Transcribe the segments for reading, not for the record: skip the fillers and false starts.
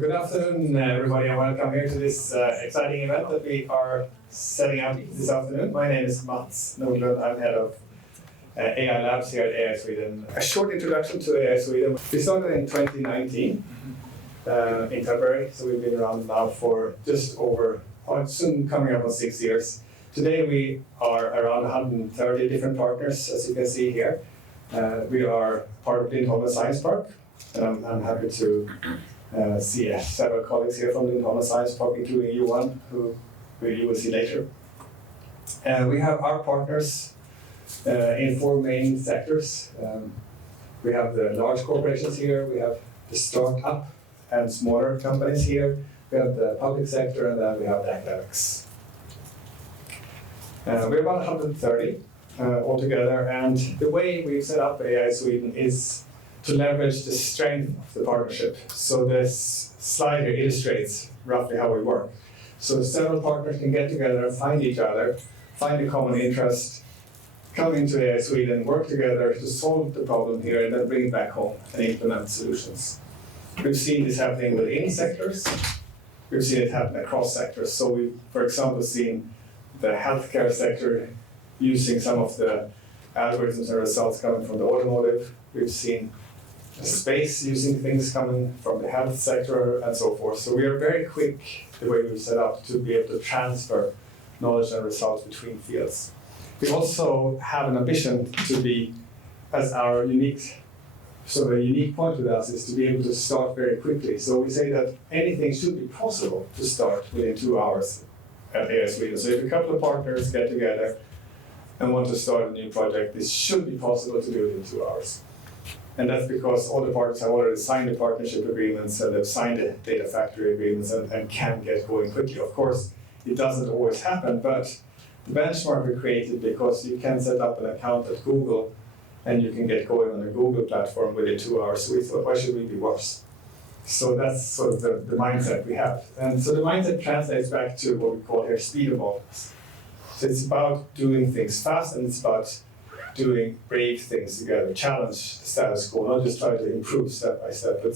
Good afternoon, everybody, and welcome here to this exciting event that we are setting up this afternoon. My name is Nordlund. I'm head of AI Labs here at AI Sweden. A short introduction to AI Sweden. We started in 2019 in February, so we've been around now for just over, soon coming up on 6 years. Today we are around 130 different partners, as you can see here. We are part of Lindholmen Science Park, and I'm happy to see several colleagues here from Lindholmen Science Park, including Johan, who you will see later. We have our partners in 4 main sectors. We have the large corporations here, we have the startup and smaller companies here, we have the public sector, and then we have the academics. We're about 130 altogether, and the way we've set up AI Sweden is to leverage the strength of the partnership. So this slide here illustrates roughly how we work. So several partners can get together and find each other, find a common interest, come into AI Sweden, work together to solve the problem here, and then bring it back home and implement solutions. We've seen this happening within sectors. We've seen it happen across sectors. So we've, for example, seen the healthcare sector using some of the algorithms and results coming from the automotive. We've seen space using things coming from the health sector and so forth. So we are very quick, the way we've set up, to be able to transfer knowledge and results between fields. We also have an ambition to be, as our unique point with us is to be able to start very quickly. So we say that anything should be possible to start within 2 hours at AI Sweden. So if a couple of partners get together and want to start a new project, this should be possible to do within 2 hours. And that's because all the parties have already signed the partnership agreements and they've signed the data factory agreements and can get going quickly. Of course, it doesn't always happen, but the benchmark we created because you can set up an account at Google and you can get going on a Google platform within 2 hours. So we thought, why should we be worse? So that's sort of the mindset we have. And so the mindset translates back to what we call here speed of boldness. So it's about doing things fast, and it's about doing brave things together, challenge the status quo, not just try to improve step by step, but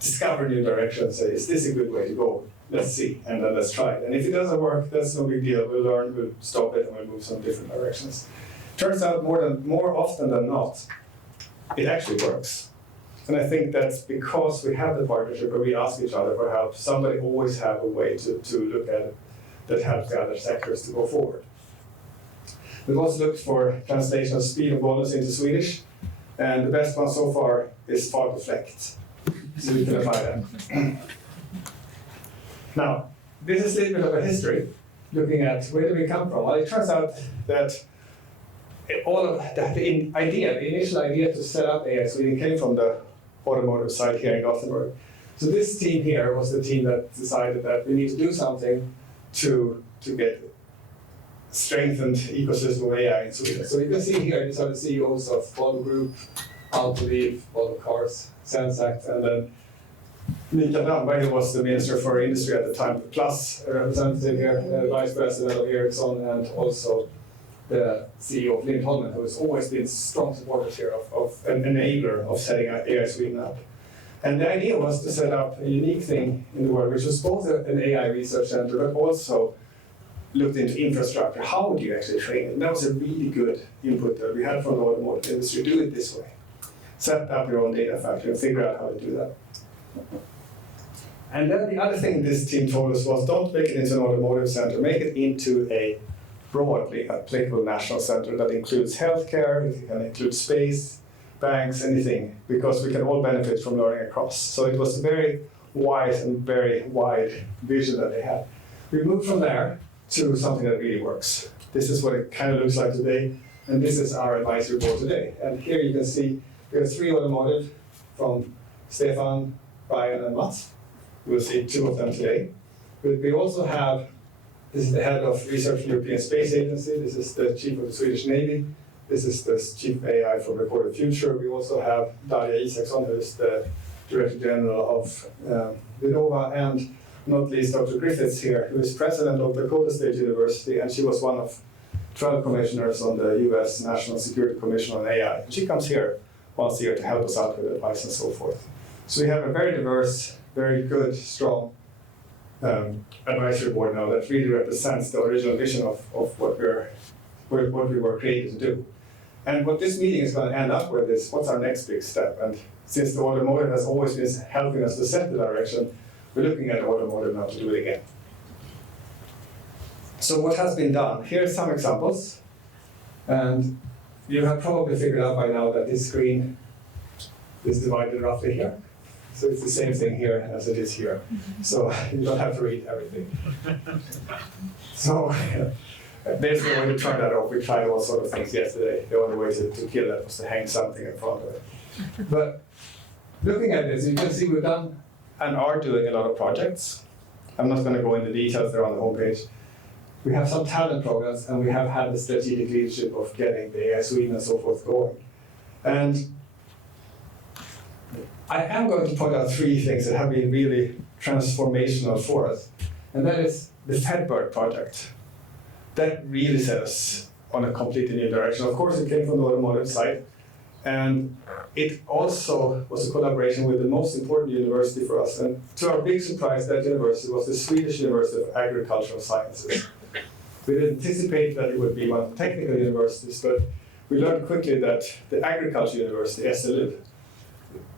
discover new directions, say, is this a good way to go? Let's see, and then let's try it. And if it doesn't work, that's no big deal. We'll learn, we'll stop it, and we'll move some different directions. Turns out more often than not, it actually works. And I think that's because we have the partnership where we ask each other for help. Somebody always have a way to look at it that helps the other sectors to go forward. We've also looked for translation of speed of boldness into Swedish, and the best one so far is fartofläkt. So we can apply that. Now, this is a little bit of a history, looking at where do we come from. Well, it turns out that the initial idea to set up AI Sweden came from the automotive side here in Gothenburg. So this team here was the team that decided that we need to do something to get strengthened ecosystem of AI in Sweden. So you can see here, these are the CEOs of Volvo Group, Automotive, Volvo Cars, Sensact, and then Mikael Brandberg, who was the Minister for Industry at the time, plus a representative here, Vice President of Ericsson, and also the CEO of Lindholmen, who has always been strong supporters here of an enabler of setting AI Sweden up. And the idea was to set up a unique thing in the world, which was both an AI research center, but also looked into infrastructure. How would you actually train it? And that was a really good input that we had from the automotive industry. Do it this way. Set up your own data factory and figure out how to do that. And then the other thing this team told us was, don't make it into an automotive center, make it into a broadly applicable national center that includes healthcare, it can include space, banks, anything, because we can all benefit from learning across. So it was a very wise and very wide vision that they had. We moved from there to something that really works. This is what it kind of looks like today, and this is our advisory board today. And here you can see we have 3 automotive from Stefan, Bryan, and Mats. We'll see 2 of them today. But we also have, this is the head of research for the European Space Agency, this is the chief of the Swedish Navy, this is the chief of AI for Recorded Future. We also have Daria Isaksson, who is the Director General of Vinnova, and not least Dr. Griffiths here, who is president of Dakota State University, and she was one of 12 commissioners on the US National Security Commission on AI. She comes here once a year to help us out with advice and so forth. So we have a very diverse very good, strong advisory board now that really represents the original vision of what we were created to do. And what this meeting is going to end up with is what's our next big step. And since the automotive has always been helping us to set the direction, we're looking at automotive now to do it again. So what has been done? Here are some examples. And you have probably figured out by now that this screen is divided roughly here. So it's the same thing here as it is here. So you don't have to read everything. So basically when we turned that off, we tried all sorts of things yesterday. The only way to kill that was to hang something in front of it. But looking at this, you can see we've done and are doing a lot of projects. I'm not going to go into details, they're on the homepage. We have some talent programs, and we have had the strategic leadership of getting the AI Sweden and so forth going. And I am going to point out three things that have been really transformational for us. And that is the Fedbird project. That really set us on a completely new direction. Of course, it came from the automotive side. And it also was a collaboration with the most important university for us. And to our big surprise, that university was the Swedish University of Agricultural Sciences. We didn't anticipate that it would be one of the technical universities, but we learned quickly that the Agriculture University, SLU,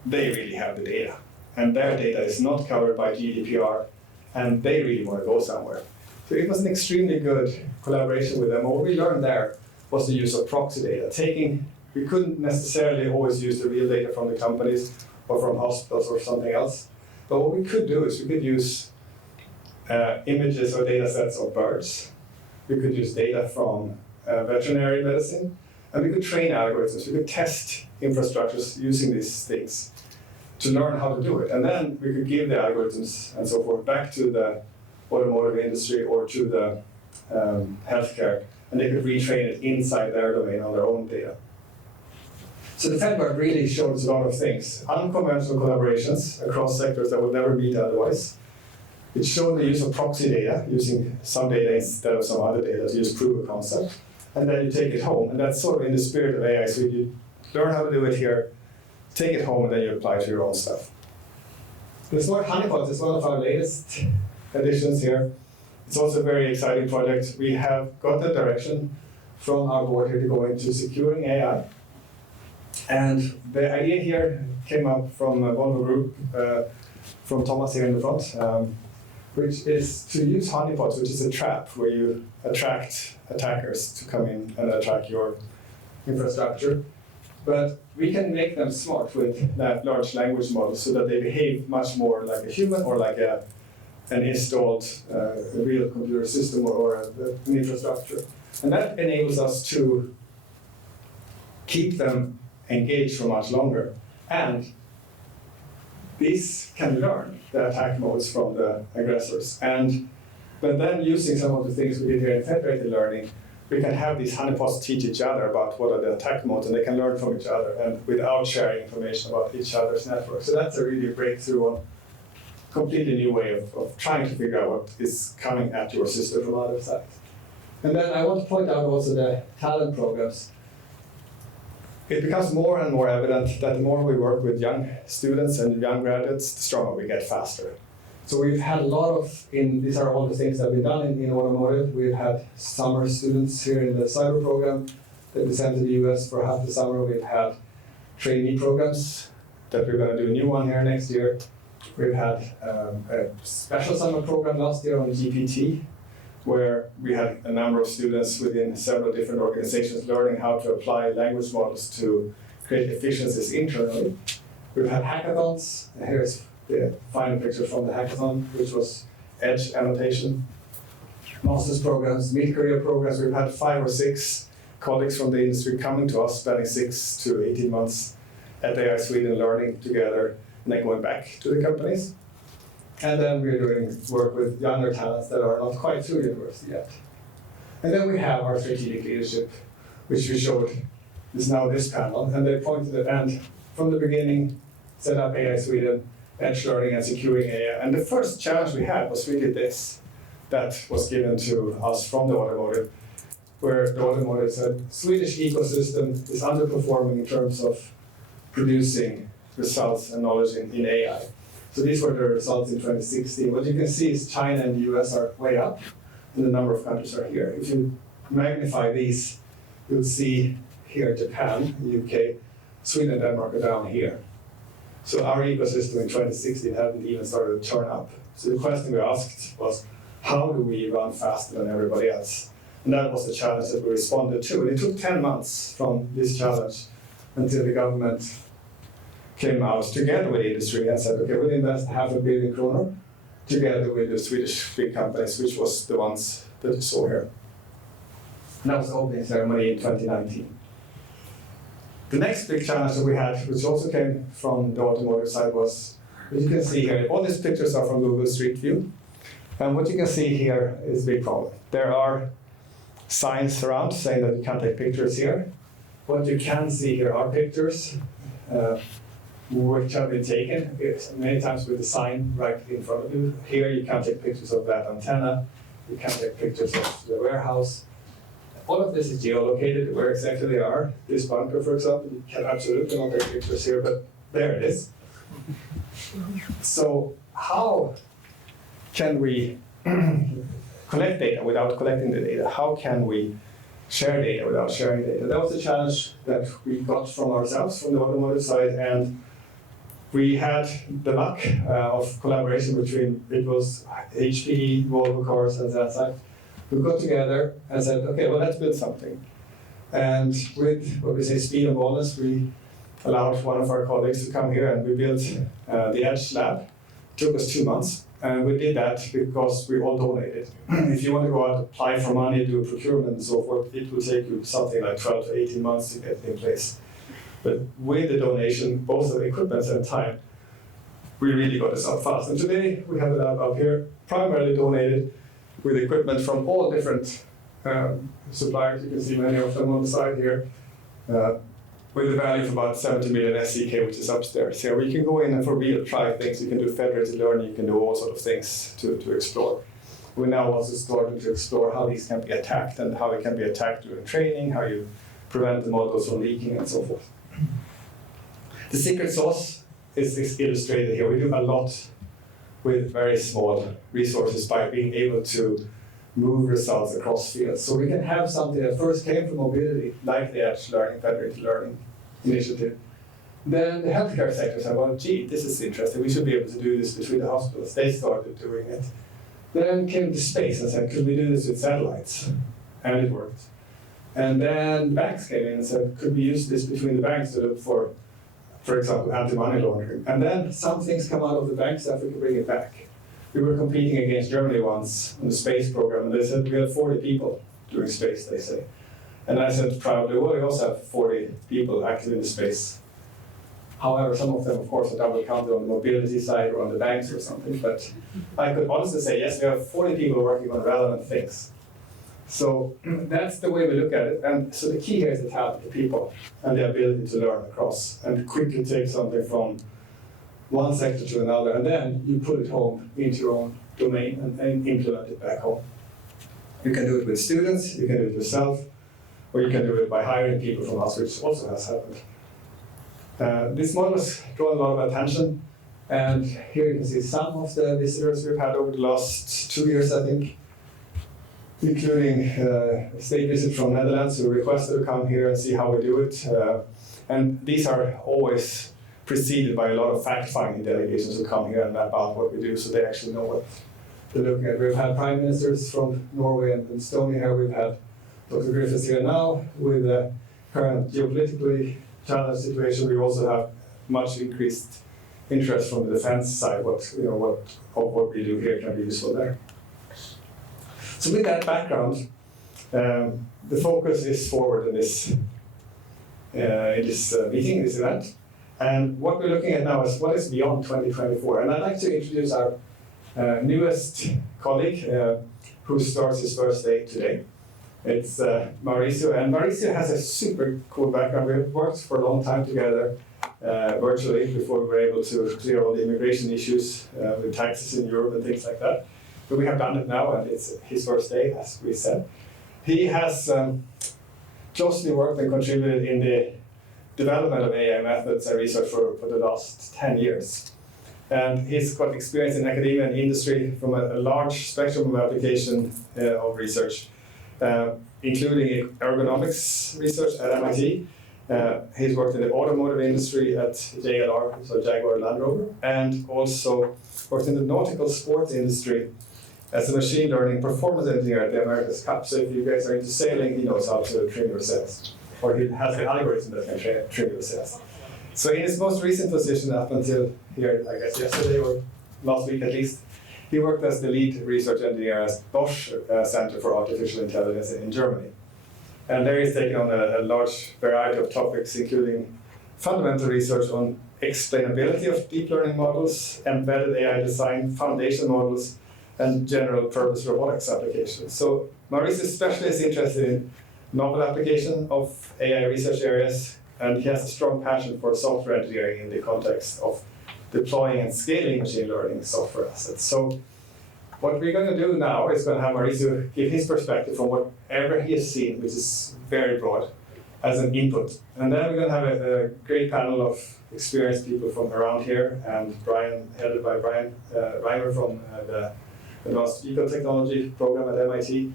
they really have the data. And their data is not covered by GDPR, and they really want to go somewhere. So it was an extremely good collaboration with them. What we learned there was the use of proxy data. We couldn't necessarily always use the real data from the companies or from hospitals or something else. But what we could do is we could use images or data sets of birds. We could use data from veterinary medicine. And we could train algorithms. We could test infrastructures using these things to learn how to do it. And then we could give the algorithms and so forth back to the automotive industry or to the healthcare. And they could retrain it inside their domain on their own data. So the Fedbird really showed us a lot of things. Unconventional collaborations across sectors that would never meet otherwise. It showed the use of proxy data, using some data instead of some other data to just prove a concept. And then you take it home. And that's sort of in the spirit of AI. So you learn how to do it here, take it home, and then you apply to your own stuff. The Smart Honeypots is one of our latest additions here. It's also a very exciting project. We have got the direction from our board here to go into securing AI. And the idea here came up from a Volvo Group, from Thomas here in the front, which is to use honeypots, which is a trap where you attract attackers to come in and attack your infrastructure. But we can make them smart with that large language models so that they behave much more like a human or like an installed real computer system or an infrastructure. And that enables us to keep them engaged for much longer. And these can learn the attack modes from the aggressors. But then using some of the things we did here in federated learning, we can have these honeypots teach each other about what are the attack modes, and they can learn from each other and without sharing information about each other's network. So that's a really breakthrough on a completely new way of trying to figure out what is coming at your system from other sides. And then I want to point out also the talent programs. It becomes more and more evident that the more we work with young students and young graduates, the stronger we get faster. So we've had a lot of, these are all the things that we've done in automotive. We've had summer students here in the cyber program that we sent to the US for half the summer. We've had trainee programs that we're going to do a new one here next year. We've had a special summer program last year on GPT, where we had a number of students within several different organizations learning how to apply language models to create efficiencies internally. We've had hackathons. Here's the final picture from the hackathon, which was edge annotation. Master's programs, mid-career programs. We've had 5 or 6 colleagues from the industry coming to us, spending 6 to 18 months at AI Sweden learning together, and then going back to the companies. And then we're doing work with younger talents that are not quite through university yet. And then we have our strategic leadership, which we showed is now this panel. And they pointed at, and from the beginning, set up AI Sweden, edge learning and securing AI. And the first challenge we had was really this, that was given to us from the automotive, where the automotive said, Swedish ecosystem is underperforming in terms of producing results and knowledge in AI. So these were the results in 2016. What you can see is China and the US are way up, and the number of countries are here. If you magnify these, you'll see here Japan, UK, Sweden and Denmark are down here. So our ecosystem in 2016 hadn't even started to turn up. So the question we asked was, how do we run faster than everybody else? And that was the challenge that we responded to. And it took 10 months from this challenge until the government came out together with the industry and said, okay, we'll invest 500 million kronor together with the Swedish big companies, which was the ones that you saw here. And that was the opening ceremony in 2019. The next big challenge that we had, which also came from the automotive side, was what you can see here. All these pictures are from Google Street View. And what you can see here is a big problem. There are signs around saying that you can't take pictures here. What you can see here are pictures which have been taken many times with a sign right in front of you. Here you can't take pictures of that antenna. You can't take pictures of the warehouse. All of this is geolocated where exactly they are. This bunker, for example, you can absolutely not take pictures here, but there it is. So how can we collect data without collecting the data? How can we share data without sharing data? That was the challenge that we got from ourselves, from the automotive side, and we had the luck of collaboration between HP, Volvo Cars, and that side. We got together and said, okay, well, let's build something. And with what we say speed and boldness, we allowed one of our colleagues to come here and we built the Edge Lab. It took us 2 months. And we did that because we all donated. If you want to go out, apply for money, do procurement and so forth, it will take you something like 12 to 18 months to get in place. But with the donation, both of equipment and time, we really got this up fast. And today we have a lab up here, primarily donated with equipment from all different suppliers. You can see many of them on the side here, with a value of about 70 million SEK, which is upstairs here. We can go in and for real try things. You can do federated learning, you can do all sorts of things to explore. We're now also starting to explore how these can be attacked and how they can be attacked during training, how you prevent the models from leaking and so forth. The secret sauce is illustrated here. We do a lot with very small resources by being able to move results across fields. So we can have something that first came from mobility, like the Edge Learning, Federated Learning initiative. Then the healthcare sector said, well, gee, this is interesting. We should be able to do this between the hospitals. They started doing it. Then came to space and said, could we do this with satellites? And it worked. And then banks came in and said, could we use this between the banks to look for example, anti-money laundering? And then some things come out of the bank stuff, we can bring it back. We were competing against Germany once on the space program, and they said we had 40 people doing space, they say. And I said proudly, well, we also have 40 people active in the space. However, some of them, of course, are double counted on the mobility side or on the banks or something, but I could honestly say, yes, we have 40 people working on relevant things. So that's the way we look at it. And so the key here is the talent, the people, and the ability to learn across and quickly take something from one sector to another, and then you put it home into your own domain and implement it back home. You can do it with students, you can do it yourself, or you can do it by hiring people from us, which also has happened. This model has drawn a lot of attention, and here you can see some of the visitors we've had over the last 2 years, I think, including a state visit from Netherlands who requested to come here and see how we do it. And these are always preceded by a lot of fact-finding delegations who come here and map out what we do, so they actually know what they're looking at. We've had prime ministers from Norway and Estonia here. We've had Dr. Griffiths here now. With the current geopolitically challenged situation, we also have much increased interest from the defense side. What we do here can be useful there. So with that background, the focus is forward in this meeting, this event. And what we're looking at now is what is beyond 2024. And I'd like to introduce our newest colleague who starts his first day today. It's Mauricio, and Mauricio has a super cool background. We've worked for a long time together virtually before we were able to clear all the immigration issues with taxes in Europe and things like that. But we have done it now, and it's his first day, as we said. He has closely worked and contributed in the development of AI methods and research for the last 10 years. And he's got experience in academia and industry from a large spectrum of application of research, including ergonomics research at MIT. He's worked in the automotive industry at JLR, so Jaguar Land Rover, and also worked in the nautical sports industry as a machine learning performance engineer at the America's Cup. So if you guys are into sailing, he knows how to trim your sails, or he has the algorithm that can trim your sails. So in his most recent position up until here, I guess yesterday or last week at least, he worked as the lead research engineer at Bosch Center for Artificial Intelligence in Germany. And there he's taken on a large variety of topics, including fundamental research on explainability of deep learning models, embedded AI design, foundation models, and general purpose robotics applications. So Mauricio especially is interested in novel application of AI research areas, and he has a strong passion for software engineering in the context of deploying and scaling machine learning software assets. So what we're going to do now is going to have Mauricio give his perspective from whatever he has seen, which is very broad, as an input. And then we're going to have a great panel of experienced people from around here, and headed by Bryan Reimer from the Advanced Vehicle Technology program at MIT,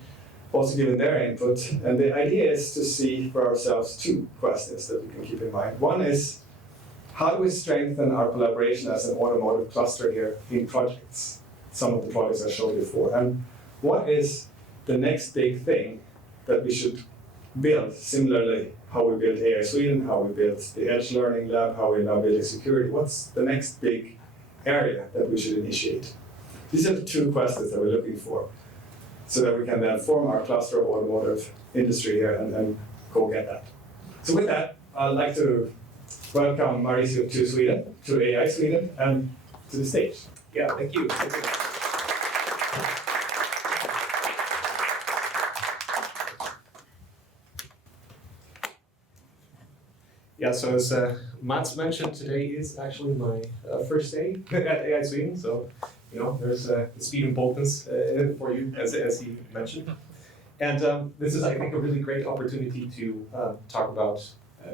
also giving their input. And the idea is to see for ourselves two questions that we can keep in mind. One is, how do we strengthen our collaboration as an automotive cluster here in projects? Some of the projects I showed before. And what is the next big thing that we should build, similarly how we built AI Sweden, how we built the Edge Learning Lab, how we're now building security? What's the next big area that we should initiate? These are the two questions that we're looking for, so that we can then form our cluster of automotive industry here and go get that. So with that, I'd like to welcome Mauricio to Sweden, to AI Sweden, and to the stage. Yeah, thank you. Yeah, so as Mats mentioned, today is actually my first day at AI Sweden, so there's the speed and boldness for you, as he mentioned. And this is, I think, a really great opportunity to talk about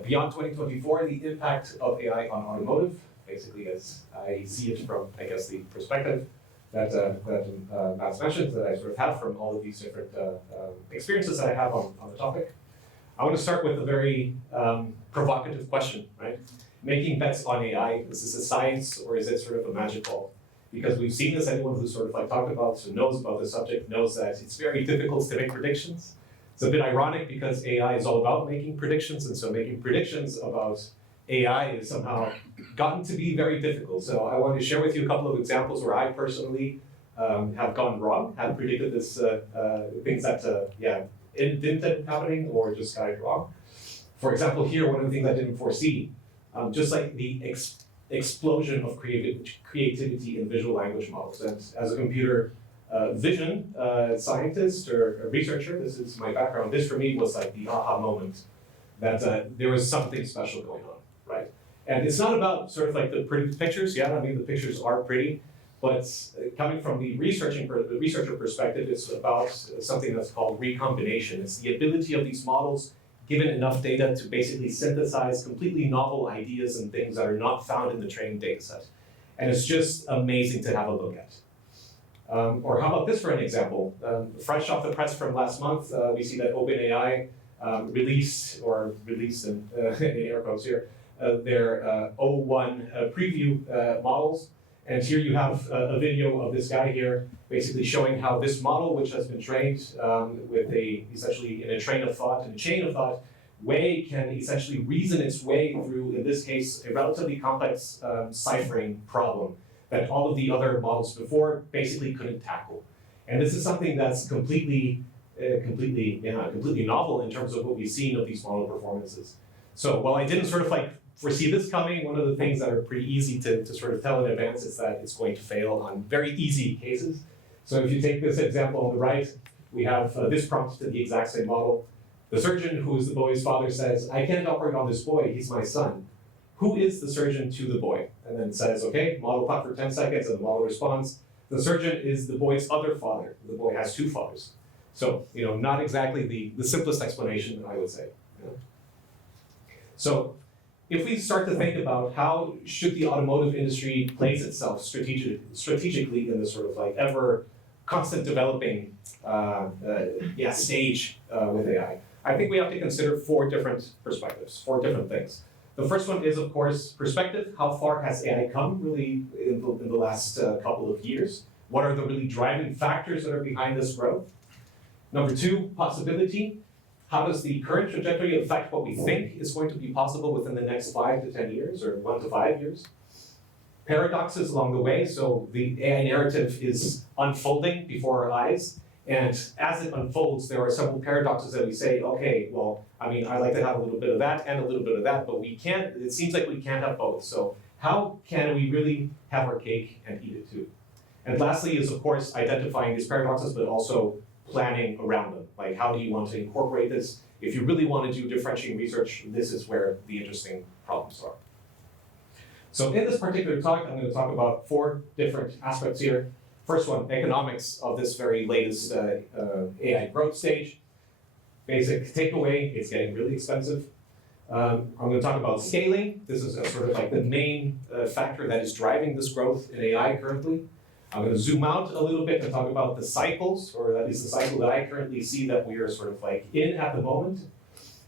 beyond 2024, the impact of AI on automotive, basically as I see it from, I guess, the perspective that Mats mentioned, that I sort of have from all of these different experiences that I have on the topic. I want to start with a very provocative question, right? Making bets on AI, is this a science or is it sort of a magic ball? Because we've seen this, anyone who's sort of talked about, so knows about the subject, knows that it's very difficult to make predictions. It's a bit ironic because AI is all about making predictions, and so making predictions about AI is somehow gotten to be very difficult. So I want to share with you a couple of examples where I personally have gone wrong, have predicted this things that didn't end up happening or just got it wrong. For example, here, one of the things I didn't foresee, just like the explosion of creativity in visual language models. And as a computer vision scientist or a researcher, this is my background, this for me was like the aha moment that there was something special going on, right? And it's not about sort of like the pretty pictures. Yeah, I mean, the pictures are pretty, but coming from the researcher perspective, it's about something that's called recombination. It's the ability of these models, given enough data, to basically synthesize completely novel ideas and things that are not found in the training data set. And it's just amazing to have a look at. Or how about this for an example? Fresh off the press from last month, we see that OpenAI released in air quotes here, their O1 preview models. And here you have a video of this guy here, basically showing how this model, which has been trained with essentially in a chain of thought, can essentially reason its way through, in this case, a relatively complex ciphering problem that all of the other models before basically couldn't tackle. And this is something that's completely novel in terms of what we've seen of these model performances. So while I didn't sort of foresee this coming, one of the things that are pretty easy to sort of tell in advance is that it's going to fail on very easy cases. So if you take this example on the right, we have this prompt to the exact same model. The surgeon, who is the boy's father, says, "I can't operate on this boy, he's my son. Who is the surgeon to the boy?" And then says, okay, model thought for 10 seconds, and the model responds, the surgeon is the boy's other father. The boy has two fathers. So, not exactly the simplest explanation, I would say. So, if we start to think about how should the automotive industry place itself strategically in this sort of like ever constant developing stage with AI, I think we have to consider 4 different perspectives, 4 different things. The first one is, of course, perspective. How far has AI come really in the last couple of years? What are the really driving factors that are behind this growth? Number 2, possibility. How does the current trajectory affect what we think is going to be possible within the next 5 to 10 years or 1 to 5 years? Paradoxes along the way, so the AI narrative is unfolding before our eyes, and as it unfolds, there are several paradoxes that we say, okay, well, I mean, I'd like to have a little bit of that and a little bit of that, but we can't, it seems like we can't have both. So how can we really have our cake and eat it too? And lastly is, of course, identifying these paradoxes, but also planning around them. Like, how do you want to incorporate this? If you really want to do differentiating research, this is where the interesting problems are. So in this particular talk, I'm going to talk about 4 different aspects here. First one, economics of this very latest AI growth stage. Basic takeaway, it's getting really expensive. I'm going to talk about scaling. This is sort of like the main factor that is driving this growth in AI currently. I'm going to zoom out a little bit and talk about the cycles, or at least the cycle that I currently see that we are sort of like in at the moment.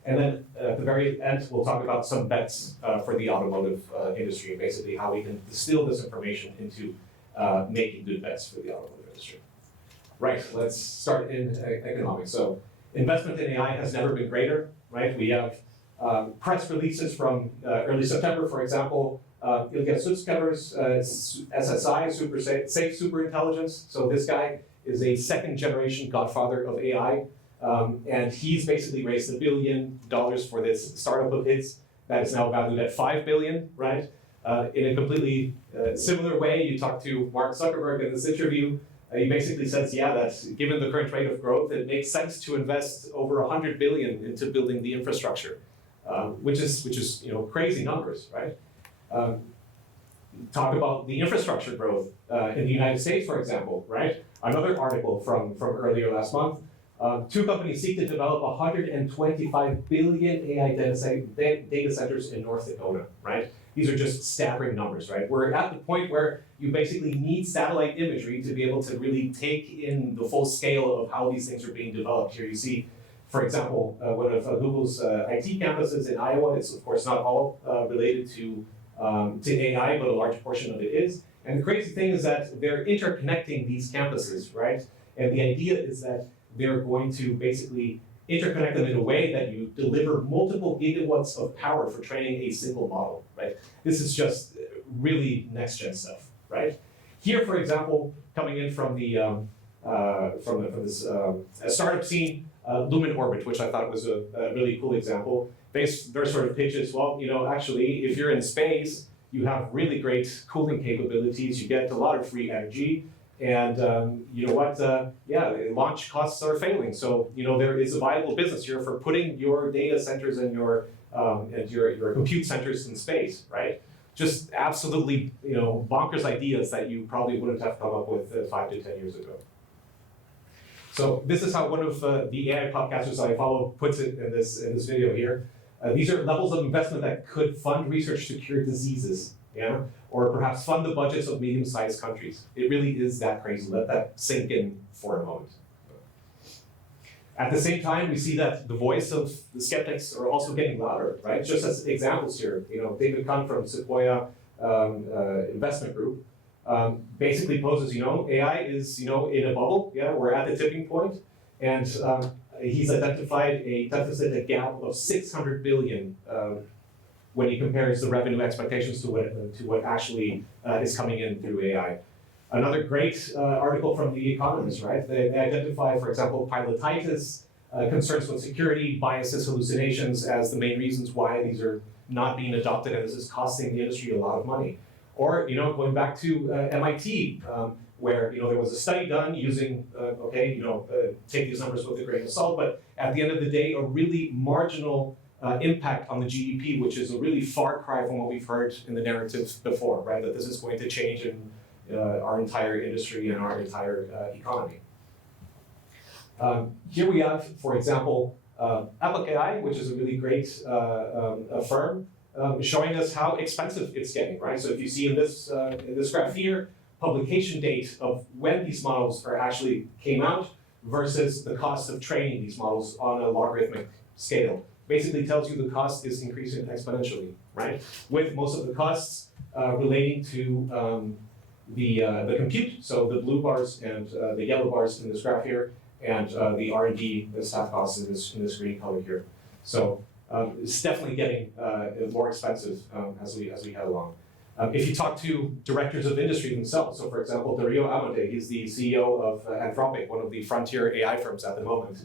And then at the very end, we'll talk about some bets for the automotive industry, basically how we can distill this information into making good bets for the automotive industry. Right, let's start in economics. So investment in AI has never been greater, right? We have press releases from early September, for example. You'll get subscribers, SSI, super safe super intelligence. So this guy is a 2nd generation godfather of AI. And he's basically raised $1 billion for this startup of his that is now valued at $5 billion, right? In a completely similar way, you talk to Mark Zuckerberg in this interview. He basically says, yeah, that given the current rate of growth, it makes sense to invest over $100 billion into building the infrastructure, which is crazy numbers, right? Talk about the infrastructure growth in the United States, for example, right? Another article from earlier last month. 2 companies seek to develop 125 billion AI data centers in North Dakota, right? These are just staggering numbers, right? We're at the point where you basically need satellite imagery to be able to really take in the full scale of how these things are being developed. Here you see, for example, one of Google's IT campuses in Iowa. It's of course not all related to AI, but a large portion of it is. And the crazy thing is that they're interconnecting these campuses, right? And the idea is that they're going to basically interconnect them in a way that you deliver multiple gigawatts of power for training a single model, right? This is just really next-gen stuff, right? Here, for example, coming in from the this startup scene, Lumen Orbit, which I thought was a really cool example. Their sort of pitch is, well, actually, if you're in space, you have really great cooling capabilities. You get a lot of free energy. And you know what? Launch costs are failing. So there is a viable business here for putting your data centers and your compute centers in space, right? Just absolutely bonkers ideas that you probably wouldn't have come up with 5 to 10 years ago. So this is how one of the AI podcasters I follow puts it in this video here. These are levels of investment that could fund research to cure diseases. Yeah, or perhaps fund the budgets of medium-sized countries. It really is that crazy. Let that sink in for a moment. At the same time, we see that the voice of the skeptics are also getting louder, right? Just as examples here, David Kahn from Sequoia Investment Group basically poses, AI is, in a bubble. Yeah, we're at the tipping point, and he's identified a deficit, a gap of 600 billion. When he compares the revenue expectations to what actually is coming in through AI. Another great article from The Economist, right? They identify, for example, pilotitis, concerns with security, biases, hallucinations as the main reasons why these are not being adopted, and this is costing the industry a lot of money. Or, going back to MIT, where there was a study done using, take these numbers with a grain of salt, but at the end of the day, a really marginal impact on the GDP, which is a really far cry from what we've heard in the narrative before, right? That this is going to change in our entire industry and our entire economy. Here we have, for example, Apple AI, which is a really great firm. showing us how expensive it's getting, right? So if you see in this graph here, publication date of when these models are actually came out versus the cost of training these models on a logarithmic scale. Basically tells you the cost is increasing exponentially, right? With most of the costs relating to the compute, so the blue bars and the yellow bars in this graph here, and the R&D, the staff costs in this green color here. So it's definitely getting more expensive as we head along. If you talk to directors of industry themselves, so for example, Dario Amodei, he's the CEO of Anthropic, one of the frontier AI firms at the moment.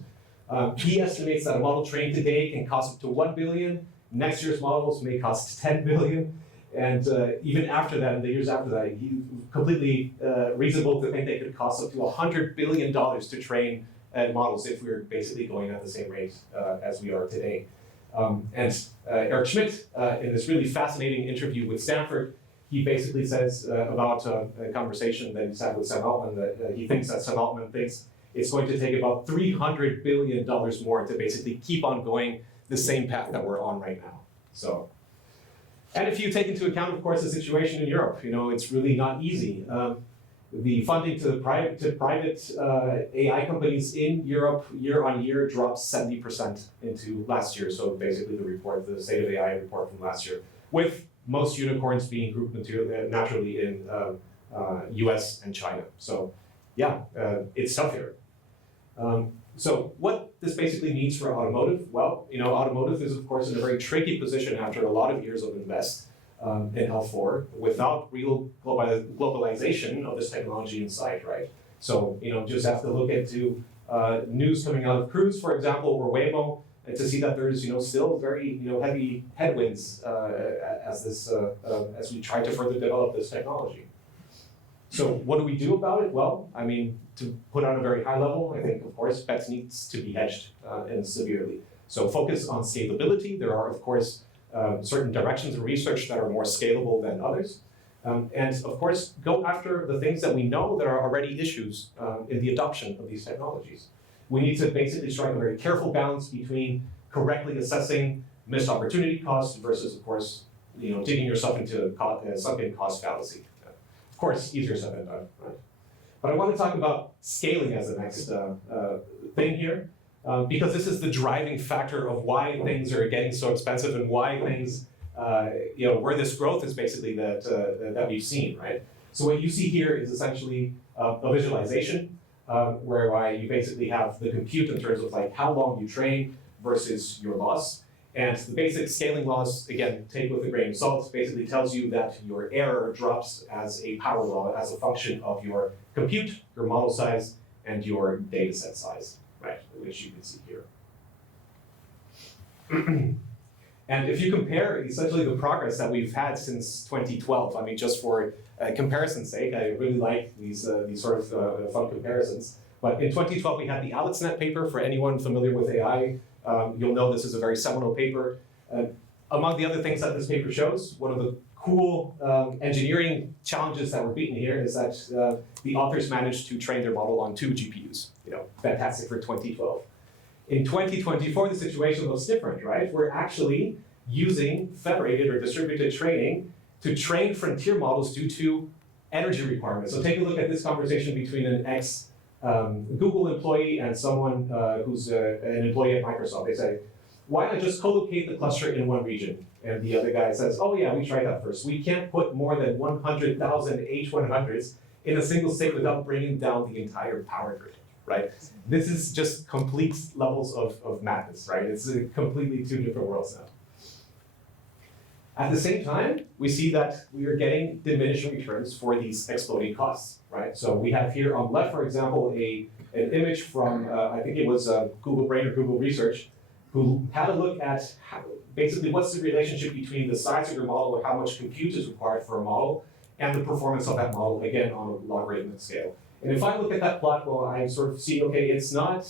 He estimates that a model trained today can cost up to 1 billion. Next year's models may cost 10 billion. And even after that, in the years after that, he's completely reasonable to think they could cost up to $100 billion to train models if we were basically going at the same rate as we are today. And Eric Schmidt, in this really fascinating interview with Stanford, he basically says about a conversation that he's had with Sam Altman that he thinks that Sam Altman thinks it's going to take about $300 billion more to basically keep on going the same path that we're on right now. So, and if you take into account, of course, the situation in Europe, it's really not easy. The funding to private AI companies in Europe year on year dropped 70% into last year. So basically the State of AI report from last year, with most unicorns being grouped naturally in US and China. So yeah, it's tough here. So what this basically means for automotive, well, automotive is of course in a very tricky position after a lot of years of invest in L4 without real globalization of this technology in sight, right? So, just have to look into news coming out of Cruise, for example, or Waymo, and to see that there's, still very, heavy headwinds as we try to further develop this technology. So what do we do about it? Well, to put on a very high level, I think, of course, bets needs to be hedged and severely. So focus on scalability. There are, of course, certain directions in research that are more scalable than others. And of course, go after the things that we know that are already issues in the adoption of these technologies. We need to basically strike a very careful balance between correctly assessing missed opportunity costs versus, of course, digging yourself into a sunken cost fallacy. Of course, easier said than done, right? But I want to talk about scaling as the next thing here. Because this is the driving factor of why things are getting so expensive and why things, where this growth is basically that we've seen, right? So what you see here is essentially a visualization whereby you basically have the compute in terms of like how long you train versus your loss. And the basic scaling laws, again, take with a grain of salt, basically tells you that your error drops as a power law as a function of your compute, your model size, and your data set size. Right, which you can see here. And if you compare essentially the progress that we've had since 2012, just for comparison's sake, I really like these sort of fun comparisons. But in 2012, we had the AlexNet paper. For anyone familiar with AI, you'll know this is a very seminal paper. Among the other things that this paper shows, one of the cool engineering challenges that were beaten here is that the authors managed to train their model on 2 GPUs. Fantastic for 2012. In 2024, the situation looks different, right? We're actually using federated or distributed training to train frontier models due to energy requirements. So take a look at this conversation between an ex-Google employee and someone who's an employee at Microsoft. They say, why not just co-locate the cluster in one region? And the other guy says, oh yeah, we tried that first. We can't put more than 100,000 H100s in a single state without bringing down the entire power grid, right? This is just complete levels of madness, right? It's completely 2 different worlds now. At the same time, we see that we are getting diminishing returns for these exploding costs, right? So we have here on the left, for example, an image from, I think it was Google Brain or Google Research, who had a look at basically what's the relationship between the size of your model or how much compute is required for a model and the performance of that model, again, on a logarithmic scale. And if I look at that plot, well, I sort of see, okay, it's not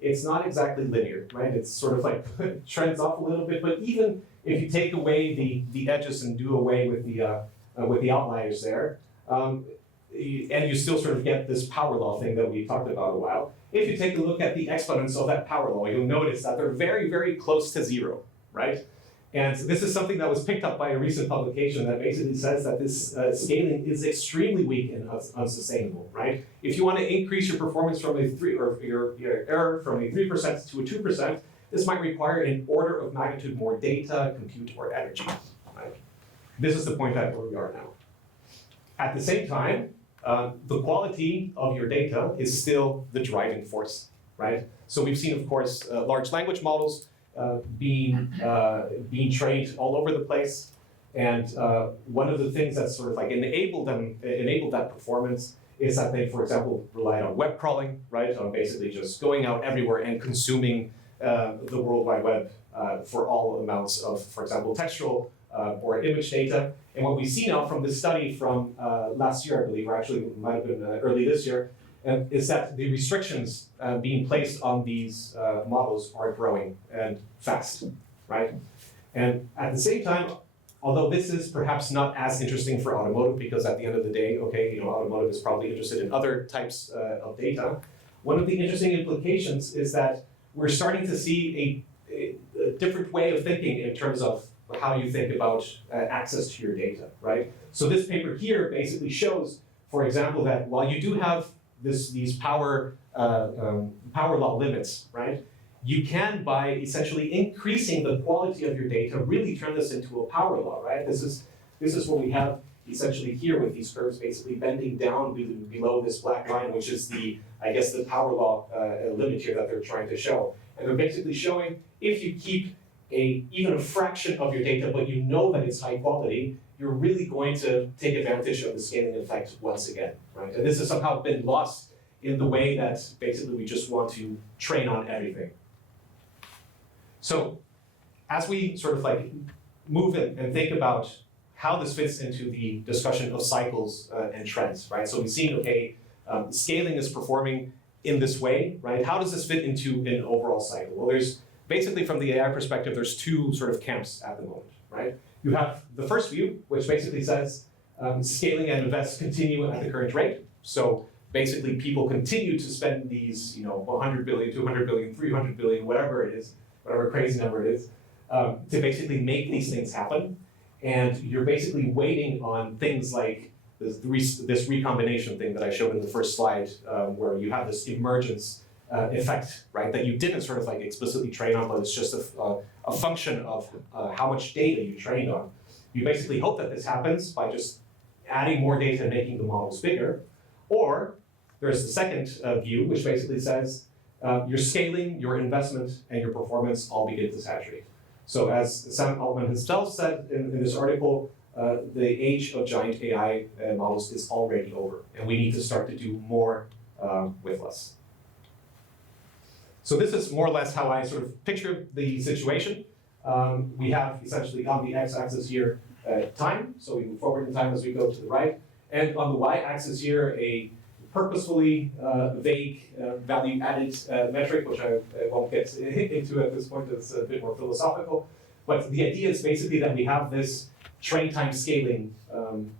exactly linear, right? It's sort of like trends off a little bit, but even if you take away the edges and do away with the outliers there, and you still sort of get this power law thing that we talked about a while. If you take a look at the exponents of that power law, you'll notice that they're very, very close to 0, right? And this is something that was picked up by a recent publication that basically says that this scaling is extremely weak and unsustainable, right? If you want to increase your performance from a 3, or your error from a 3% to a 2%, this might require an order of magnitude more data, compute, or energy, right? This is the point at where we are now. At the same time, the quality of your data is still the driving force, right? So we've seen, of course, large language models being trained all over the place, and one of the things that sort of like enabled that performance is that they, for example, relied on web crawling, right? On basically just going out everywhere and consuming the World Wide Web for all amounts of, for example, textual or image data. And what we see now from this study from last year, I believe, or actually it might have been early this year, is that the restrictions being placed on these models are growing and fast, right? And at the same time, although this is perhaps not as interesting for automotive, because at the end of the day, okay, automotive is probably interested in other types of data. One of the interesting implications is that we're starting to see a different way of thinking in terms of how you think about access to your data, right? So this paper here basically shows, for example, that while you do have these power law limits, right? You can, by essentially increasing the quality of your data, really turn this into a power law, right? This is what we have essentially here with these curves basically bending down below this black line, which is the power law limit here that they're trying to show. And they're basically showing if you keep even a fraction of your data, but you know that it's high quality, you're really going to take advantage of the scaling effect once again, right? And this has somehow been lost in the way that basically we just want to train on everything. So as we sort of like move in and think about how this fits into the discussion of cycles and trends, right? So we've seen, okay, scaling is performing in this way, right? How does this fit into an overall cycle? Well, there's basically from the AI perspective, there's two sort of camps at the moment, right? You have the first view, which basically says scaling and invest continue at the current rate. So basically people continue to spend these, 100 billion, 200 billion, 300 billion, whatever it is, whatever crazy number it is, to basically make these things happen. And you're basically waiting on things like this recombination thing that I showed in the first slide, where you have this emergence effect, right? That you didn't sort of like explicitly train on, but it's just a function of how much data you trained on. You basically hope that this happens by just adding more data and making the models bigger. Or there's the second view, which basically says your scaling, your investment, and your performance all begin to saturate. So as Sam Altman himself said in this article, the age of giant AI models is already over, and we need to start to do more with less. So this is more or less how I sort of picture the situation. We have essentially on the x-axis here time, so we move forward in time as we go to the right, and on the y-axis here a purposefully vague value-added metric, which I won't get into at this point. It's a bit more philosophical, but the idea is basically that we have this train time scaling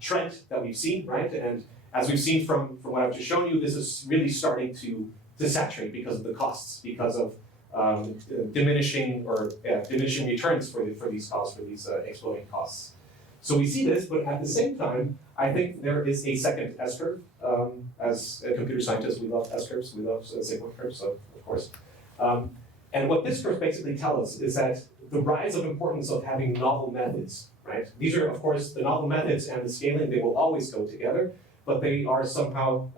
trend that we've seen, right? And as we've seen from what I've just shown you, this is really starting to saturate because of the costs, because of diminishing returns for these costs, for these exploding costs. So we see this, but at the same time, I think there is a second S-curve. As computer scientists, we love S-curves, we love sigma curves, so of course. And what this curve basically tells us is that the rise of importance of having novel methods, right? These are, of course, the novel methods and the scaling, they will always go together, but they are somehow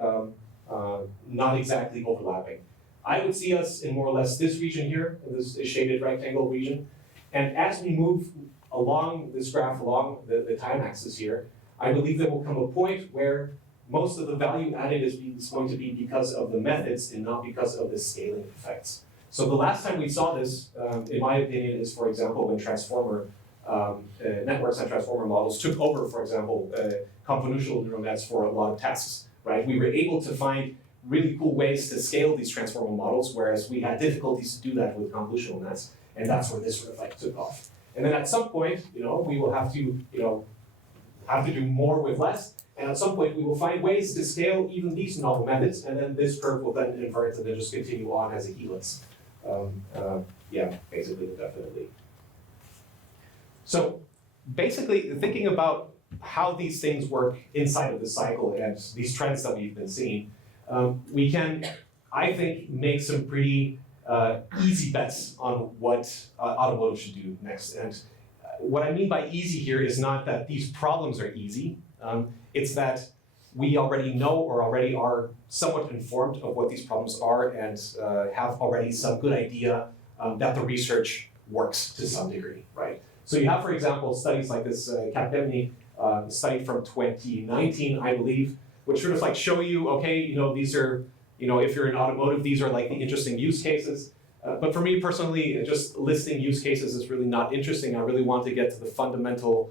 not exactly overlapping. I would see us in more or less this region here, this shaded rectangle region, and as we move along this graph, along the time axis here, I believe there will come a point where most of the value added is going to be because of the methods and not because of the scaling effects. So the last time we saw this, in my opinion, is, for example, when transformer networks and transformer models took over, for example, convolutional neural nets for a lot of tasks, right? We were able to find really cool ways to scale these transformer models, whereas we had difficulties to do that with convolutional nets, and that's where this sort of like took off. And then at some point, we will have to, do more with less, and at some point we will find ways to scale even these novel methods, and then this curve will then invert and then just continue on as a helix. Yeah, basically, definitely. So basically, thinking about how these things work inside of the cycle and these trends that we've been seeing, we can, I think, make some pretty easy bets on what automotive should do next. And what I mean by easy here is not that these problems are easy. It's that we already know or already are somewhat informed of what these problems are and have already some good idea that the research works to some degree, right? So you have, for example, studies like this Capgemini study from 2019, I believe, which sort of like show you, okay, these are, if you're in automotive, these are like the interesting use cases. But for me personally, just listing use cases is really not interesting. I really want to get to the fundamental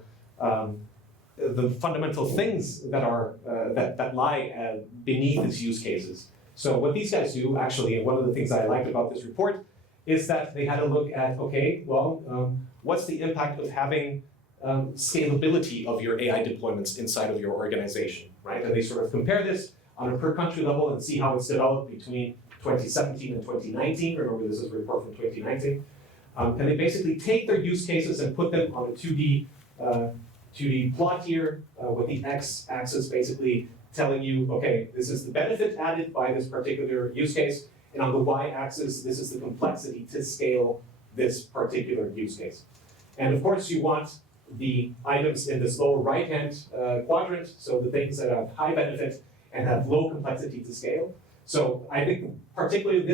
things that are that lie beneath these use cases. So what these guys do, actually, and one of the things that I liked about this report, is that they had a look at, okay, well, what's the impact of having scalability of your AI deployments inside of your organization, right? And they sort of compare this on a per country level and see how it's developed between 2017 and 2019. Remember, this is a report from 2019. And they basically take their use cases and put them on a 2D plot here with the x-axis basically telling you, okay, this is the benefit added by this particular use case, and on the y-axis, this is the complexity to scale this particular use case. And of course, you want the items in this lower right-hand quadrant, so the things that have high benefit and have low complexity to scale. So I think particularly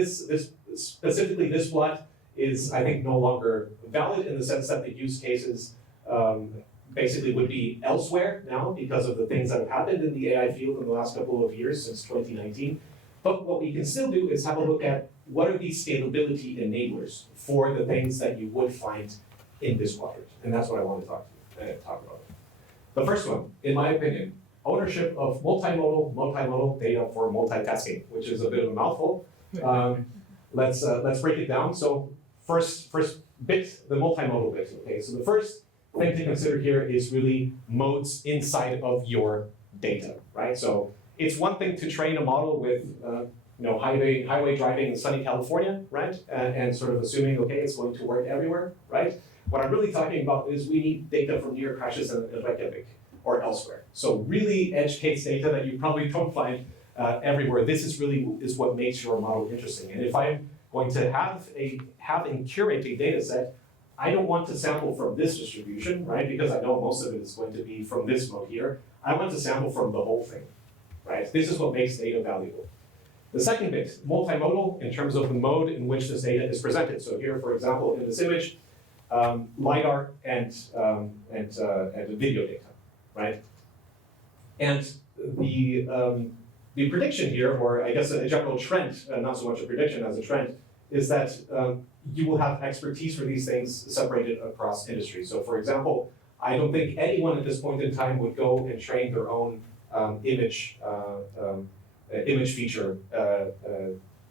specifically this plot is, I think, no longer valid in the sense that the use cases basically would be elsewhere now because of the things that have happened in the AI field in the last couple of years since 2019. But what we can still do is have a look at what are these scalability enablers for the things that you would find in this quadrant. And that's what I want to talk about. The first one, in my opinion, ownership of multimodal data for multitasking, which is a bit of a mouthful. Let's break it down. So first bit, the multimodal bit. Okay, so the first thing to consider here is really modes inside of your data, right? So it's one thing to train a model with highway driving in sunny California, right? And sort of assuming, okay, it's going to work everywhere, right? What I'm really talking about is we need data from New York crashes in Reykjavik or elsewhere. So really edge case data that you probably don't find everywhere. This is what makes your model interesting. And if I'm going to have and curate a data set, I don't want to sample from this distribution, right? Because I know most of it is going to be from this mode here. I want to sample from the whole thing, right? This is what makes data valuable. The second bit, multimodal in terms of the mode in which this data is presented. So here, for example, in this image, LiDAR and video data, right? And the prediction here, or I guess a general trend, not so much a prediction as a trend, is that you will have expertise for these things separated across industries. So for example, I don't think anyone at this point in time would go and train their own image feature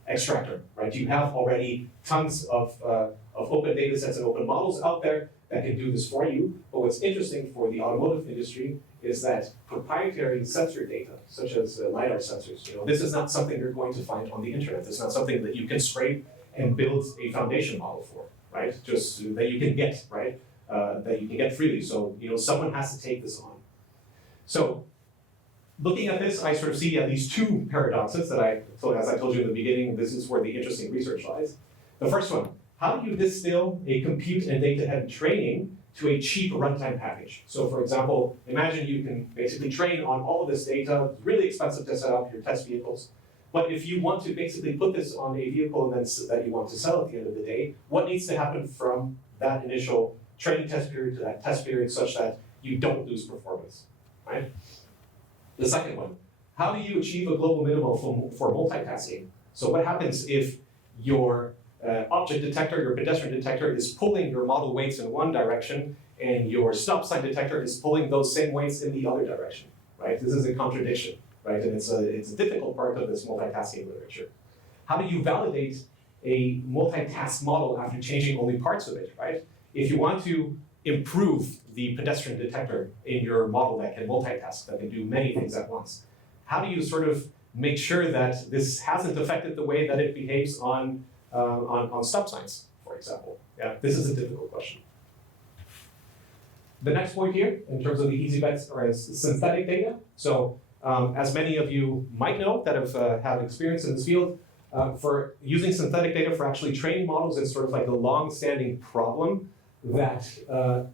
extractor, right? You have already tons of open data sets and open models out there that can do this for you. But what's interesting for the automotive industry is that proprietary sensor data, such as LiDAR sensors, this is not something you're going to find on the internet. It's not something that you can scrape and build a foundation model for, right? Just that you can get, right? That you can get freely. So, someone has to take this on. So, looking at this, I sort of see at least two paradoxes that so as I told you in the beginning, this is where the interesting research lies. The first one, how do you distill a compute and data-heavy training to a cheap runtime package? So for example, imagine you can basically train on all of this data, it's really expensive to set up your test vehicles. But if you want to basically put this on a vehicle and then that you want to sell at the end of the day, what needs to happen from that initial training test period to that test period such that you don't lose performance, right? The second one, how do you achieve a global minimum for multitasking? So what happens if your object detector, your pedestrian detector is pulling your model weights in one direction and your stop sign detector is pulling those same weights in the other direction, right? This is a contradiction, right? And it's a difficult part of this multitasking literature. How do you validate a multitask model after changing only parts of it, right? If you want to improve the pedestrian detector in your model that can multitask, that can do many things at once, how do you sort of make sure that this hasn't affected the way that it behaves on stop signs, for example? Yeah, this is a difficult question. The next point here, in terms of the easy bets, are synthetic data. So as many of you might know that have experience in this field, for using synthetic data for actually training models, it's sort of like a long-standing problem that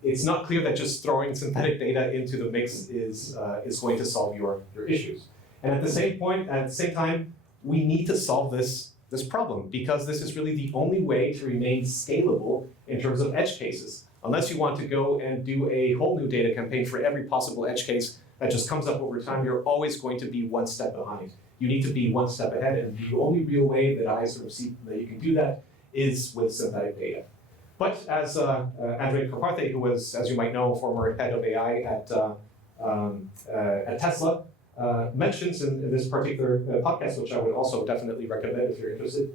it's not clear that just throwing synthetic data into the mix is going to solve your issues. And at the same time, we need to solve this problem, because this is really the only way to remain scalable in terms of edge cases. Unless you want to go and do a whole new data campaign for every possible edge case that just comes up over time, you're always going to be one step behind. You need to be one step ahead, and the only real way that I sort of see that you can do that is with synthetic data. But as Andrej Karpathy, who was, as you might know, former head of AI at Tesla, mentions in this particular podcast, which I would also definitely recommend if you're interested.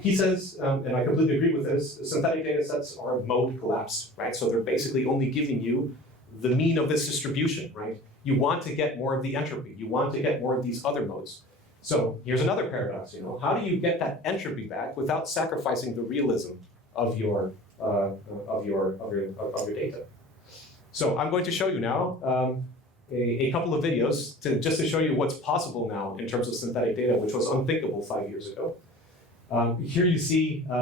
He says, and I completely agree with this, synthetic data sets are mode collapsed, right? So they're basically only giving you the mean of this distribution, right? You want to get more of the entropy. You want to get more of these other modes. So here's another paradox, how do you get that entropy back without sacrificing the realism of your data? So I'm going to show you now a couple of videos just to show you what's possible now in terms of synthetic data, which was unthinkable 5 years ago. Here you see 2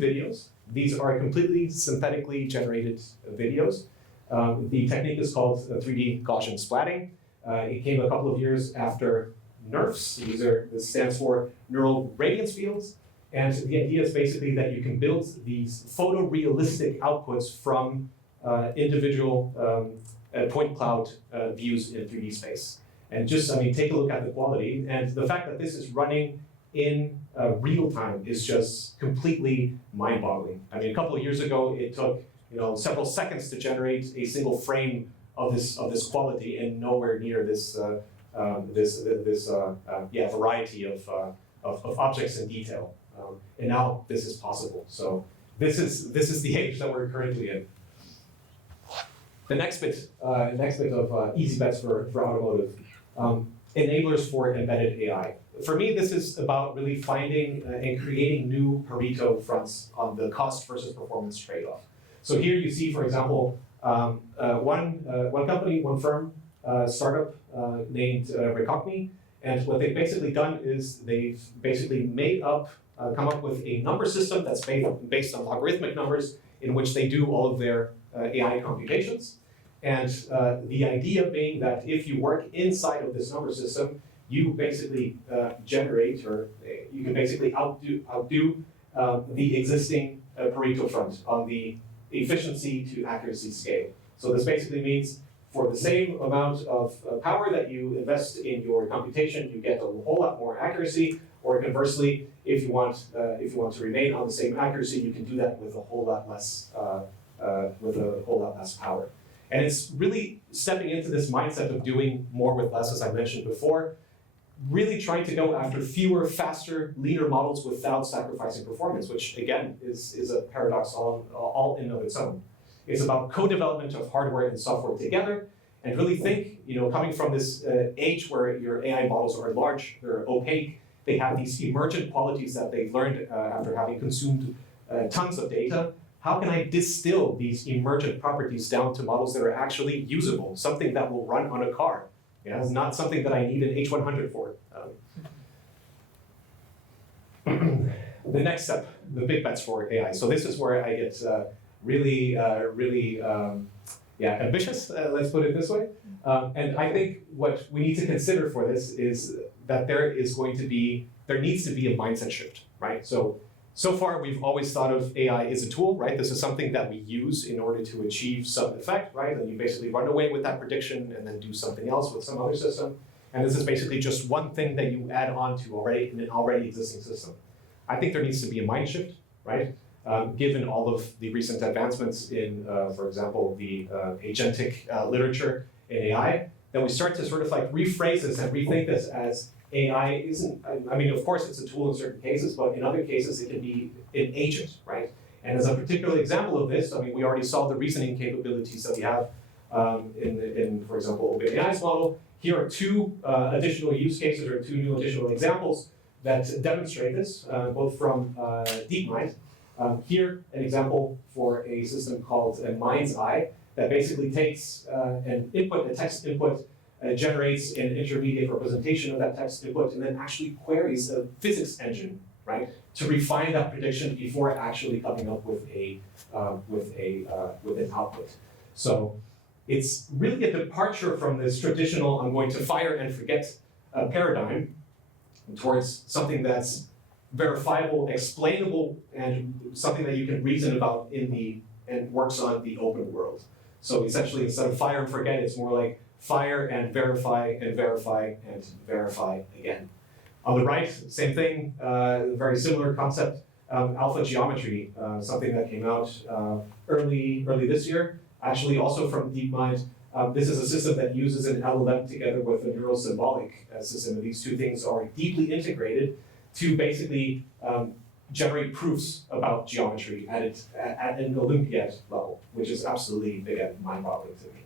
videos. These are completely synthetically generated videos. The technique is called 3D Gaussian splatting. It came a couple of years after NeRFs. This stands for neural radiance fields. And the idea is basically that you can build these photorealistic outputs from individual point cloud views in 3D space. And just, take a look at the quality. And the fact that this is running in real time is just completely mind-boggling. A couple of years ago, it took several seconds to generate a single frame of this quality, and nowhere near this variety of objects in detail. And now this is possible. So this is the age that we're currently in. The next bit of easy bets for automotive, enablers for embedded AI. For me, this is about really finding and creating new Pareto fronts on the cost versus performance trade-off. So here you see, for example, one company, one firm, startup named Recogni, and what they've basically done is they've basically come up with a number system that's based on logarithmic numbers in which they do all of their AI computations. And the idea being that if you work inside of this number system, you basically generate, or you can basically outdo the existing Pareto front on the efficiency to accuracy scale. So this basically means for the same amount of power that you invest in your computation, you get a whole lot more accuracy. Or conversely, if you want to remain on the same accuracy, you can do that with a whole lot less power. And it's really stepping into this mindset of doing more with less, as I mentioned before, really trying to go after fewer, faster, leaner models without sacrificing performance, which again is a paradox all in of its own. It's about co-development of hardware and software together, and really think, coming from this age where your AI models are large, they're opaque, they have these emergent qualities that they've learned after having consumed tons of data. How can I distill these emergent properties down to models that are actually usable, something that will run on a car? It's not something that I need an H100 for. The next step, the big bets for AI. So this is where I get really ambitious, let's put it this way. And I think what we need to consider for this is that there needs to be a mindset shift, right? So far, we've always thought of AI as a tool, right? This is something that we use in order to achieve some effect, right? And you basically run away with that prediction and then do something else with some other system. And this is basically just one thing that you add on to an already existing system. I think there needs to be a mind shift, right? Given all of the recent advancements in, for example, the agentic literature in AI, that we start to sort of like rephrase this and rethink this as AI isn't, of course it's a tool in certain cases, but in other cases it can be an agent, right? And as a particular example of this, we already saw the reasoning capabilities that we have in, for example, OpenAI's model. Here are 2 additional use cases, or 2 new additional examples that demonstrate this, both from DeepMind. Here, an example for a system called Mind's Eye. that basically takes an input, a text input, generates an intermediate representation of that text input, and then actually queries a physics engine, right, to refine that prediction before actually coming up with an output. So it's really a departure from this traditional "I'm going to fire and forget" paradigm towards something that's verifiable, explainable, and something that you can reason about and works on the open world. So essentially, instead of fire and forget, it's more like fire and verify and verify and verify again. On the right, same thing, very similar concept, alpha geometry, something that came out early this year, actually also from DeepMind. This is a system that uses an LLM together with a neurosymbolic system, and these two things are deeply integrated to basically generate proofs about geometry at an Olympiad level, which is absolutely, again, mind-boggling to me.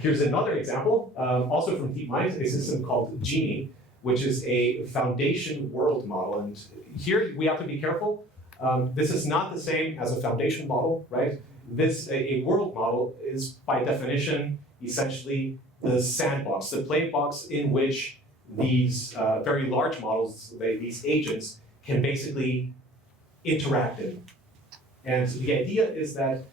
Here's another example, also from DeepMind, a system called Genie, which is a foundation world model. And here we have to be careful. This is not the same as a foundation model, right? A world model is, by definition, essentially the sandbox, the play box in which these very large models, these agents, can basically interact in. And the idea is that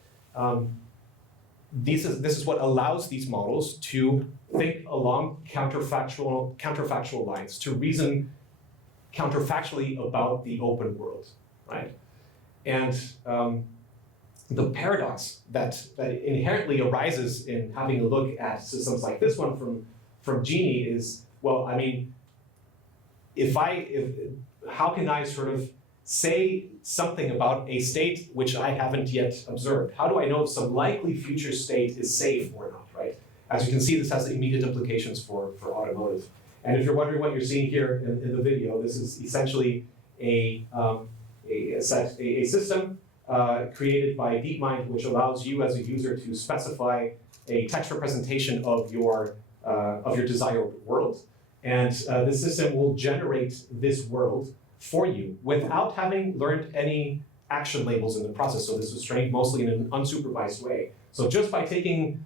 this is what allows these models to think along counterfactual lines, to reason counterfactually about the open world, right? And the paradox that inherently arises in having a look at systems like this one from Genie is, well, I mean, how can I sort of say something about a state which I haven't yet observed? How do I know if some likely future state is safe or not, right? As you can see, this has immediate implications for automotive. And if you're wondering what you're seeing here in the video, this is essentially a system created by DeepMind, which allows you as a user to specify a text representation of your desired world. And the system will generate this world for you without having learned any action labels in the process. So this was trained mostly in an unsupervised way. So just by taking,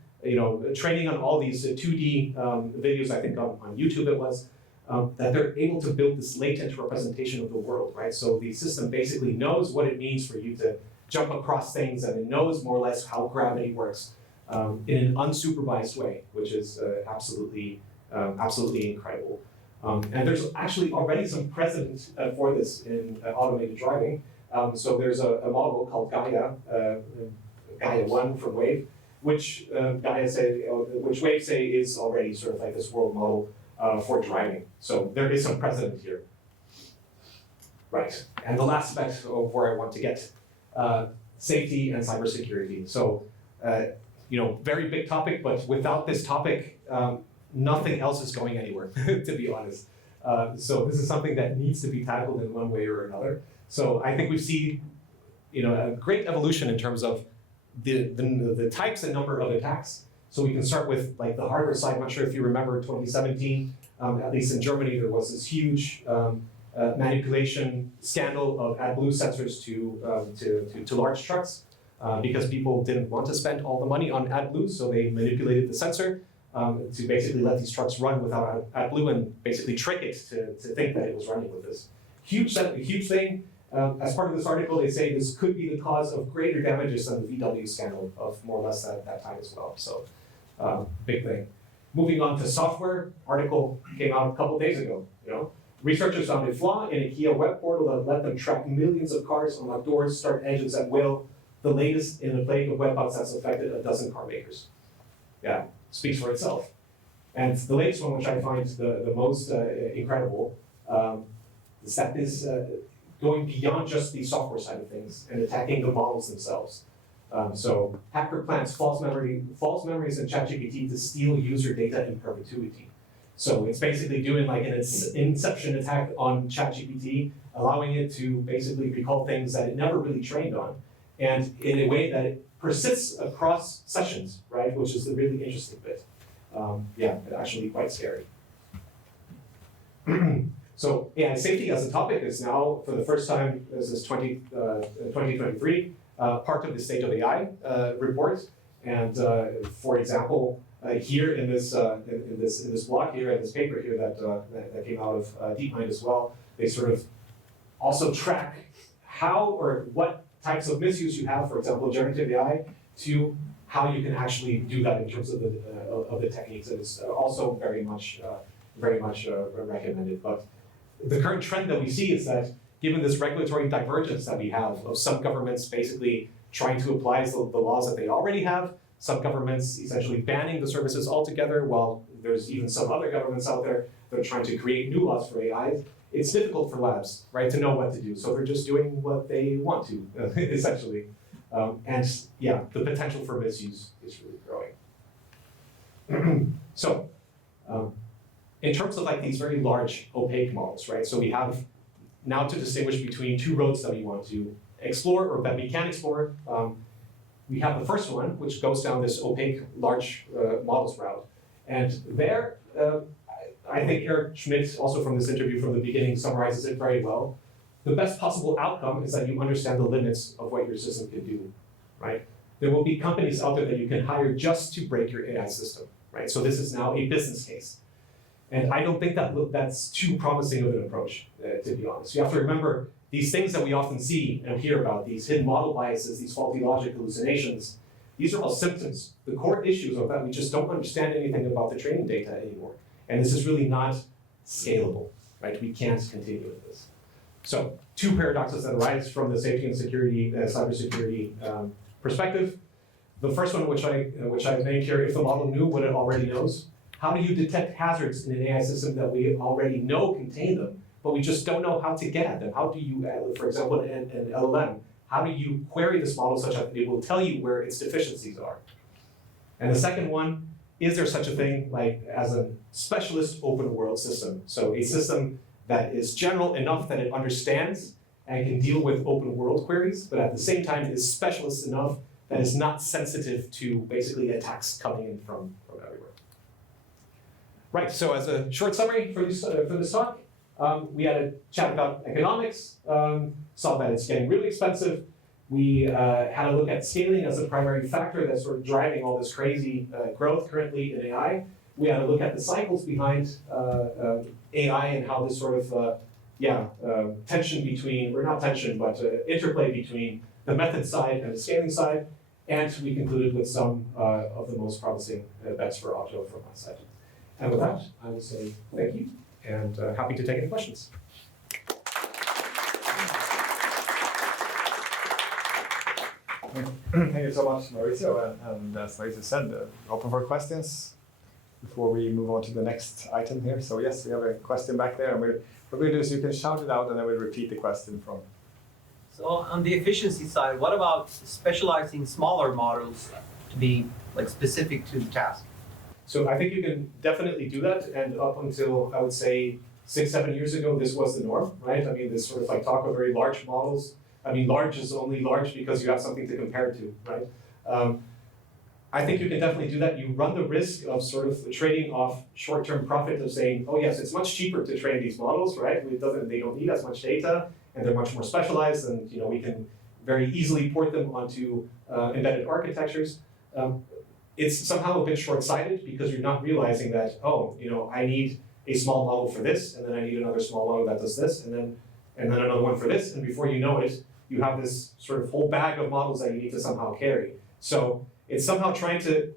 training on all these 2D videos, I think on YouTube it was, that they're able to build this latent representation of the world, right? So the system basically knows what it means for you to jump across things, and it knows more or less how gravity works in an unsupervised way, which is absolutely incredible. And there's actually already some precedent for this in automated driving. So there's a model called Gaia 1 from Wave, which Wave say is already sort of like this world model for driving. So there is some precedent here. Right, and the last aspect of where I want to get, safety and cybersecurity. So, very big topic, but without this topic, nothing else is going anywhere, to be honest. So this is something that needs to be tackled in one way or another. So I think we see, a great evolution in terms of the types and number of attacks. So we can start with like the hardware side. I'm not sure if you remember 2017, at least in Germany, there was this huge manipulation scandal of AdBlue sensors to large trucks because people didn't want to spend all the money on AdBlue, so they manipulated the sensor to basically let these trucks run without AdBlue and basically trick it to think that it was running with this. Huge thing. As part of this article, they say this could be the cause of greater damages than the VW scandal of more or less that time as well. So, big thing. Moving on to software, article came out a couple days ago. Researchers found a flaw in a Kia web portal that let them track millions of cars, unlock doors, start engines at will. The latest in a plague of webbots that's affected a dozen car makers. Yeah, speaks for itself. And the latest one, which I find the most incredible, is that this going beyond just the software side of things and attacking the models themselves. So hacker plants false memories in ChatGPT to steal user data in perpetuity. So it's basically doing like an inception attack on ChatGPT, allowing it to basically recall things that it never really trained on, and in a way that it persists across sessions, right? Which is the really interesting bit. Actually quite scary. So AI safety as a topic is now, for the first time, this is 2023, part of the State of AI report. And for example, here in this blog here, in this paper here that came out of DeepMind as well, they sort of also track how or what types of misuse you have, for example, generative AI, to how you can actually do that in terms of the techniques. And it's also very much recommended. But the current trend that we see is that given this regulatory divergence that we have of some governments basically trying to apply the laws that they already have, some governments essentially banning the services altogether, while there's even some other governments out there that are trying to create new laws for AI, it's difficult for labs, right, to know what to do. So they're just doing what they want to, essentially. And yeah, the potential for misuse is really growing. So, in terms of like these very large opaque models, right? So we have now to distinguish between two roads that we want to explore or that we can explore. We have the first one, which goes down this opaque large models route. And there, I think Eric Schmidt, also from this interview from the beginning, summarizes it very well. The best possible outcome is that you understand the limits of what your system can do, right? There will be companies out there that you can hire just to break your AI system, right? So this is now a business case. And I don't think that's too promising of an approach, to be honest. You have to remember, these things that we often see and hear about, these hidden model biases, these faulty logic hallucinations, these are all symptoms. The core issues are that we just don't understand anything about the training data anymore. And this is really not scalable, right? We can't continue with this. So, two paradoxes that arise from the safety and security, cybersecurity perspective. The first one, which I've named here, if the model knew what it already knows, how do you detect hazards in an AI system that we already know contain them, but we just don't know how to get at them? How do you, for example, an LLM, how do you query this model such that it will tell you where its deficiencies are? And the second one, is there such a thing like as a specialist open world system? So a system that is general enough that it understands and can deal with open world queries, but at the same time is specialist enough that is not sensitive to basically attacks coming in from everywhere. Right, so as a short summary for this talk, we had a chat about economics, saw that it's getting really expensive. We had a look at scaling as a primary factor that's sort of driving all this crazy growth currently in AI. We had a look at the cycles behind AI and how this sort of, tension between, or not tension, but interplay between the method side and the scaling side. And we concluded with some of the most promising bets for Auto from my side. And with that, I will say thank you and happy to take any questions. Thank you so much, Mauricio. And as Mauricio said, open for questions before we move on to the next item here. So yes, we have a question back there. And what we'll do is you can shout it out and then we'll repeat the question from. So on the efficiency side, what about specializing smaller models to be like specific to the task? So I think you can definitely do that, and up until, I would say, 6-7 years ago, this was the norm, right? I mean, this sort of like talk of very large models. I mean, large is only large because you have something to compare to, right? I think you can definitely do that. You run the risk of sort of trading off short-term profit of saying, oh yes, it's much cheaper to train these models, right? They don't need as much data, and they're much more specialized, and we can very easily port them onto embedded architectures. It's somehow a bit short-sighted because you're not realizing that, I need a small model for this, and then I need another small model that does this, and then another one for this, and before you know it, you have this sort of whole bag of models that you need to somehow carry. So it's somehow trying to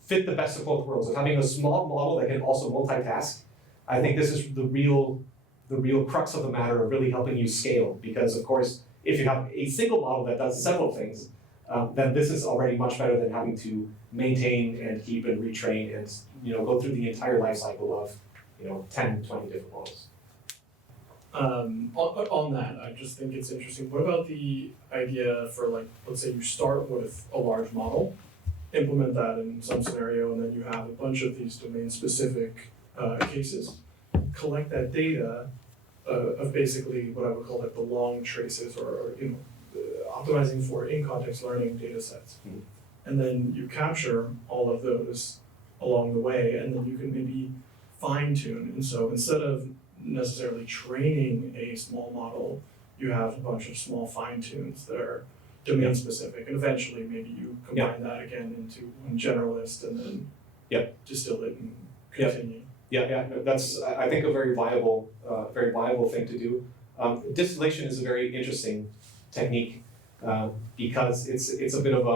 fit the best of both worlds. Of having a small model that can also multitask. I think this is the real crux of the matter of really helping you scale, because of course, if you have a single model that does several things, then this is already much better than having to maintain and keep and retrain and go through the entire life cycle of 10, 20 different models. On that, I just think it's interesting. What about the idea for, like, let's say you start with a large model, implement that in some scenario, and then you have a bunch of these domain-specific cases, collect that data of basically what I would call like the long traces or optimizing for in-context learning data sets. Mm-hmm. And then you capture all of those along the way, and then you can maybe fine-tune. And so instead of necessarily training a small model, you have a bunch of small fine-tunes that are domain specific, and eventually maybe you combine that again into one generalist and then distill it and continue. That's I think a very viable thing to do. Distillation is a very interesting technique because it's a bit of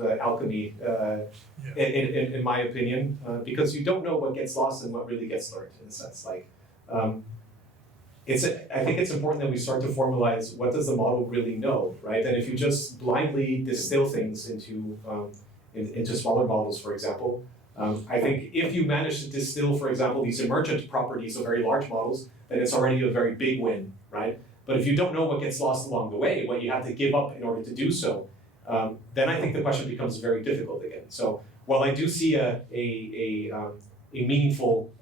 an alchemy in my opinion because you don't know what gets lost and what really gets learned in a sense. Like I think it's important that we start to formalize what does the model really know, right? And if you just blindly distill things into smaller models, for example, I think if you manage to distill, for example, these emergent properties of very large models, then it's already a very big win, right? But if you don't know what gets lost along the way, what you have to give up in order to do so, then I think the question becomes very difficult again. So while I do see a meaningful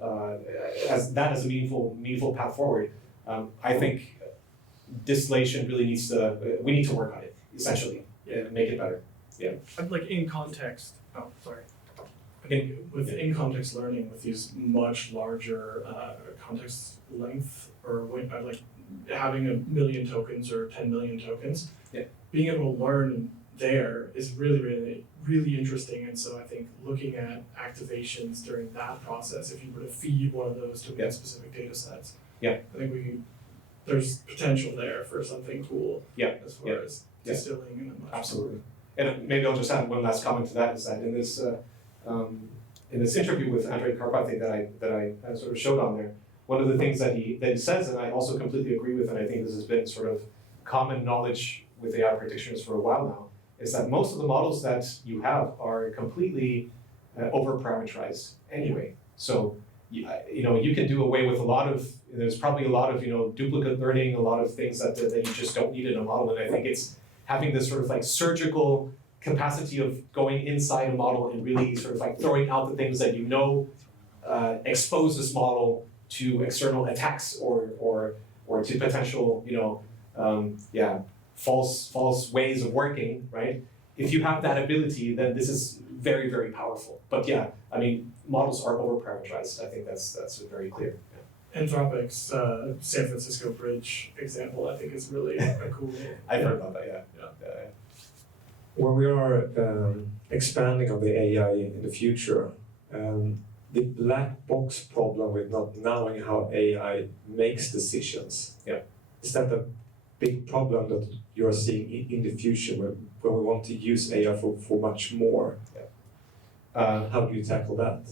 as a meaningful path forward, I think distillation really we need to work on it essentially, and make it better. Yeah. Like in context. Oh, sorry. I think with in-context learning, with these much larger context length, or like having 1 million tokens or 10 million tokens, being able to learn there is really, really, really interesting. And so I think looking at activations during that process, if you were to feed one of those domain-specific data sets, I think there's potential there for something cool as far as distilling in a much absolutely. And maybe I'll just add one last comment to that, is that in this interview with Andrei Karpathy that I sort of showed on there, one of the things that he says, and I also completely agree with, and I think this has been sort of common knowledge with AI practitioners for a while now, is that most of the models that you have are completely over-parameterized anyway. So you can do away with there's probably a lot of duplicate learning, a lot of things that you just don't need in a model, and I think it's having this sort of like surgical capacity of going inside a model and really sort of like throwing out the things that expose this model to external attacks or to potential false ways of working, right? If you have that ability, then this is very, very powerful. But I mean, models are over-parameterized. I think that's very clear. Anthropic's San Francisco Bridge example, I think, is really a cool. I've heard about that. When we are expanding on the AI in the future, the black box problem with not knowing how AI makes decisions, is that a big problem that you are seeing in the future when we want to use AI for much more? How do you tackle that?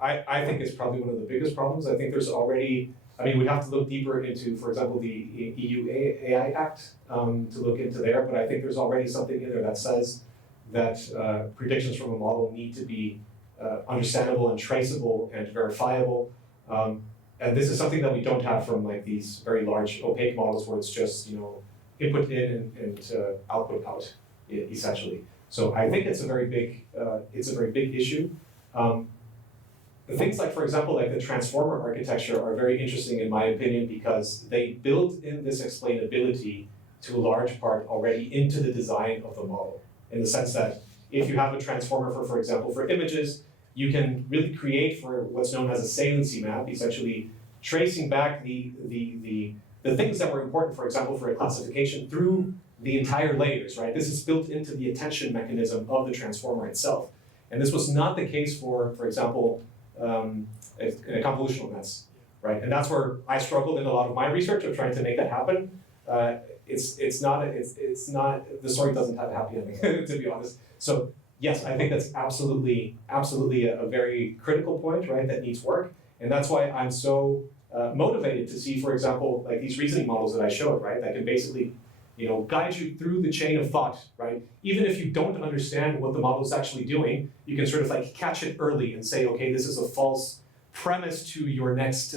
I think it's probably one of the biggest problems. I think there's already, we'd have to look deeper into, for example, the EU AI Act to look into there, but I think there's already something in there that says that predictions from a model need to be understandable and traceable and verifiable. And this is something that we don't have from like these very large opaque models where it's just, input in and output out, essentially. So I think it's a very big issue. Things like, for example, like the transformer architecture are very interesting in my opinion because they build in this explainability to a large part already into the design of the model. In the sense that if you have a transformer for example, for images, you can really create for what's known as a saliency map, essentially tracing back the things that were important, for example, for a classification through the entire layers, right? This is built into the attention mechanism of the transformer itself. And this was not the case for example, in a convolutional nets, right? And that's where I struggled in a lot of my research of trying to make that happen. It's not, the story doesn't have a happy ending, to be honest. So yes, I think that's absolutely a very critical point, right, that needs work. And that's why I'm so motivated to see, for example, like these reasoning models that I showed, right, that can basically guide you through the chain of thought, right? Even if you don't understand what the model is actually doing, you can sort of like catch it early and say, okay, this is a false premise to your next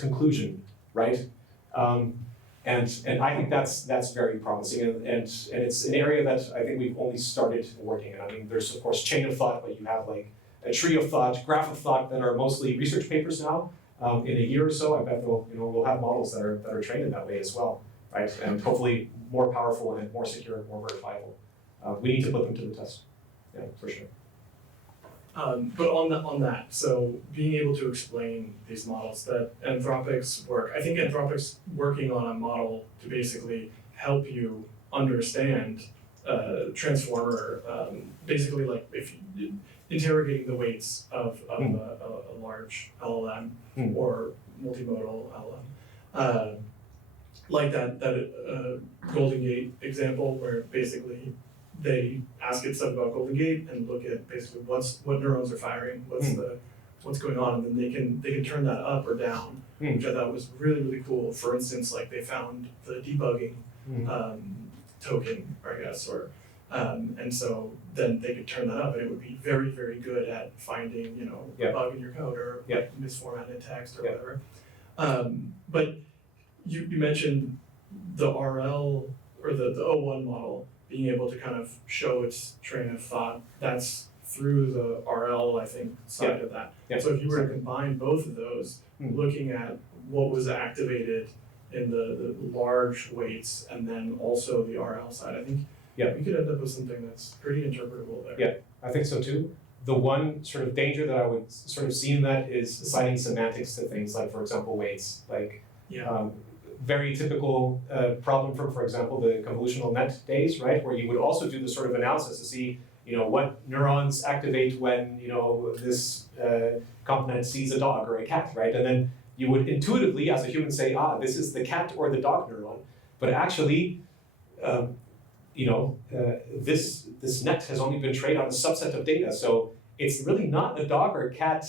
conclusion, right? And I think that's very promising, and it's an area that I think we've only started working in. I mean, there's of course chain of thought, but you have like a tree of thought, graph of thought that are mostly research papers now. In a year or so, I bet we'll have models that are trained in that way as well, right? And hopefully more powerful and more secure, more verifiable. We need to put them to the test, for sure. But on that, so being able to explain these models that Anthropic's work, I think Anthropic's working on a model to basically help you understand transformer, basically like if you, interrogating the weights of a large LLM or multimodal LLM. Like that Golden Gate example where basically they ask it stuff about Golden Gate and look at basically what neurons are firing, what's going on, and then they can turn that up or down, which I thought was really, really cool. For instance, like they found the debugging token, I guess, or and so then they could turn that up and it would be very, very good at finding, you know, a bug in your code or misformatted text or whatever. But you mentioned the RL or the O1 model being able to kind of show its train of thought. That's through the RL, I think, side of that. So if you were to combine both of those, looking at what was activated in the large weights and then also the RL side, I think we could end up with something that's pretty interpretable there. Yeah, I think so too. The one sort of danger that I would sort of see in that is assigning semantics to things like, for example, weights. Like, very typical problem from, for example, the convolutional net days, right? Where you would also do the sort of analysis to see, you know, what neurons activate when, you know, this component sees a dog or a cat, right? And then you would intuitively, as a human, say, this is the cat or the dog neuron. But actually, you know, this net has only been trained on a subset of data. So it's really not a dog or cat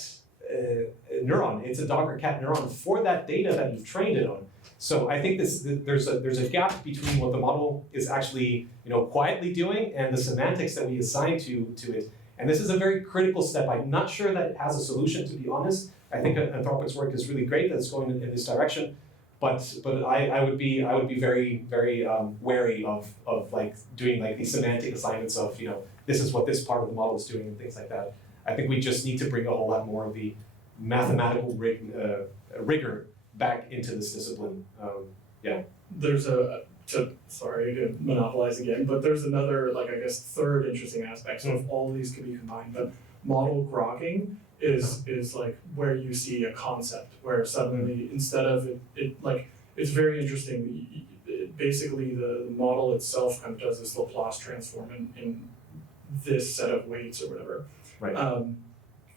neuron. It's a dog or cat neuron for that data that you've trained it on. So I think there's a gap between what the model is actually, you know, quietly doing and the semantics that we assign to it. And this is a very critical step. I'm not sure that it has a solution, to be honest. I think Anthropic's work is really great that's going in this direction. But I would be very, very wary of like doing like these semantic assignments of, you know, this is what this part of the model is doing and things like that. I think we just need to bring a whole lot more of the mathematical rigor back into this discipline. There's sorry to monopolize again, but there's another, like, I guess, third interesting aspect. So if all these can be combined, but model grokking is like where you see a concept where suddenly instead of it like, it's very interesting. Basically the model itself kind of does this Laplace transform in this set of weights or whatever. Right.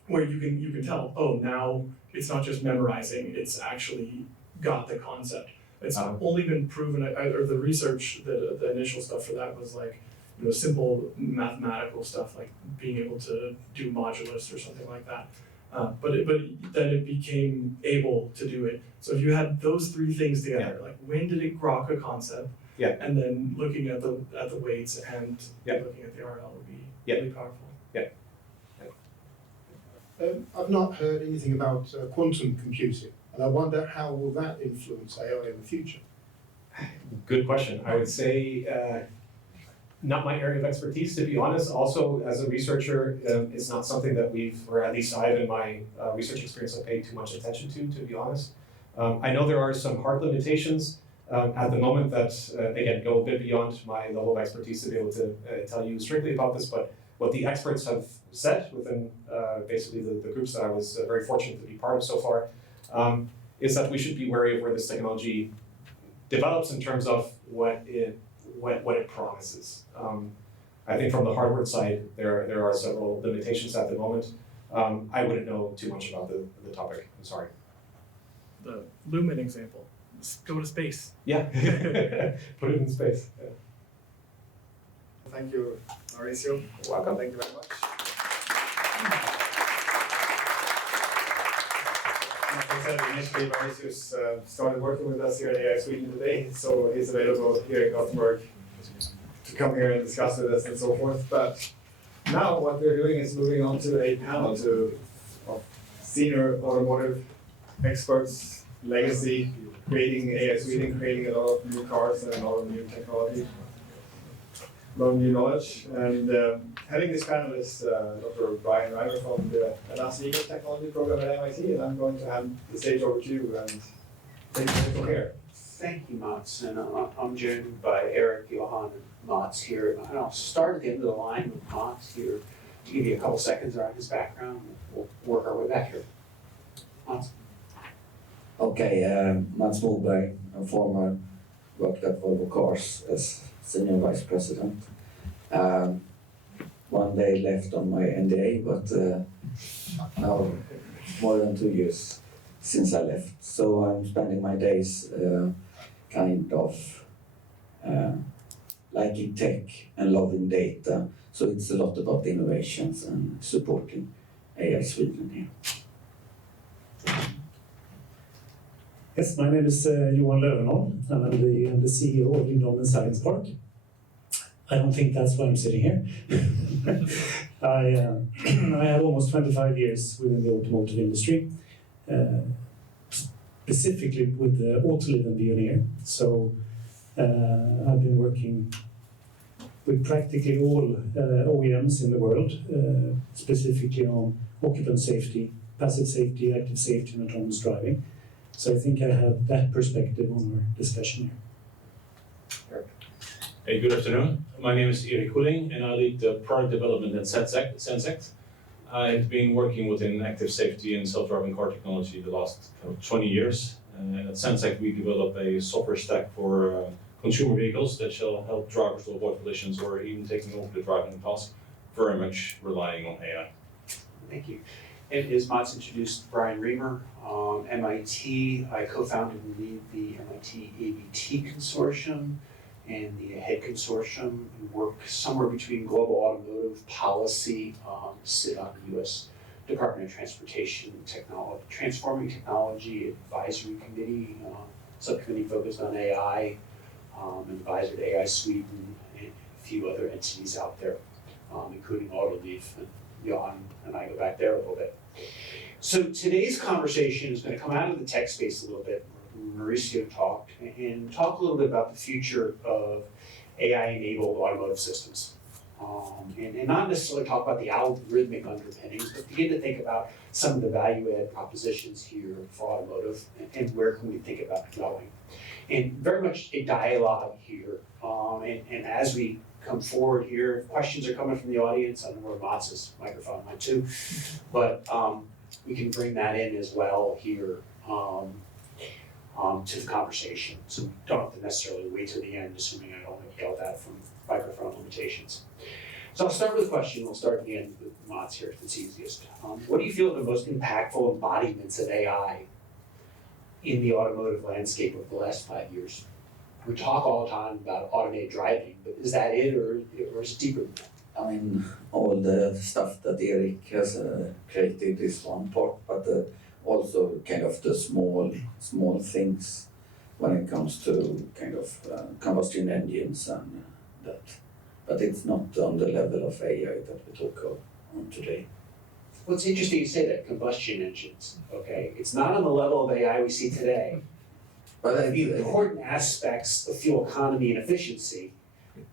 Where you can tell, oh, now it's not just memorizing, it's actually got the concept. It's only been proven, or the research, the initial stuff for that was like, you know, simple mathematical stuff like being able to do modulus or something like that. But then it became able to do it. So if you had those three things together, like when did it grok a concept, and then looking at the weights and looking at the RL would be really powerful. I've not heard anything about quantum computing, and I wonder how will that influence AI in the future? Good question. I would say not my area of expertise, to be honest. Also, as a researcher, it's not something that we've, or at least I've in my research experience, have paid too much attention to be honest. I know there are some hard limitations at the moment that, again, go a bit beyond my level of expertise to be able to tell you strictly about this, but what the experts have said within basically the groups that I was very fortunate to be part of so far, is that we should be wary of where this technology develops in terms of what it promises. I think from the hardware side, there are several limitations at the moment. I wouldn't know too much about the topic. I'm sorry. The Lumen example. Just go to space. Yeah, put it in space. Yeah. Thank you, Mauricio. Welcome. Thank you very much. Like I said, initially Mauricio's started working with us here at AI Sweden today, so he's available here in Gothenburg to come here and discuss with us and so forth. But now what we're doing is moving on to a panel of senior automotive experts, legacy, creating AI Sweden, creating a lot of new cars and a lot of new technology. A lot of new knowledge, and heading this panel is Dr. Bryan Reimer from the Advanced Vehicle Technology program at MIT, and I'm going to hand the stage over to you and take it from here. Thank you, Mats, and I'm joined by Eric, Johan, and Mats here. And I'll start at the end of the line with Mats here to give you a couple seconds around his background. We'll work our way back here. Mats. Okay, Mats Moberg, a former worked at Volvo Cars as Senior Vice President. One day left on my NDA, but now more than 2 years since I left. So I'm spending my days kind of liking tech and loving data. So it's a lot about innovations and supporting AI Sweden here. Yes, my name is Johan Lövenholm, and I'm the CEO of Nordlund Science Park. I don't think that's why I'm sitting here. I have almost 25 years within the automotive industry, specifically with Autoliv and Veoneer. So I've been working with practically all OEMs in the world, specifically on occupant safety, passive safety, active safety, and autonomous driving. So I think I have that perspective on our discussion here. Hey, good afternoon. My name is Erik Koeling and I lead the product development at Sensect. I've been working within active safety and self-driving car technology the last 20 years. At Sensect, we develop a software stack for consumer vehicles that shall help drivers to avoid collisions or even taking over the driving task, very much relying on AI. Thank you. And as Mats introduced, Bryan Reimer, MIT. I co-founded and lead the MIT ABT Consortium and the AHEAD Consortium, and work somewhere between global automotive policy, sit on the U.S. Department of Transportation Technology, Transforming Technology Advisory Committee, subcommittee focused on AI, advisor to AI Sweden, and a few other entities out there, including Autoliv, and Johan and I go back there a little bit. So today's conversation is going to come out of the tech space a little bit. Mauricio talked, and talk a little bit about the future of AI-enabled automotive systems. And not necessarily talk about the algorithmic underpinnings, but begin to think about some of the value-add propositions here for automotive, and where can we think about it going. And very much a dialogue here. And as we come forward here, if questions are coming from the audience, I don't know where Mats' microphone went to, but we can bring that in as well here to the conversation. So we don't have to necessarily wait till the end, assuming I don't get that from microphone limitations. So I'll start with a question. We'll start at the end with Mats here, if it's easiest. What do you feel are the most impactful embodiments of AI in the automotive landscape of the last 5 years? We talk all the time about automated driving, but is that it, or is it deeper than that? I mean, all the stuff that Erik has created is one part, but also kind of the small things when it comes to kind of combustion engines and that. But it's not on the level of AI that we talk on today. Well, it's interesting you say that, combustion engines, okay? It's not on the level of AI we see today, but the important aspects of fuel economy and efficiency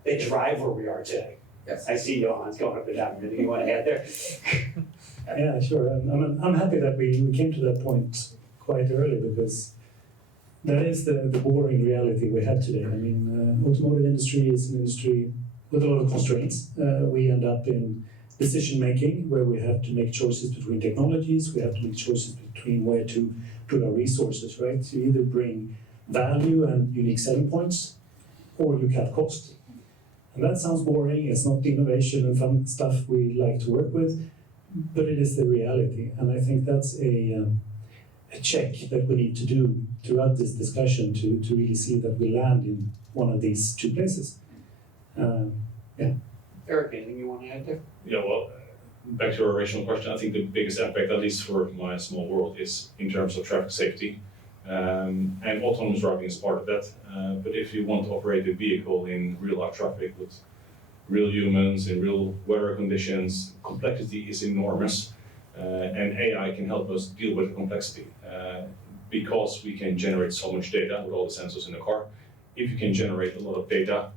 that drive where we are today. Yes. I see Johan's going up and down. Anything you want to add there? Yeah, sure. I'm happy that we came to that point quite early, because that is the boring reality we have today. I mean, automotive industry is an industry with a lot of constraints. We end up in decision making where we have to make choices between technologies. We have to make choices between where to put our resources, right? To either bring value and unique selling points, or you cut cost. And that sounds boring. It's not the innovation and fun stuff we like to work with, but it is the reality. And I think that's a check that we need to do throughout this discussion to really see that we land in one of these two places. Yeah. Eric, anything you want to add there? Yeah, well, back to your original question, I think the biggest impact, at least for my small world, is in terms of traffic safety. And autonomous driving is part of that. But if you want to operate a vehicle in real life traffic with real humans in real weather conditions, complexity is enormous. And AI can help us deal with the complexity because we can generate so much data with all the sensors in the car. If you can generate a lot of data,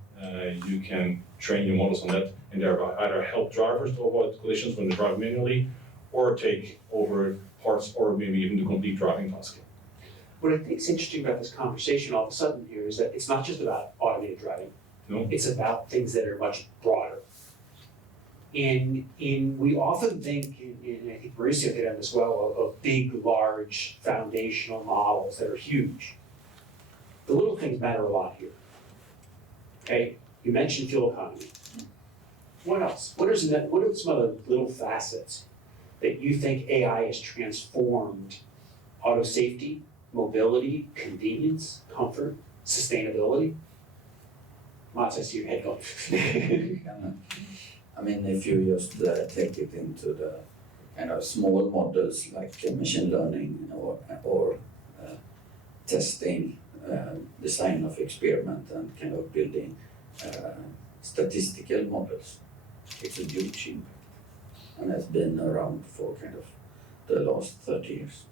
you can train your models on that and thereby either help drivers to avoid collisions when they drive manually, or take over parts, or maybe even the complete driving task. What I think is interesting about this conversation all of a sudden here is that it's not just about automated driving. No. It's about things that are much broader. And we often think, and I think Mauricio hit on this well, of big, large, foundational models that are huge. The little things matter a lot here. Okay? You mentioned fuel economy. What else? What are some other little facets that you think AI has transformed auto safety, mobility, convenience, comfort, sustainability? Mats, I see your head going. I mean, if you just take it into the kind of small models like machine learning or testing, design of experiment and kind of building statistical models, it's a huge impact and has been around for kind of the last 30 years.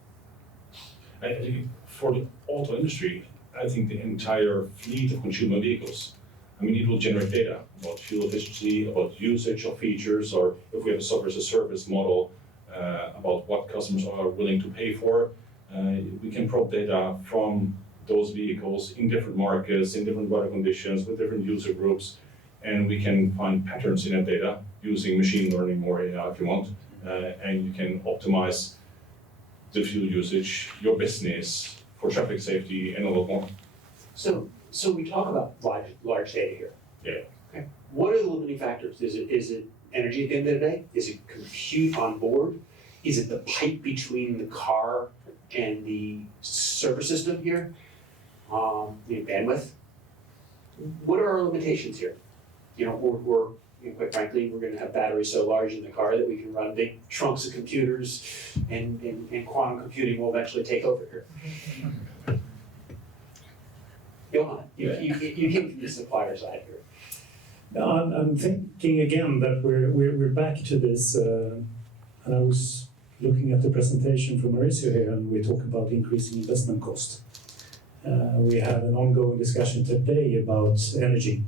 I think for the auto industry, I think the entire fleet of consumer vehicles, I mean, it will generate data about fuel efficiency, about usage of features, or if we have a software as a service model, about what customers are willing to pay for. We can probe data from those vehicles in different markets, in different weather conditions, with different user groups, and we can find patterns in that data using machine learning or AI if you want, and you can optimize the fuel usage, your business, for traffic safety, and a lot more. So we talk about large data here. Yeah. Okay. What are the limiting factors? Is it energy at the end of the day? Is it compute on board? Is it the pipe between the car and the server system here? Bandwidth. What are our limitations here? We're quite frankly, we're going to have batteries so large in the car that we can run big trunks of computers, and quantum computing will eventually take over here. Johan, you came from the supplier side here. No, I'm thinking again that we're back to this, and I was looking at the presentation from Mauricio here, and we talk about increasing investment cost. We had an ongoing discussion today about energy.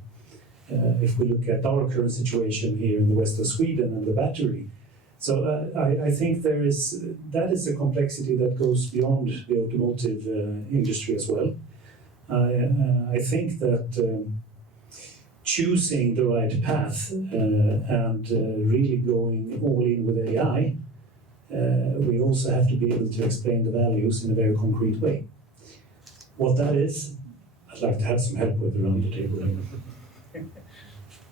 If we look at our current situation here in the west of Sweden and the battery. So I think that is a complexity that goes beyond the automotive industry as well. I think that choosing the right path and really going all in with AI, we also have to be able to explain the values in a very concrete way. What that is, I'd like to have some help with around the table.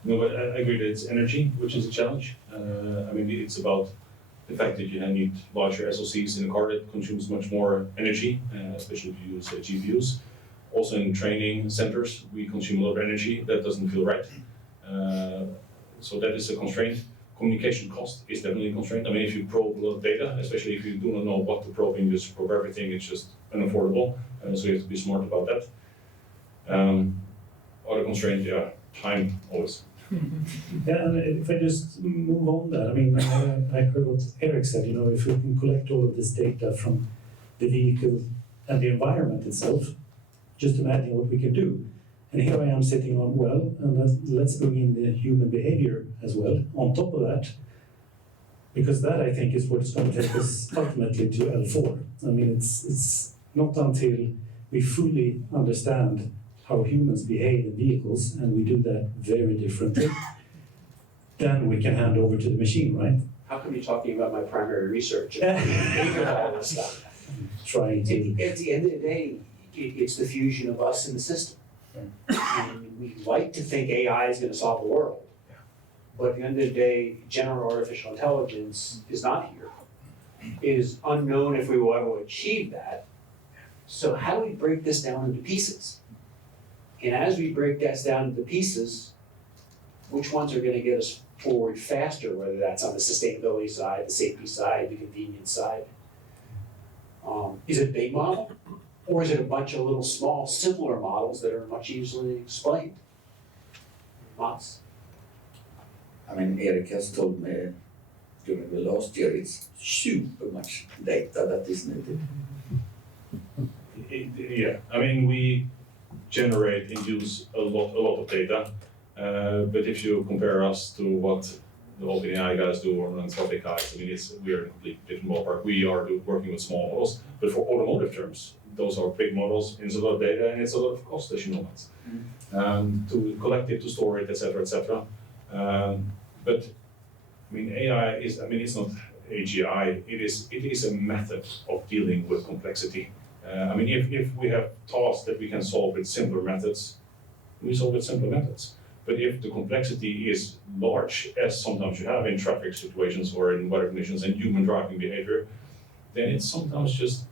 No, but I agree that it's energy, which is a challenge. I mean, it's about the fact that you need larger SoCs in a car that consumes much more energy, especially if you use GPUs. Also in training centers, we consume a lot of energy. That doesn't feel right. So that is a constraint. Communication cost is definitely a constraint. I mean, if you probe a lot of data, especially if you do not know what to probe and you just probe everything, it's just unaffordable. So you have to be smart about that. Other constraint, time always. Yeah, and if I just move on that, I mean, I heard what Eric said, if we can collect all of this data from the vehicle and the environment itself, just imagine what we can do. And here I am sitting on, and let's bring in the human behavior as well on top of that, because that I think is what's going to take us ultimately to L4. I mean, it's not until we fully understand how humans behave in vehicles, and we do that very differently, then we can hand over to the machine, right? How come you're talking about my primary research? All this stuff. Trying to. At the end of the day, it's the fusion of us and the system. And we like to think AI is going to solve the world. But at the end of the day, general artificial intelligence is not here. It is unknown if we will ever achieve that. So how do we break this down into pieces? And as we break this down into pieces, which ones are going to get us forward faster, whether that's on the sustainability side, the safety side, the convenience side? Is it a big model? Or is it a bunch of little small, simpler models that are much easily explained? Mats? I mean, Eric has told me during the last year it's super much data that is needed. Yeah, I mean, we generate and use a lot of data, but if you compare us to what the OpenAI guys do or Anthropic guys, I mean, we're in a completely different ballpark. We are working with small models, but for automotive terms, those are big models, it's a lot of data, and it's a lot of cost, as you know, to collect it, to store it, etc., etc. But I mean, AI is, I mean, it's not AGI. It is a method of dealing with complexity. I mean, if we have tasks that we can solve with simpler methods, we solve with simpler methods. But if the complexity is large, as sometimes you have in traffic situations or in weather conditions and human driving behavior, then it's sometimes just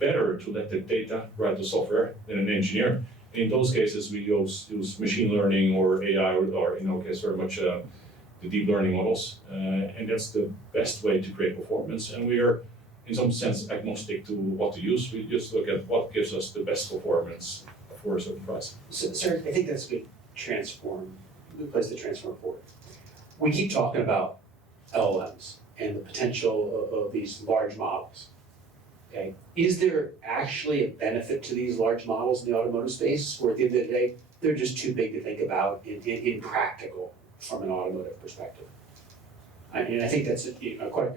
better to let the data write the software than an engineer. In those cases, we use machine learning or AI, or in our case, very much the deep learning models, and that's the best way to create performance. And we are, in some sense, agnostic to what to use. We just look at what gives us the best performance for a certain price. So, sir, I think that's a good place to transform forward. We keep talking about LLMs and the potential of these large models. Okay, is there actually a benefit to these large models in the automotive space, or at the end of the day, they're just too big to think about in practical from an automotive perspective? And I think that's quite.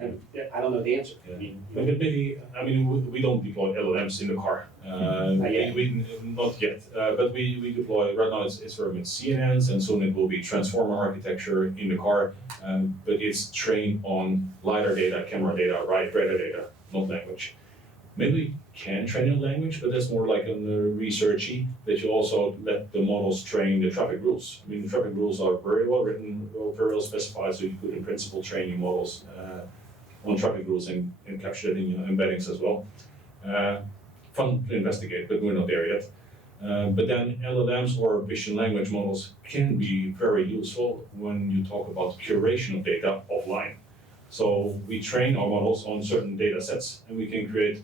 I don't know the answer. Yeah. But maybe, I mean, we don't deploy LLMs in the car. Not yet. Not yet. But we deploy, right now it's very much CNNs, and soon it will be transformer architecture in the car. But it's trained on LiDAR data, camera data, radar data, not language. Maybe we can train in language, but that's more like on the researchy, that you also let the models train the traffic rules. I mean, the traffic rules are very well written, very well specified, so you could in principle train your models on traffic rules and capture that in your embeddings as well. Fun to investigate, but we're not there yet. But then LLMs or vision language models can be very useful when you talk about curation of data offline. So we train our models on certain data sets, and we can create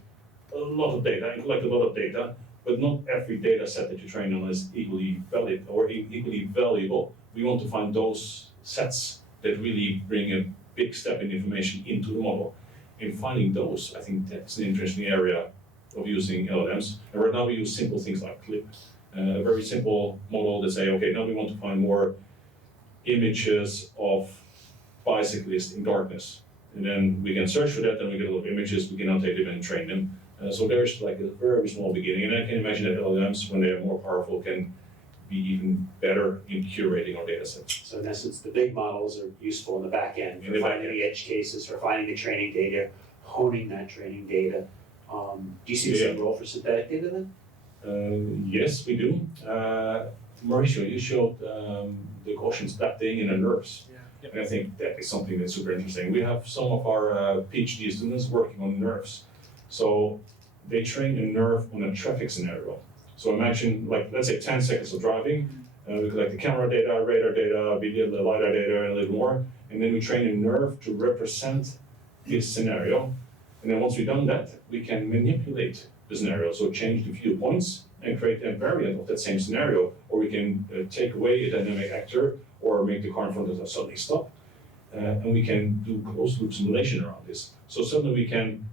a lot of data and collect a lot of data, but not every data set that you train on is equally valid or equally valuable. We want to find those sets that really bring a big step in information into the model. In finding those, I think that's an interesting area of using LLMs. And right now we use simple things like CLIP, a very simple model that say, okay, now we want to find more images of bicyclists in darkness. And then we can search for that, and we get a lot of images, we can annotate them and train them. So there's like a very small beginning, and I can imagine that LLMs, when they are more powerful, can be even better in curating our data sets. So in essence, the big models are useful in the back end for finding the edge cases, for finding the training data, honing that training data. Do you see the same role for synthetic data then? Yes, we do. Mauricio, you showed the Gaussian splitting in the nerves. Yeah. And I think that is something that's super interesting. We have some of our PhD students working on nerves. So they train a nerve on a traffic scenario. So imagine, like, let's say 10 seconds of driving, we collect the camera data, radar data, the LiDAR data, and a little more, and then we train a nerve to represent this scenario. And then once we've done that, we can manipulate the scenario, so change the viewpoints and create a variant of that same scenario, or we can take away a dynamic actor or make the car in front of us suddenly stop. And we can do closed loop simulation around this. So suddenly we can,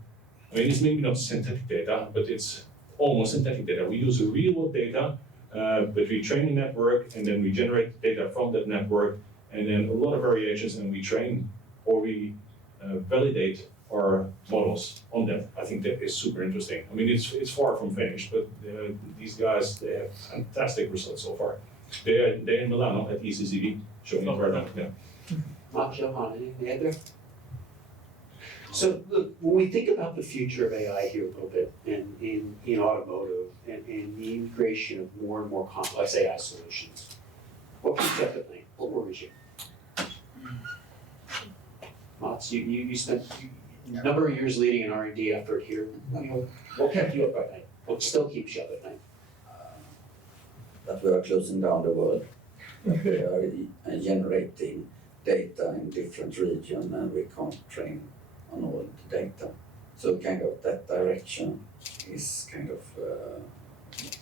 I mean, it's maybe not synthetic data, but it's almost synthetic data. We use real world data, but we train a network, and then we generate data from that network, and then a lot of variations, and we train or we validate our models on that. I think that is super interesting. I mean, it's far from finished, but these guys, they have fantastic results so far. They're in Milano at ECCD, showing it right now. Yeah. Mark, Johan, anything to add there? So look, when we think about the future of AI here a little bit in automotive and the integration of more and more complex AI solutions, what keeps you up at night? What worries you? Mats, you spent a number of years leading an R&D effort here. What kept you up at night? What still keeps you up at night? That we are closing down the world, that we are generating data in different regions, and we can't train on all the data. So kind of that direction is kind of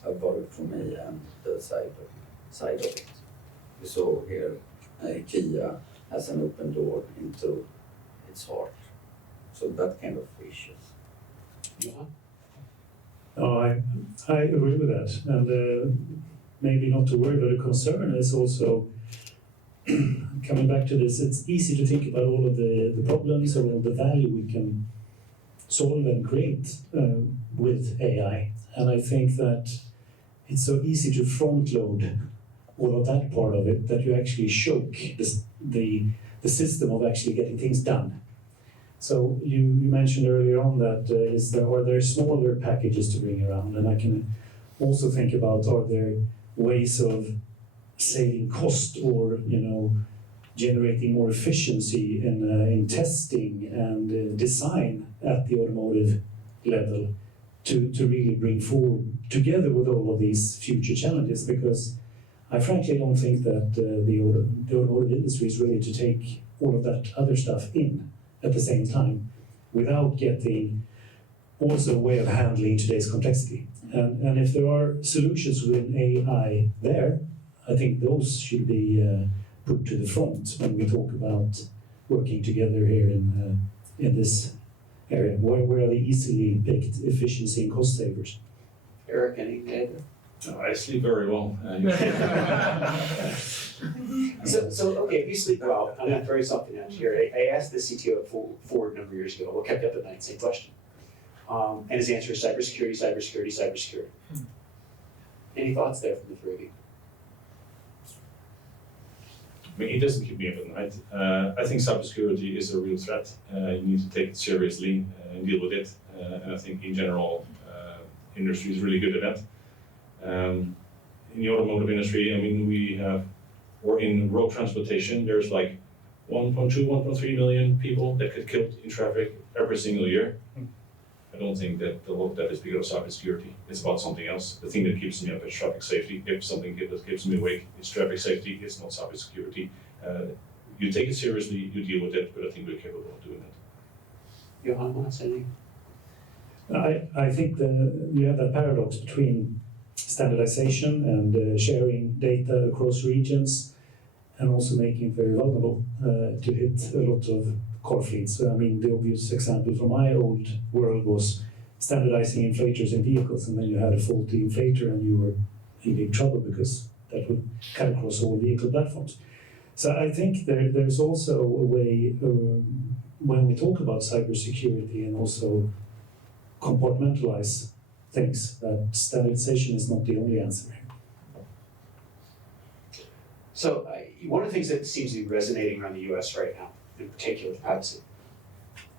a worry for me, and the side of it. We saw here Kia has an open door into its heart. So that kind of issues. Johan? Oh, I agree with that, and maybe not to worry, but a concern is also coming back to this. It's easy to think about all of the problems or all the value we can solve and create with AI, and I think that it's so easy to front load all of that part of it that you actually choke the system of actually getting things done. So you mentioned earlier on that are there smaller packages to bring around, and I can also think about, are there ways of saving cost or generating more efficiency in testing and design at the automotive level to really bring forward together with all of these future challenges, because I frankly don't think that the automotive industry is ready to take all of that other stuff in at the same time without getting also a way of handling today's complexity. And if there are solutions within AI there, I think those should be put to the front when we talk about working together here in this area. Where are the easily picked efficiency and cost savers? Eric, anything to add? I sleep very well. So okay, if you sleep well, I'm gonna throw you something out here. I asked the CTO at Ford a number of years ago, what kept you up at night, same question. And his answer is cybersecurity, cybersecurity, cybersecurity. Any thoughts there from the three of you? I mean, it doesn't keep me up at night. I think cybersecurity is a real threat. You need to take it seriously and deal with it. And I think in general, industry is really good at that. In the automotive industry, I mean, or in road transportation, there's like 1.2, 1.3 million people that get killed in traffic every single year. I don't think that a lot of that is because of cybersecurity. It's about something else. The thing that keeps me up is traffic safety. If something that keeps me awake, it's traffic safety, it's not cybersecurity. You take it seriously, you deal with it, but I think we're capable of doing that. Johan, want to say anything? I think you have that paradox between standardization and sharing data across regions, and also making it very vulnerable to hit a lot of car fleets. So, I mean, the obvious example from my old world was standardizing inflators in vehicles, and then you had a faulty inflator and you were in big trouble because that would cut across all vehicle platforms. So I think there's also a way when we talk about cybersecurity and also compartmentalize things, that standardization is not the only answer. So one of the things that seems to be resonating around the US right now, in particular, is privacy.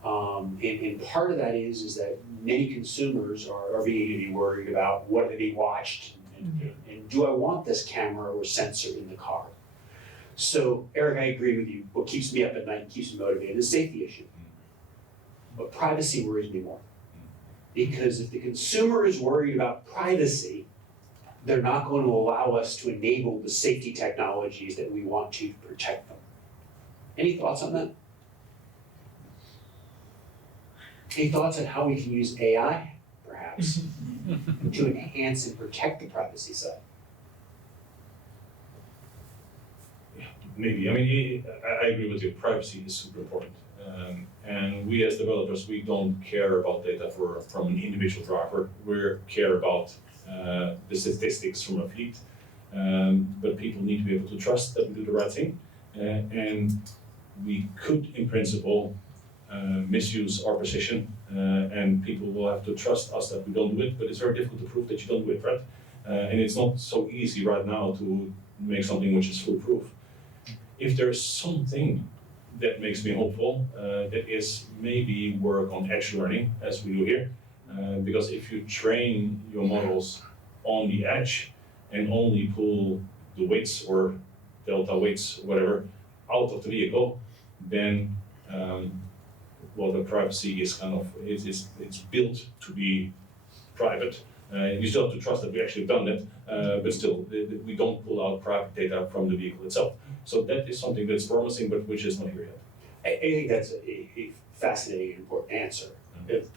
And part of that is that many consumers are beginning to be worried about what are being watched, and do I want this camera or sensor in the car? So Eric, I agree with you. What keeps me up at night and keeps me motivated is safety issue. But privacy worries me more. Because if the consumer is worried about privacy, they're not going to allow us to enable the safety technologies that we want to protect them. Any thoughts on that? Any thoughts on how we can use AI, perhaps, to enhance and protect the privacy side? Maybe. I mean, I agree with you. Privacy is super important. And we as developers, we don't care about data from an individual driver. We care about the statistics from a fleet. But people need to be able to trust that we do the right thing. And we could, in principle, misuse our position. And people will have to trust us that we don't do it. But it's very difficult to prove that you don't do it, right? And it's not so easy right now to make something which is foolproof. If there's something that makes me hopeful, that is maybe work on edge learning, as we do here. Because if you train your models on the edge and only pull the weights or delta weights, whatever, out of the vehicle, then the privacy is kind of, it's built to be private. You still have to trust that we actually done it, but still, we don't pull out private data from the vehicle itself. So that is something that's promising, but which is not here yet. I think that's a fascinating and important answer.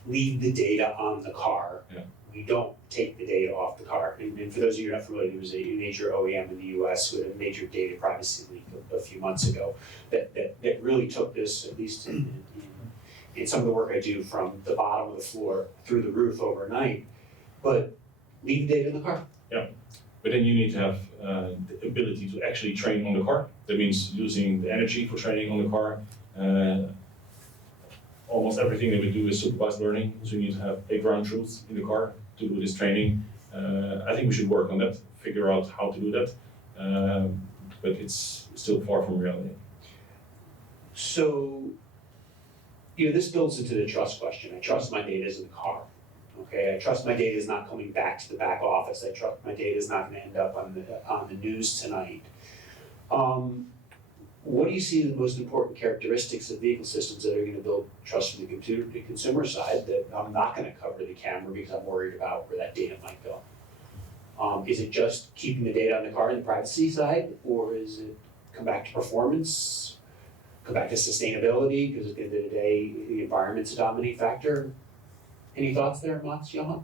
Leave the data on the car. Yeah. We don't take the data off the car. And for those of you who are not familiar, there was a major OEM in the US who had a major data privacy leak a few months ago that really took this, at least in some of the work I do, from the bottom of the floor through the roof overnight. But leave the data in the car. Yeah, but then you need to have the ability to actually train on the car. That means using the energy for training on the car. Almost everything that we do is supervised learning, so you need to have a ground truth in the car to do this training. I think we should work on that, figure out how to do that, but it's still far from reality. So, this builds into the trust question. I trust my data is in the car. Okay, I trust my data is not coming back to the back office. I trust my data is not going to end up on the news tonight. What do you see as the most important characteristics of vehicle systems that are going to build trust from the consumer side that I'm not going to cover the camera because I'm worried about where that data might go? Is it just keeping the data on the car on the privacy side, or is it come back to performance, come back to sustainability, because at the end of the day, the environment's a dominating factor? Any thoughts there, Mats, Johan?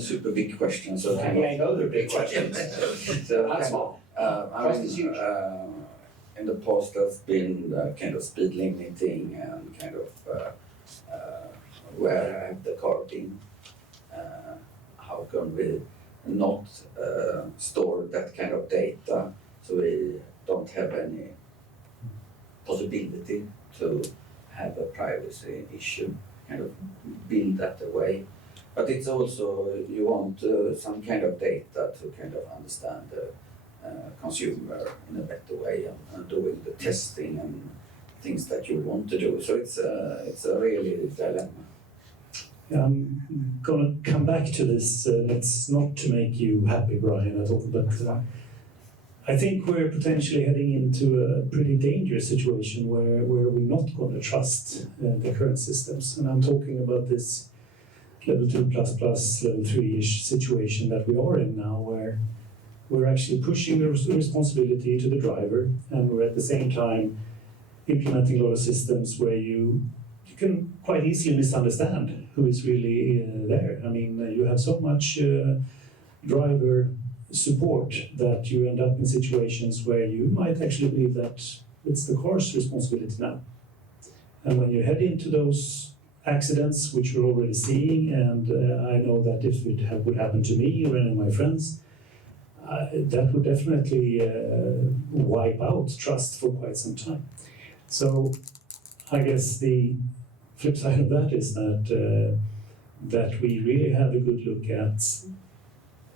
Super big question, so Yeah, I know they're big questions. So Not small. I is huge. in the past, there's been kind of speed limiting and kind of where have the car been? How can we not store that kind of data so we don't have any possibility to have a privacy issue, kind of build that away. But it's also, you want some kind of data to kind of understand the consumer in a better way and doing the testing and things that you want to do. So it's a really dilemma. I'm going to come back to this. It's not to make you happy, Bryan, at all, but I think we're potentially heading into a pretty dangerous situation where we're not going to trust the current systems. And I'm talking about this level 2++, level 3-ish situation that we are in now, where we're actually pushing the responsibility to the driver, and we're at the same time implementing a lot of systems where you can quite easily misunderstand who is really there. I mean, you have so much driver support that you end up in situations where you might actually believe that it's the car's responsibility now. And when you head into those accidents, which we're already seeing, and I know that if it would happen to me or any of my friends, that would definitely wipe out trust for quite some time. So I guess the flip side of that is that we really have a good look at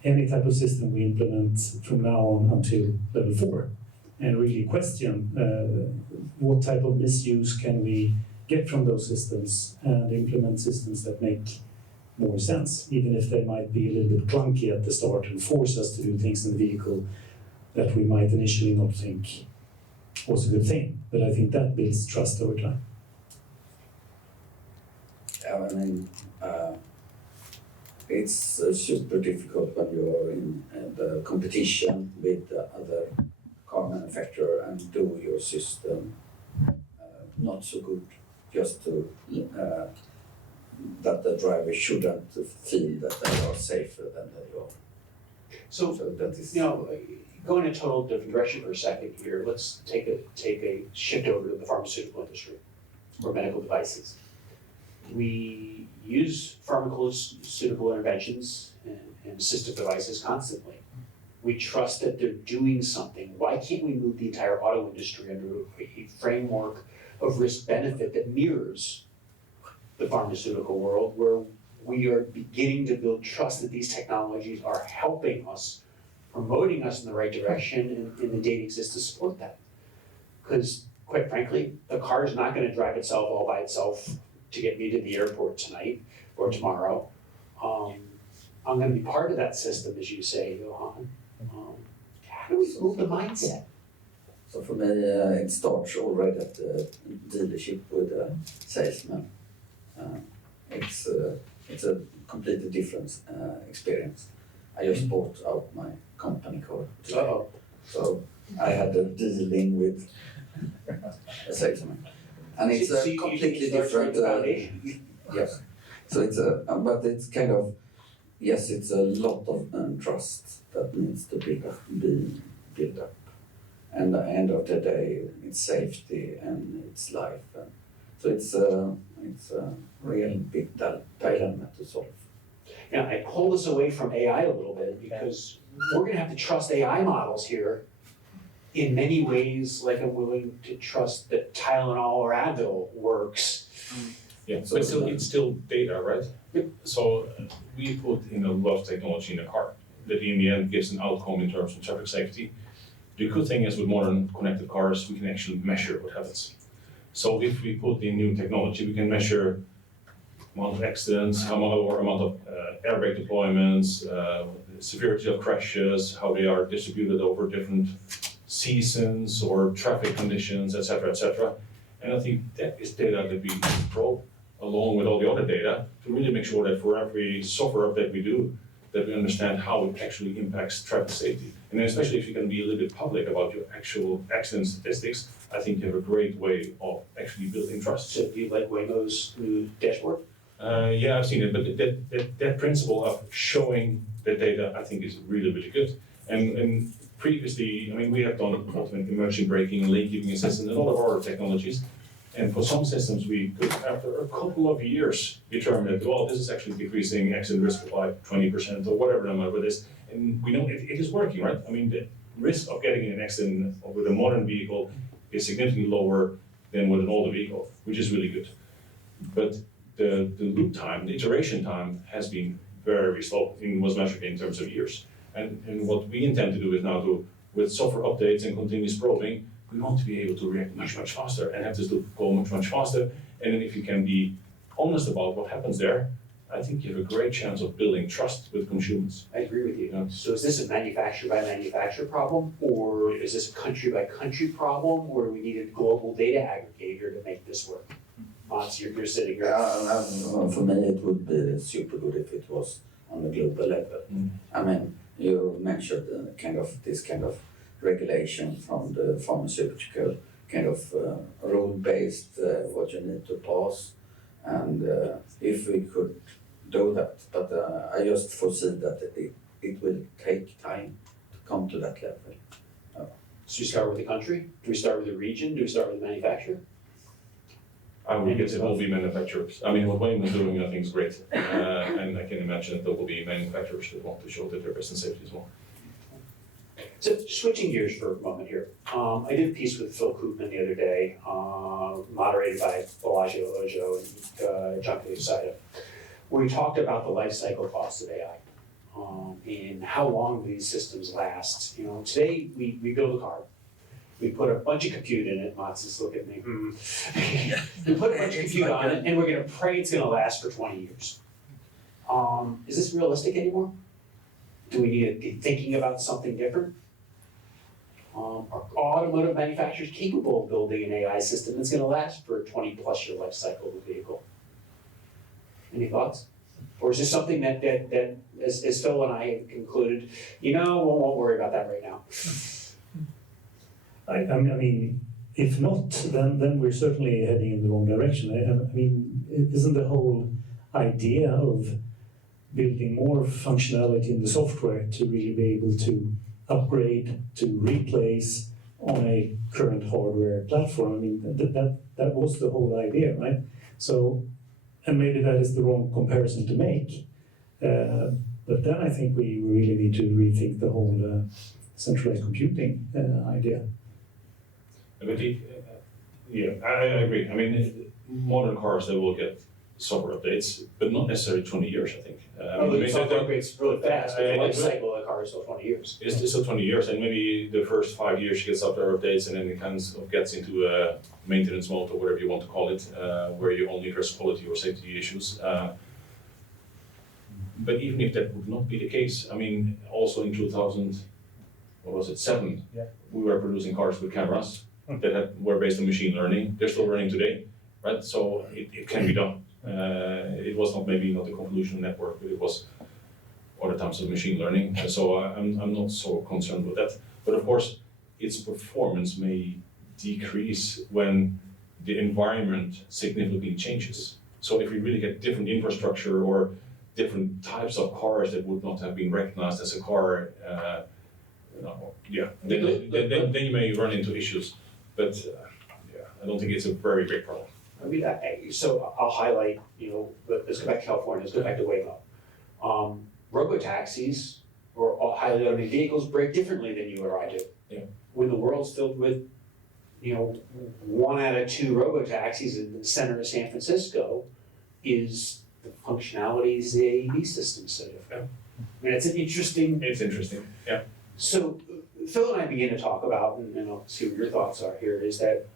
any type of system we implement from now on until level 4, and really question what type of misuse can we get from those systems, and implement systems that make more sense, even if they might be a little bit clunky at the start and force us to do things in the vehicle that we might initially not think was a good thing. But I think that builds trust over time. Yeah, I mean, it's super difficult when you're in the competition with the other car manufacturer and do your system not so good, just to that the driver shouldn't feel that they are safer than they are. So that is, you know, going in a total different direction for a second here, let's take a shift over to the pharmaceutical industry or medical devices. We use pharmaceutical interventions and assistive devices constantly. We trust that they're doing something. Why can't we move the entire auto industry under a framework of risk-benefit that mirrors the pharmaceutical world, where we are beginning to build trust that these technologies are helping us, promoting us in the right direction, and the data exists to support that? Because quite frankly, the car is not going to drive itself all by itself to get me to the airport tonight or tomorrow. I'm going to be part of that system, as you say, Johan. How do we move the mindset? so for me, it starts already at the dealership with a salesman. It's a completely different experience. I just bought out my company car today. Uh-oh. So I had a dealing with a salesman. And it's So a you completely start from different, the foundation. yes. So it's but it's kind of, yes, it's a lot of trust that needs to be built up. And at the end of the day, it's safety and it's life. And so it's a real big dilemma to solve. Now, I pull this away from AI a little bit because we're going to have to trust AI models here in many ways, like I'm willing to trust that Tylenol or Advil works. Yeah, but it's still data, right? Yep. So we put in a lot of technology in the car that in the end gives an outcome in terms of traffic safety. The good thing is with modern connected cars, we can actually measure what happens. So if we put in new technology, we can measure amount of accidents, amount of airbag deployments, severity of crashes, how they are distributed over different seasons or traffic conditions, etc., etc. And I think that is data that we probe along with all the other data to really make sure that for every software update we do, that we understand how it actually impacts traffic safety. And then especially if you can be a little bit public about your actual accident statistics, I think you have a great way of actually building trust. So do you like Waymo's new dashboard? Yeah, I've seen it, but that principle of showing the data, I think, is really, really good. And previously, I mean, we have done automatic emergency braking and lane keeping assist and a lot of other technologies. And for some systems, we could, after a couple of years, determine that, well, this is actually decreasing accident risk by 20% or whatever the number is. And we know it is working, right? I mean, the risk of getting in an accident with a modern vehicle is significantly lower than with an older vehicle, which is really good. But the loop time, the iteration time has been very slow. It was measured in terms of years. And what we intend to do is now with software updates and continuous probing, we want to be able to react much faster and have this loop go much faster. And then if you can be honest about what happens there, I think you have a great chance of building trust with consumers. I agree with you. Yeah. So is this a manufacturer by manufacturer problem, or is this a country by country problem, or we need a global data aggregator to make this work? Mats, you're sitting here. For me, it would be super good if it was on a global level. I mean, you mentioned this kind of regulation from the pharmaceutical kind of rule-based what you need to pass, and if we could do that, but I just foresee that it will take time to come to that level. So we start with the country? Do we start with the region? Do we start with the manufacturer? I would guess it will be manufacturers. I mean, what Wayne is doing, I think, is great. And I can imagine that there will be manufacturers that want to show that they're best in safety as well. So switching gears for a moment here. I did a piece with Phil Koopman the other day, moderated by Bellagio Ojo and Junko Saito, where we talked about the life cycle costs of AI and how long these systems last. You know, today we build a car. We put a bunch of compute in it. Mats is looking at me. We put a bunch of compute on it, and we're going to pray it's going to last for 20 years. Is this realistic anymore? Do we need to be thinking about something different? Are automotive manufacturers capable of building an AI system that's going to last for a 20+ year life cycle of the vehicle? Any thoughts? Or is this something that as Phil and I have concluded, we won't worry about that right now? I mean, if not, then we're certainly heading in the wrong direction. I mean, isn't the whole idea of building more functionality in the software to really be able to upgrade, to replace on a current hardware platform? I mean, that was the whole idea, right? So, and maybe that is the wrong comparison to make. But then I think we really need to rethink the whole centralized computing idea. But I agree. I mean, modern cars, they will get software updates, but not necessarily 20 years, I think. The software upgrades really fast, but the life cycle of the car is still 20 years. It's still 20 years, and maybe the first 5 years you get software updates, and then it kind of gets into a maintenance mode or whatever you want to call it, where you only address quality or safety issues. But even if that would not be the case, I mean, also in 2007, we were producing cars with cameras that were based on machine learning. They're still running today, right? So it can be done. It was maybe not a convolutional network, but it was other types of machine learning. So I'm not so concerned with that. But of course, its performance may decrease when the environment significantly changes. So if we really get different infrastructure or different types of cars that would not have been recognized as a car, then you may run into issues. But I don't think it's a very big problem. I mean, so I'll highlight, let's go back to California, let's go back to Waymo. Robotaxis or highly automated vehicles break differently than you or I do. Yeah. When the world's filled with, 1 out of 2 robotaxis in the center of San Francisco is the functionalities the AEB system set up. Yeah. I mean, it's interesting. It's interesting, yeah. So Phil and I began to talk about, and I'll see what your thoughts are here, is that,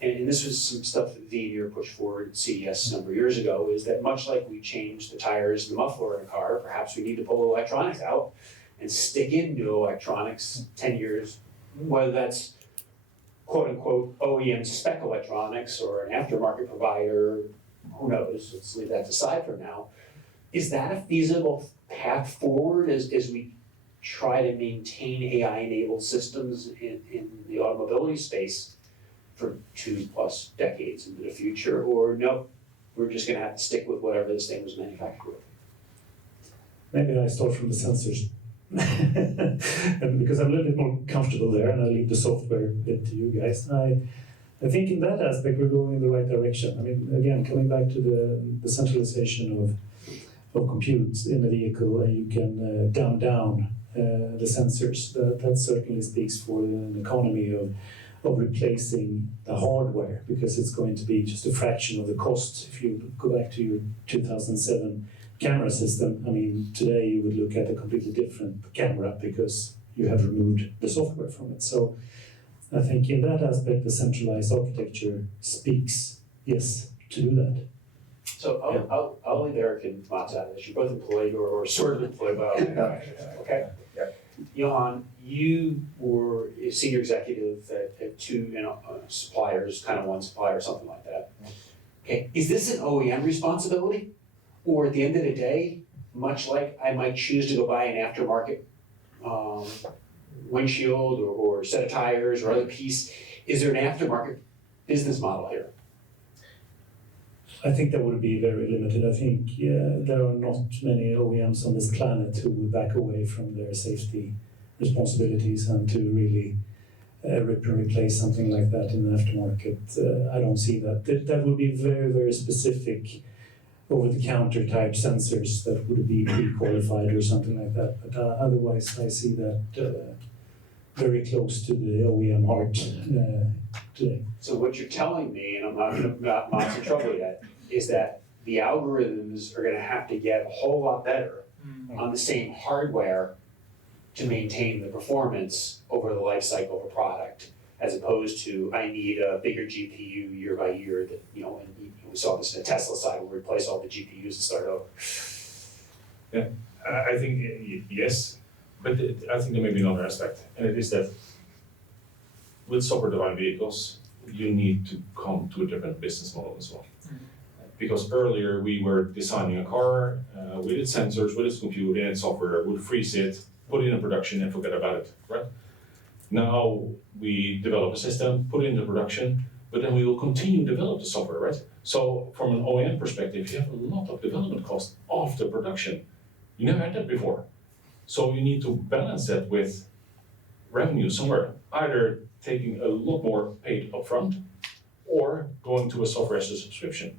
and this was some stuff that Veoneer pushed forward at CES a number of years ago, is that much like we changed the tires and the muffler in a car, perhaps we need to pull electronics out and stick in new electronics 10 years, whether that's quote unquote OEM spec electronics or an aftermarket provider, who knows, let's leave that aside for now. Is that a feasible path forward as we try to maintain AI-enabled systems in the automobility space for 2+ decades into the future, or no, we're just gonna have to stick with whatever this thing was manufactured with? Maybe I start from the sensors. And because I'm a little bit more comfortable there, and I leave the software bit to you guys. I think in that aspect we're going in the right direction. I mean, again, coming back to the centralization of compute in the vehicle, and you can dumb down the sensors. That certainly speaks for an economy of replacing the hardware, because it's going to be just a fraction of the cost. If you go back to your 2007 camera system, I mean, today you would look at a completely different camera because you have removed the software from it. So I think in that aspect, the centralized architecture speaks, yes, to do that. So I'll leave Eric and Mats out of this. You're both employed or sort of employed by Automotive, okay? Yeah. Johan, you were a senior executive at two suppliers, kind of one supplier, something like that. Okay, is this an OEM responsibility? Or at the end of the day, much like I might choose to go buy an aftermarket windshield or set of tires or other piece, is there an aftermarket business model here? I think that would be very limited. I think there are not many OEMs on this planet who would back away from their safety responsibilities and to really rip and replace something like that in the aftermarket. I don't see that. That would be very, very specific over-the-counter type sensors that would be pre-qualified or something like that. But otherwise, I see that very close to the OEM heart today. So what you're telling me, and I'm not in trouble yet, is that the algorithms are going to have to get a whole lot better on the same hardware to maintain the performance over the life cycle of a product, as opposed to I need a bigger GPU year by year. That and we saw this in the Tesla side where we replace all the GPUs and start over. Yeah, I think yes, but I think there may be another aspect, and it is that with software-defined vehicles, you need to come to a different business model as well. Because earlier we were designing a car with its sensors, with its compute, and its software, would freeze it, put it in production, and forget about it, right? Now we develop a system, put it into production, but then we will continue to develop the software, right? So from an OEM perspective, you have a lot of development costs after production. You never had that before. So you need to balance that with revenue somewhere, either taking a lot more paid upfront or going to a software as a subscription.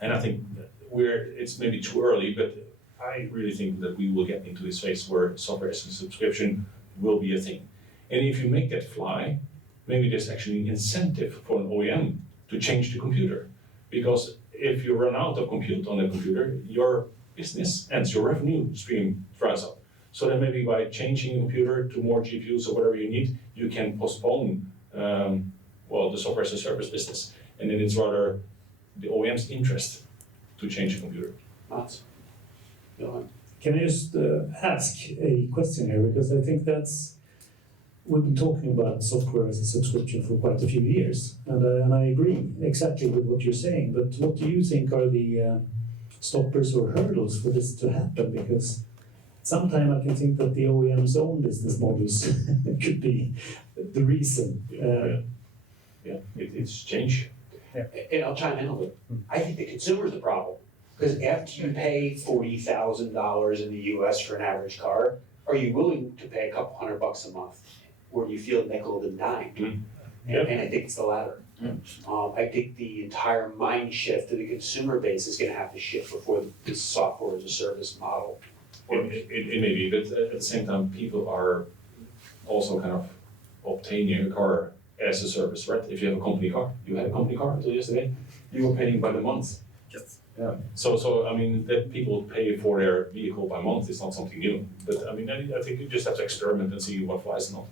And I think it's maybe too early, but I really think that we will get into this phase where software as a subscription will be a thing. And if you make that fly, maybe there's actually an incentive for an OEM to change the computer. Because if you run out of compute on the computer, your business ends, your revenue stream dries up. So then maybe by changing the computer to more GPUs or whatever you need, you can postpone the software as a service business. And then it's rather the OEM's interest to change the computer. Mats? Johan? Can I just ask a question here? Because I think we've been talking about software as a subscription for quite a few years, and I agree exactly with what you're saying, but what do you think are the stoppers or hurdles for this to happen? Because sometimes I can think that the OEM's own business models could be the reason. It's change. Yeah. And I'll chime in a little. I think the consumer is the problem. Because after you pay $40,000 in the US for an average car, are you willing to pay a couple $100 a month? Or do you feel nickel and dime? And I think it's the latter. I think the entire mind shift to the consumer base is going to have to shift before this software as a service model. It may be, but at the same time, people are also kind of obtaining a car as a service, right? If you have a company car, you had a company car until yesterday, you were paying by the month. Yes. Yeah. So I mean, that people pay for their vehicle by month is not something new. But I mean, I think you just have to experiment and see what flies and not.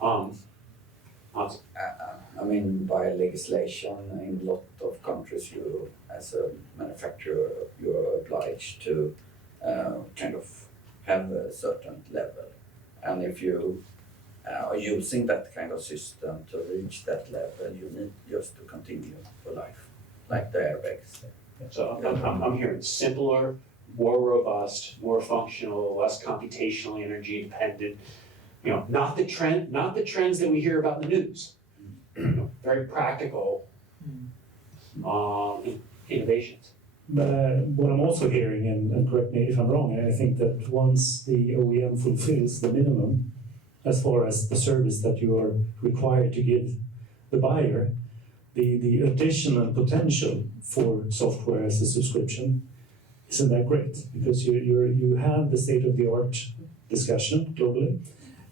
Hans? I mean, by legislation in a lot of countries, you, as a manufacturer, you're obliged to kind of have a certain level. And if you are using that kind of system to reach that level, you need just to continue for life, like the airbags. So I'm hearing simpler, more robust, more functional, less computationally energy dependent. You know, not the trends that we hear about in the news. You know, very practical innovations. But what I'm also hearing, and correct me if I'm wrong, I think that once the OEM fulfills the minimum as far as the service that you are required to give the buyer, the additional potential for software as a subscription isn't that great, because you have the state-of-the-art discussion globally.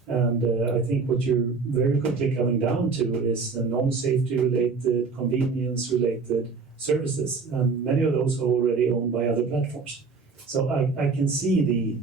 And I think what you're very quickly coming down to is the non-safety related, convenience related services. And many of those are already owned by other platforms. So I can see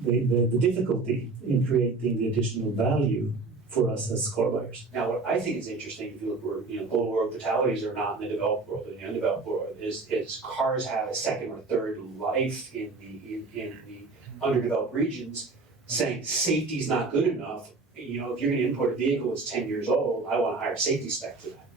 the difficulty in creating the additional value for us as car buyers. Now, what I think is interesting, if you look where global world fatalities are not in the developed world, in the undeveloped world, is cars have a second or third life in the underdeveloped regions, saying safety is not good enough. You know, if you're going to import a vehicle that's 10 years old, I want a higher safety spec to that.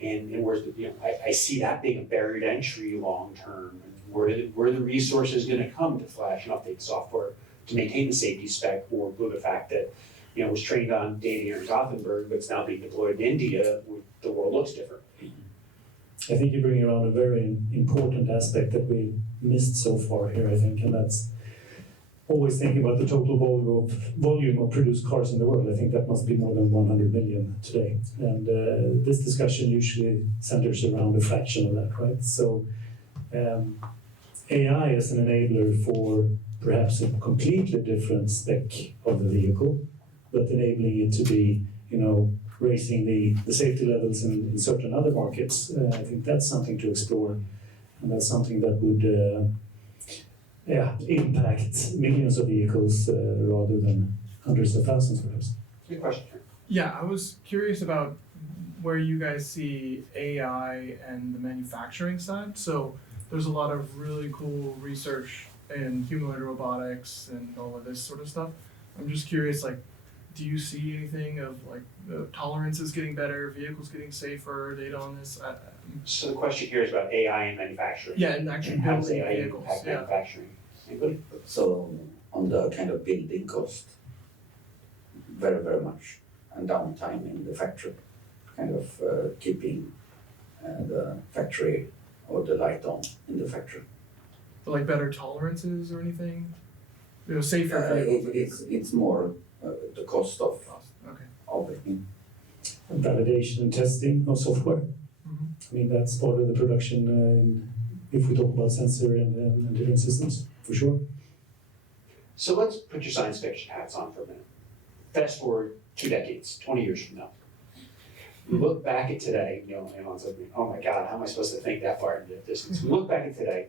And where's I see that being a barrier to entry long term. Where the resources going to come to flash and update software to maintain the safety spec, or the fact that it was trained on data here in Gothenburg, but it's now being deployed in India, where the world looks different. I think you bring around a very important aspect that we missed so far here, I think, and that's always thinking about the total volume of produced cars in the world. I think that must be more than 100 million today. And this discussion usually centers around a fraction of that, right? So AI is an enabler for perhaps a completely different spec of the vehicle, but enabling it to be, raising the safety levels in certain other markets. I think that's something to explore, and that's something that would impact millions of vehicles rather than hundreds of thousands, perhaps. Good question. Yeah, I was curious about where you guys see AI and the manufacturing side. So there's a lot of really cool research in humanoid robotics and all of this sort of stuff. I'm just curious, do you see anything of tolerances getting better, vehicles getting safer, data on this? So the question here is about AI and manufacturing. Yeah, and actually how does building AI vehicles. impact Yeah. manufacturing? Anybody? So on the kind of building cost, very, very much, and downtime in the factory, kind of keeping the factory or the light on in the factory. But better tolerances or anything? Safer vehicles. It's more the cost of Okay. it. And validation and testing of software. Mm-hmm. I mean, that's part of the production if we talk about sensor and different systems, for sure. So let's put your science fiction hats on for a minute. Fast forward 2 decades, 20 years from now. We look back at today, and it's like, oh my God, how am I supposed to think that far into the distance? We look back at today.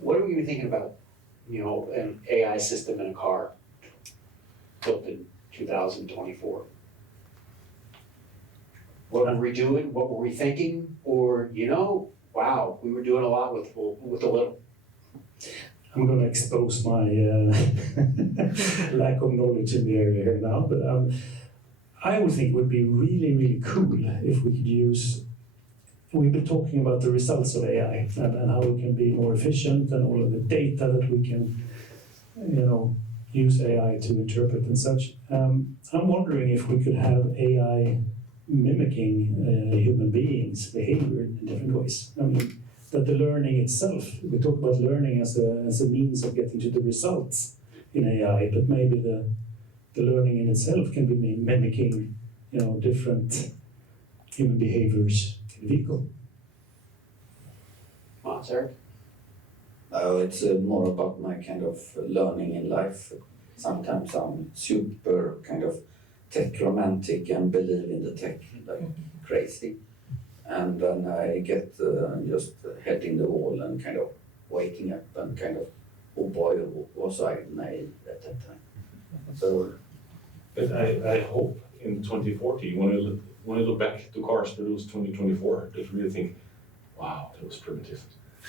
What are we even thinking about, an AI system in a car built in 2024? What were we doing? What were we thinking? Or, wow, we were doing a lot with a little. I'm going to expose my lack of knowledge in the area here now, but I would think it would be really, really cool if we could use. We've been talking about the results of AI and how we can be more efficient and all of the data that we can, use AI to interpret and such. I'm wondering if we could have AI mimicking human beings' behavior in different ways. I mean, that the learning itself, we talk about learning as a means of getting to the results in AI, but maybe the learning in itself can be mimicking, different human behaviors in the vehicle. Eric? It's more about my kind of learning in life. Sometimes I'm super kind of tech romantic and believe in the tech like crazy. And then I get just hitting the wall and kind of waking up and kind of, oh boy, was I naive at that time. So But I hope in 2040, when I look back to cars produced 2024, that really think, wow, that was primitive.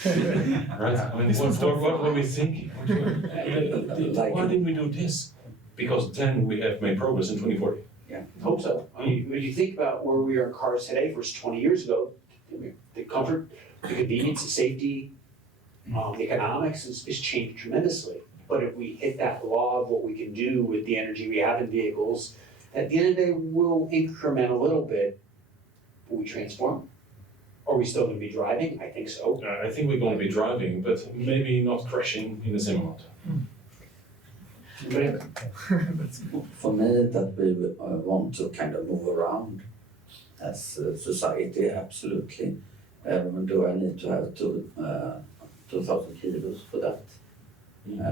Right? I mean, what were we thinking? Why didn't we do this? Because then we have made progress in 2040. Yeah, hope so. I mean, when you think about where we are in cars today versus 20 years ago, the comfort, the convenience, the safety, the economics is changed tremendously. But if we hit that law of what we can do with the energy we have in vehicles, at the end of the day, we'll increment a little bit. Will we transform? Are we still going to be driving? I think so. I think we're going to be driving, but maybe not crashing in the same amount. For me, that we want to kind of move around as a society, absolutely. Do I need to have 2,000 kilos for that?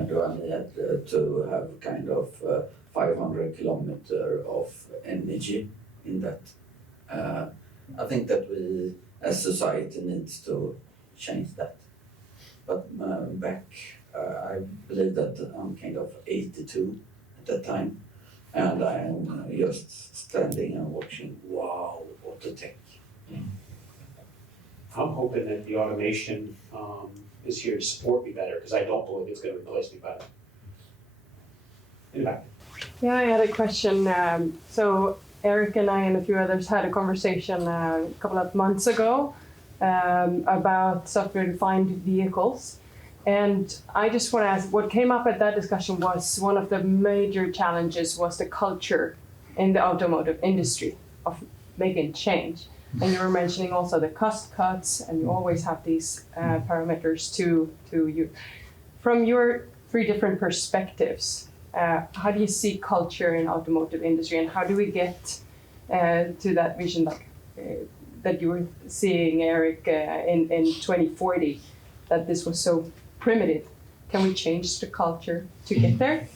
Do I need to have kind of 500 kilometers of energy in that? I think that we, as society, needs to change that. But back, I believe that I'm kind of 82 at that time, and I'm just standing and watching, wow, what a tech. I'm hoping that the automation is here to support me better, because I don't believe it's going to replace me better. In the back. Yeah, I had a question. So Eric and I and a few others had a conversation a couple of months ago about software-defined vehicles. And I just want to ask, what came up at that discussion was one of the major challenges was the culture in the automotive industry of making change. And you were mentioning also the cost cuts, and you always have these parameters to you. From your three different perspectives, how do you see culture in automotive industry, and how do we get to that vision that you were seeing, Eric, in 2040, that this was so primitive? Can we change the culture to get there?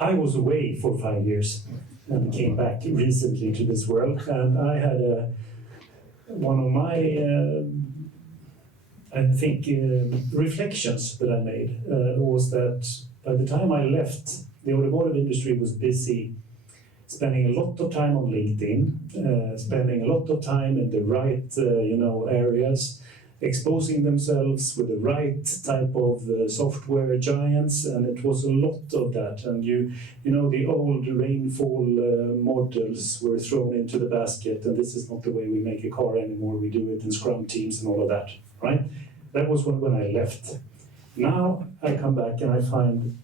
I was away for 5 years and came back recently to this world, and I had one of my reflections that I made was that by the time I left, the automotive industry was busy spending a lot of time on LinkedIn, spending a lot of time in the right areas, exposing themselves with the right type of software giants, and it was a lot of that. And the old rainfall models were thrown into the basket, and this is not the way we make a car anymore. We do it in Scrum teams and all of that, right? That was when I left. Now I come back and I find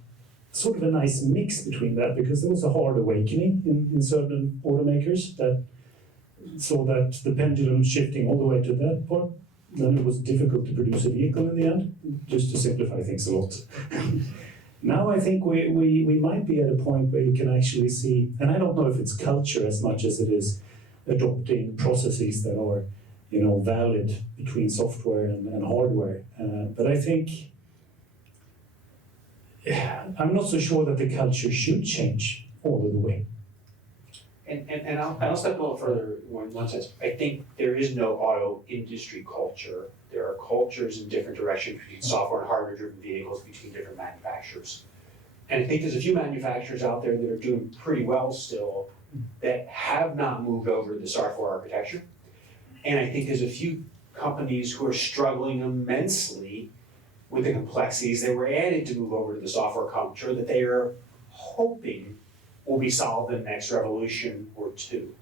sort of a nice mix between that, because there was a hard awakening in certain automakers that saw that the pendulum shifting all the way to that part. Then it was difficult to produce a vehicle in the end, just to simplify things a lot. Now I think we might be at a point where you can actually see, and I don't know if it's culture as much as it is adopting processes that are valid between software and hardware. But I think, I'm not so sure that the culture should change all of the way. And I'll step a little further in one sense. I think there is no auto industry culture. There are cultures in different directions between software and hardware-driven vehicles between different manufacturers. And I think there's a few manufacturers out there that are doing pretty well still that have not moved over to the software architecture. And I think there's a few companies who are struggling immensely with the complexities that were added to move over to the software culture that they are hoping will be solved in the next revolution or two.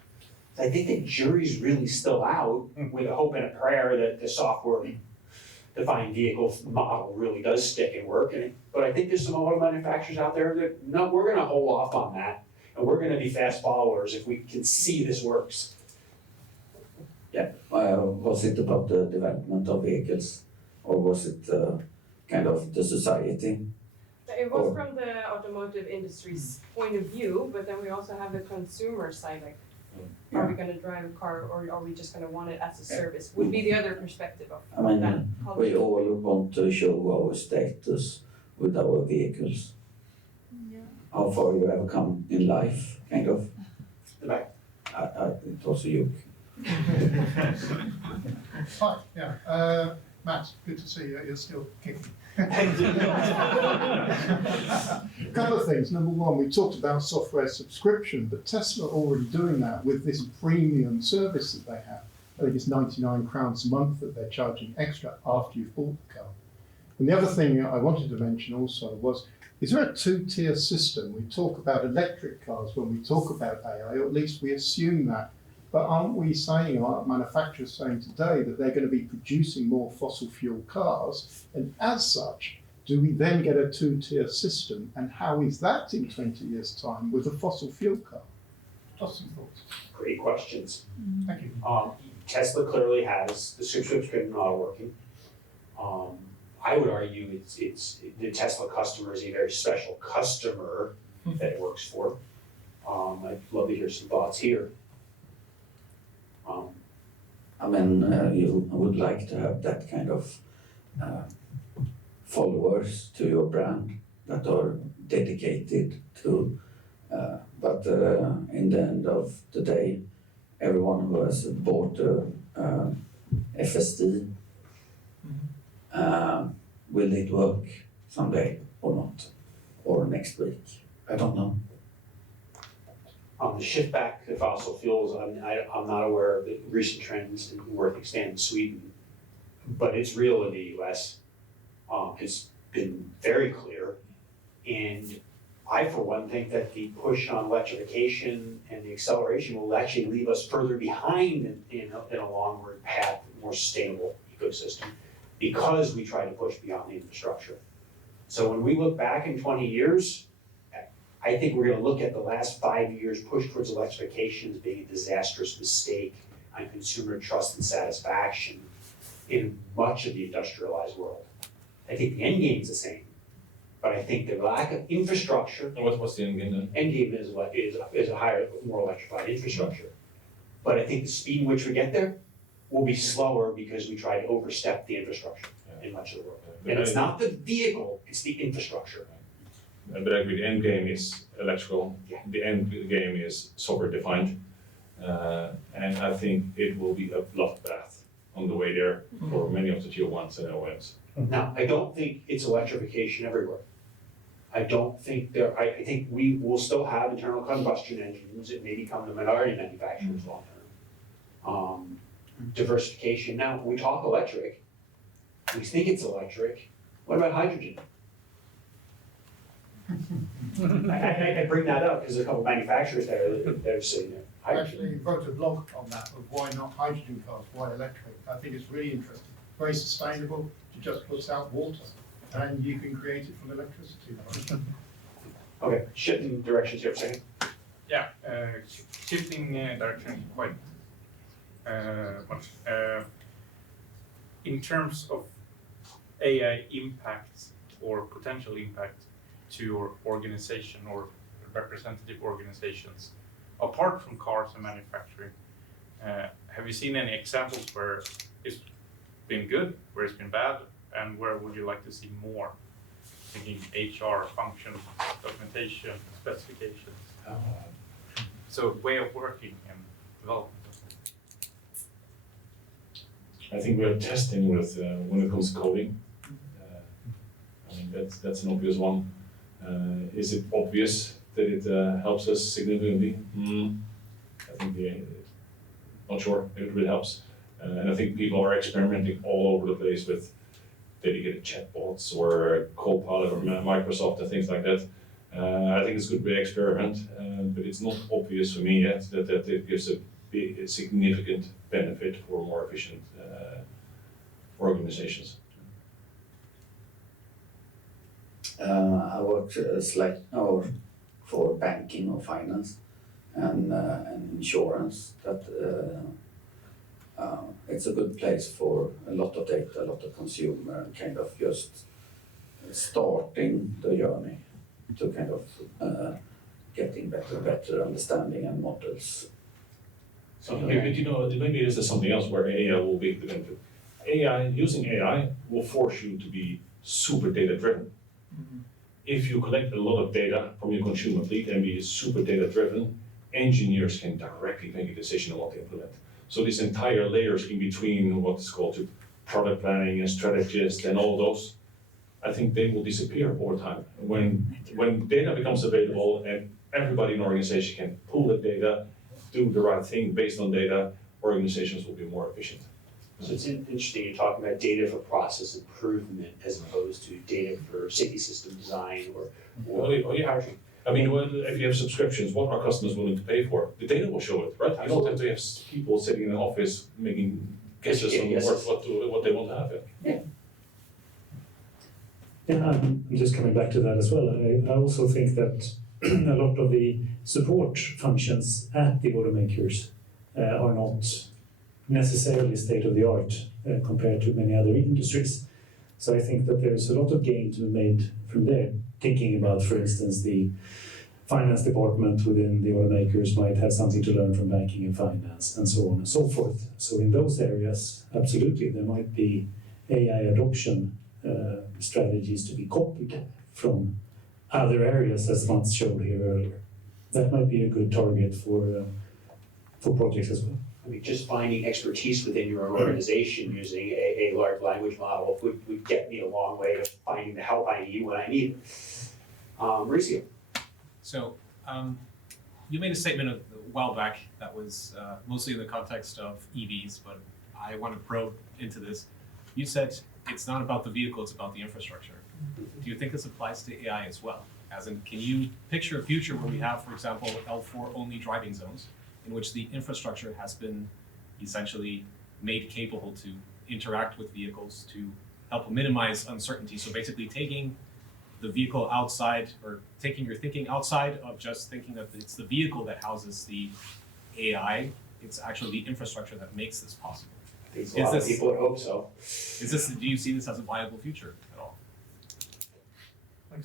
I think the jury's really still out with a hope and a prayer that the software-defined vehicle model really does stick and work. But I think there's some auto manufacturers out there that, no, we're gonna hold off on that, and we're gonna be fast followers if we can see this works. Yeah, was it about the development of vehicles, or was it kind of the society? It was from the automotive industry's point of view, but then we also have the consumer side, like, are we going to drive a car, or are we just going to want it as a service? Would be the other perspective of that culture. We all want to show our status with our vehicles. Yeah. How far you have come in life, kind of. Right. It was a joke. Hi, yeah. Matt, good to see you. You're still kicking. A couple of things. Number one, we talked about software subscription, but Tesla are already doing that with this premium service that they have. I think it's 99 crowns a month that they're charging extra after you've bought the car. And the other thing I wanted to mention also was, is there a two-tier system? We talk about electric cars when we talk about AI, or at least we assume that. But aren't we saying, aren't manufacturers saying today that they're going to be producing more fossil fuel cars? And as such, do we then get a two-tier system? And how is that in 20 years' time with a fossil fuel car? Just some thoughts. Great questions. Thank you. Tesla clearly has the subscription model working. I would argue it's the Tesla customer is a very special customer that it works for. I'd love to hear some thoughts here. I mean, you would like to have that kind of followers to your brand that are dedicated to, but in the end of the day, everyone who has bought a FSD, will it work someday or not, or next week? I don't know. The shift back to fossil fuels, I'm not aware of the recent trends in where things stand in Sweden, but it's real in the US. It's been very clear, and I, for one, think that the push on electrification and the acceleration will actually leave us further behind in a long-word path, more sustainable ecosystem, because we try to push beyond the infrastructure. So when we look back in 20 years, I think we're going to look at the last 5 years push towards electrification as being a disastrous mistake on consumer trust and satisfaction in much of the industrialized world. I think the end game is the same, but I think the lack of infrastructure. And what's the end game then? End game is a higher, more electrified infrastructure. But I think the speed in which we get there will be slower because we try to overstep the infrastructure in much of the world. And it's not the vehicle, it's the infrastructure. But I agree, the end game is electrical, the end game is software defined, and I think it will be a bloodbath on the way there for many of the tier ones and OEMs. Now, I don't think it's electrification everywhere. I think we will still have internal combustion engines. It may become the minority manufacturers long term. Diversification. Now, when we talk electric, we think it's electric. What about hydrogen? I bring that up because there's a couple of manufacturers that are sitting there. I actually wrote a blog on that, of why not hydrogen cars, why electric. I think it's really interesting. Very sustainable, it just puts out water, and you can create it from electricity. Okay, shifting directions here for a second. Yeah, shifting direction quite much. In terms of AI impact or potential impact to your organization or representative organizations, apart from cars and manufacturing, have you seen any examples where it's been good, where it's been bad, and where would you like to see more? Thinking HR, function, documentation, specifications. So way of working and development. I think we're testing with when it comes to coding. I mean that's an obvious one. Is it obvious that it helps us significantly? I think not sure if it really helps. And I think people are experimenting all over the place with dedicated chatbots or Copilot or Microsoft and things like that. I think it's good to experiment, but it's not obvious for me yet that it gives a significant benefit for more efficient organizations. I worked for banking or finance and insurance. That it's a good place for a lot of data, a lot of consumer, and kind of just starting the journey to kind of getting better understanding and models. So, but maybe this is something else where AI will be the benefit. Using AI will force you to be super data driven. If you collect a lot of data from your consumer fleet and be super data driven, engineers can directly make a decision on what to implement. So these entire layers in between what's called product planning and strategist and all those, I think they will disappear over time. When data becomes available and everybody in an organization can pull the data, do the right thing based on data, organizations will be more efficient. So it's interesting, you're talking about data for process improvement as opposed to data for safety system design or powertrain. I mean, if you have subscriptions, what are customers willing to pay for? The data will show it, right? You don't have to have people sitting in an office making guesses on what they want to have. Yeah, I'm just coming back to that as well. I also think that a lot of the support functions at the automakers are not necessarily state-of-the-art compared to many other industries. So I think that there's a lot of gain to be made from there. Thinking about, for instance, the finance department within the automakers might have something to learn from banking and finance and so on and so forth. So in those areas, absolutely, there might be AI adoption strategies to be copied from other areas, as Mats showed here earlier. That might be a good target for projects as well. I mean, just finding expertise within your own organization using a large language model would get me a long way to finding the help I need when I need it. Mauricio. So, you made a statement a while back that was mostly in the context of EVs, but I want to probe into this. You said it's not about the vehicle, it's about the infrastructure. Do you think this applies to AI as well? As in, can you picture a future where we have, for example, L4 only driving zones, in which the infrastructure has been essentially made capable to interact with vehicles to help minimize uncertainty? So basically taking the vehicle outside, or taking your thinking outside of just thinking that it's the vehicle that houses the AI, it's actually the infrastructure that makes this possible. A lot of people would hope so. Do you see this as a viable future at all?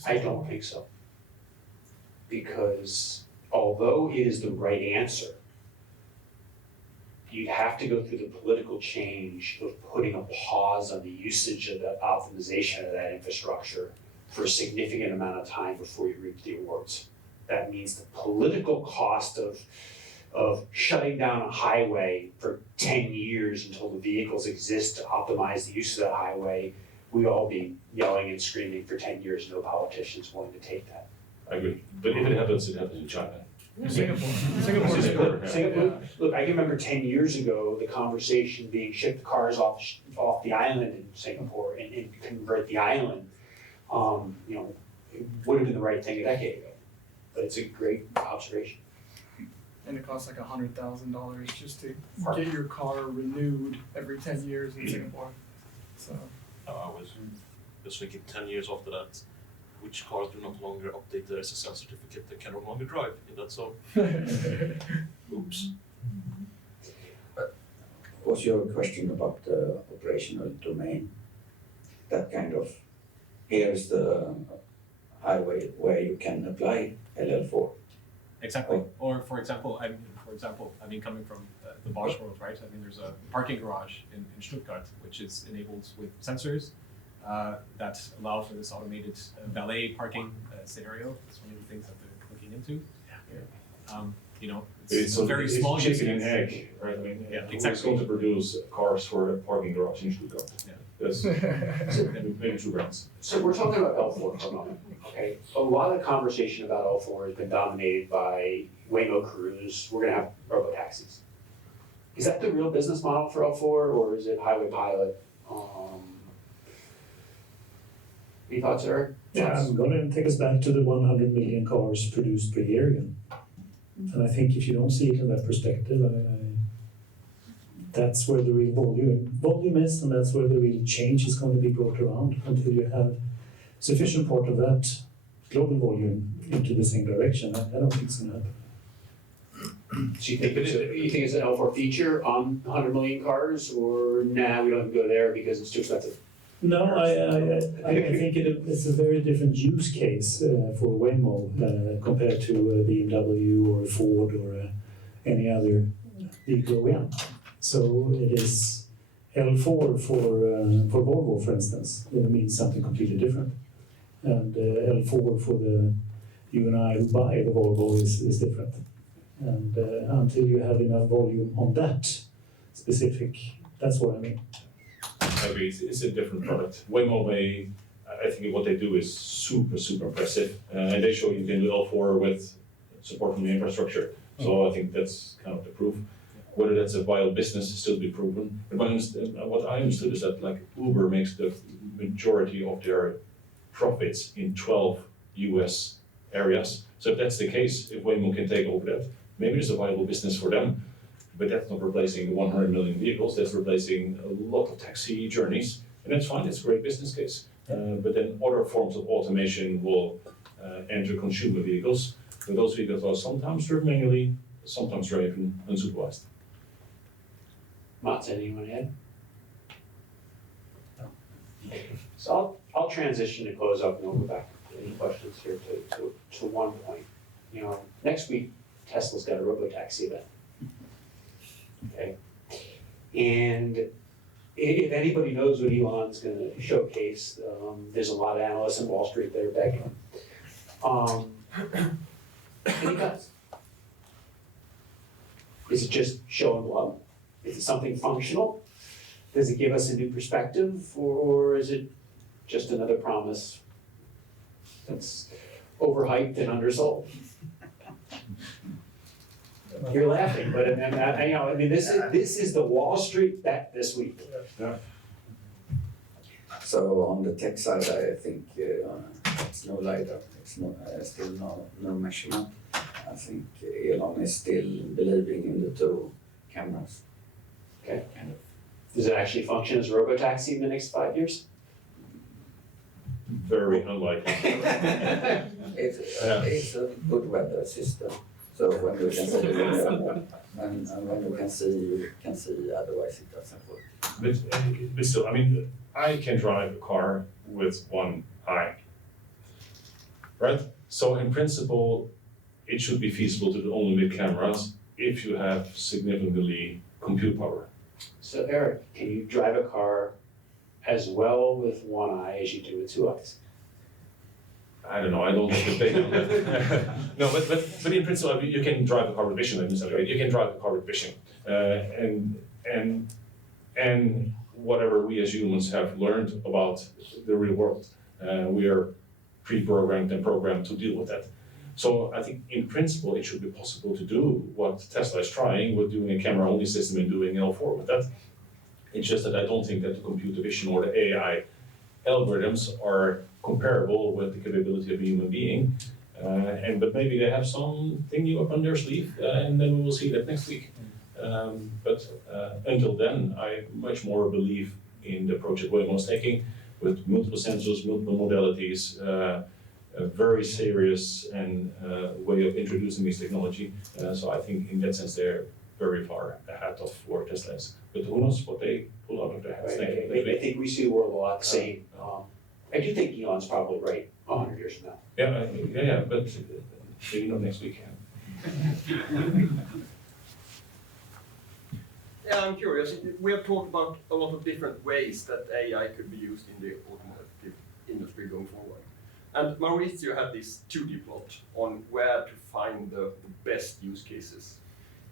I don't think so. Because although it is the right answer, you'd have to go through the political change of putting a pause on the usage of the optimization of that infrastructure for a significant amount of time before you reap the rewards. That means the political cost of shutting down a highway for 10 years until the vehicles exist to optimize the use of that highway, we'd all be yelling and screaming for 10 years, no politician's willing to take that. I agree. But if it happens in China. Singapore. Look, I can remember 10 years ago, the conversation being ship the cars off the island in Singapore and convert the island. It would have been the right thing a decade ago. But it's a great observation. And it costs like $100,000 just to get your car renewed every 10 years in Singapore. So I was just thinking 10 years after that, which cars do not longer update their SSL certificate, they can no longer drive in that zone. Oops. Was your question about the operational domain? That kind of, here's the highway where you can apply LL4. Exactly. Or for example, coming from the Bosch world, right? I mean, there's a parking garage in Stuttgart, which is enabled with sensors that allow for this automated valet parking scenario. That's one of the things that they're looking into. It's a very small use chicken and egg, right? I mean, yeah, exactly. It's going to produce cars for a parking garage in Stuttgart. Yeah. That's maybe 2 brands. So we're talking about L4 for a moment, okay? A lot of the conversation about L4 has been dominated by Waymo Cruise. We're gonna have robotaxis. Is that the real business model for L4, or is it highway pilot? Any thoughts, Eric? Yeah, I'm going to take us back to the 100 million cars produced per year again. And I think if you don't see it in that perspective, that's where the real volume is, and that's where the real change is going to be brought around until you have sufficient part of that global volume into the same direction. I don't think it's going to happen. So you think it's an L4 feature on 100 million cars, or nah, we don't have to go there because it's too expensive? No, I think it's a very different use case for Waymo compared to BMW or Ford or any other vehicle OEM. So it is L4 for Volvo, for instance. It means something completely different. And L4 for you and I who buy the Volvo is different. And until you have enough volume on that specific, that's what I mean. I agree, it's a different product. Waymo may, I think what they do is super, super impressive. And they show you can do L4 with support from the infrastructure. So I think that's kind of the proof. Whether that's a viable business is still to be proven. But what I understood is that like Uber makes the majority of their profits in 12 US areas. So if that's the case, if Waymo can take over that, maybe it's a viable business for them. But that's not replacing 100 million vehicles, that's replacing a lot of taxi journeys. And that's fine, it's a great business case. But then other forms of automation will enter consumer vehicles. But those vehicles are sometimes driven manually, sometimes driven unsupervised. Mats, anything you want to add? No. So I'll transition to close up and we'll go back to any questions here to one point. You know, next week, Tesla's got a robotaxi event. Okay. And if anybody knows what Elon's going to showcase, there's a lot of analysts in Wall Street that are begging. And he does. Is it just show and love? Is it something functional? Does it give us a new perspective, or is it just another promise that's overhyped and undersold? You're laughing, but I mean, this is the Wall Street bet this week. Yeah. So on the tech side, I think it's no LiDAR, it's still no measurement. I think Elon is still believing in the two cameras. Okay. Does it actually function as a robotaxi in the next 5 years? Very unlikely. It's a good weather system. So when you can see the weather, and when you can see, otherwise it doesn't work. But still, I mean, I can drive a car with one eye, right? So in principle, it should be feasible to do only with cameras if you have significantly compute power. So Eric, can you drive a car as well with one eye as you do with two eyes? I don't know, I don't have the data on that. No, but in principle, you can drive a car with vision, you can drive a car with vision. And whatever we as humans have learned about the real world, we are pre-programmed and programmed to deal with that. So I think in principle, it should be possible to do what Tesla is trying with doing a camera-only system and doing L4 with that. It's just that I don't think that the computer vision or the AI algorithms are comparable with the capability of a human being. But maybe they have something new up on their sleeve, and then we will see that next week. But until then, I much more believe in the approach that Waymo is taking with multiple sensors, multiple modalities, a very serious and way of introducing this technology. So I think in that sense they're very far ahead of where Tesla is. But who knows what they pull out of their heads next week. I think we see the world a lot the same. I do think Elon's probably right 100 years from now. Yeah, but maybe not next week. Yeah, I'm curious. We have talked about a lot of different ways that AI could be used in the automotive industry going forward. And Mauricio had this 2D plot on where to find the best use cases.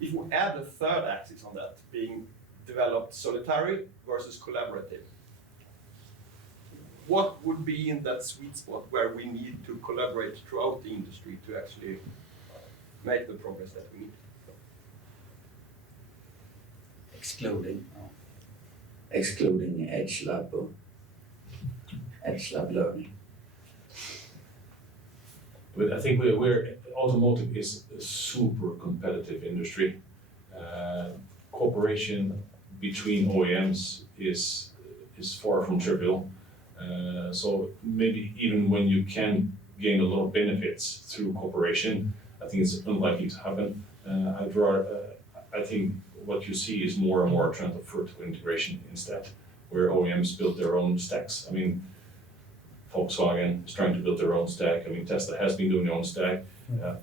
If we add a third axis on that, being developed solitary versus collaborative, what would be in that sweet spot where we need to collaborate throughout the industry to actually make the progress that we need? Excluding edge lab learning. But I think automotive is a super competitive industry. Cooperation between OEMs is far from trivial. So maybe even when you can gain a lot of benefits through cooperation, I think it's unlikely to happen. I think what you see is more and more a trend of vertical integration instead, where OEMs build their own stacks. I mean, Volkswagen is trying to build their own stack. I mean, Tesla has been doing their own stack.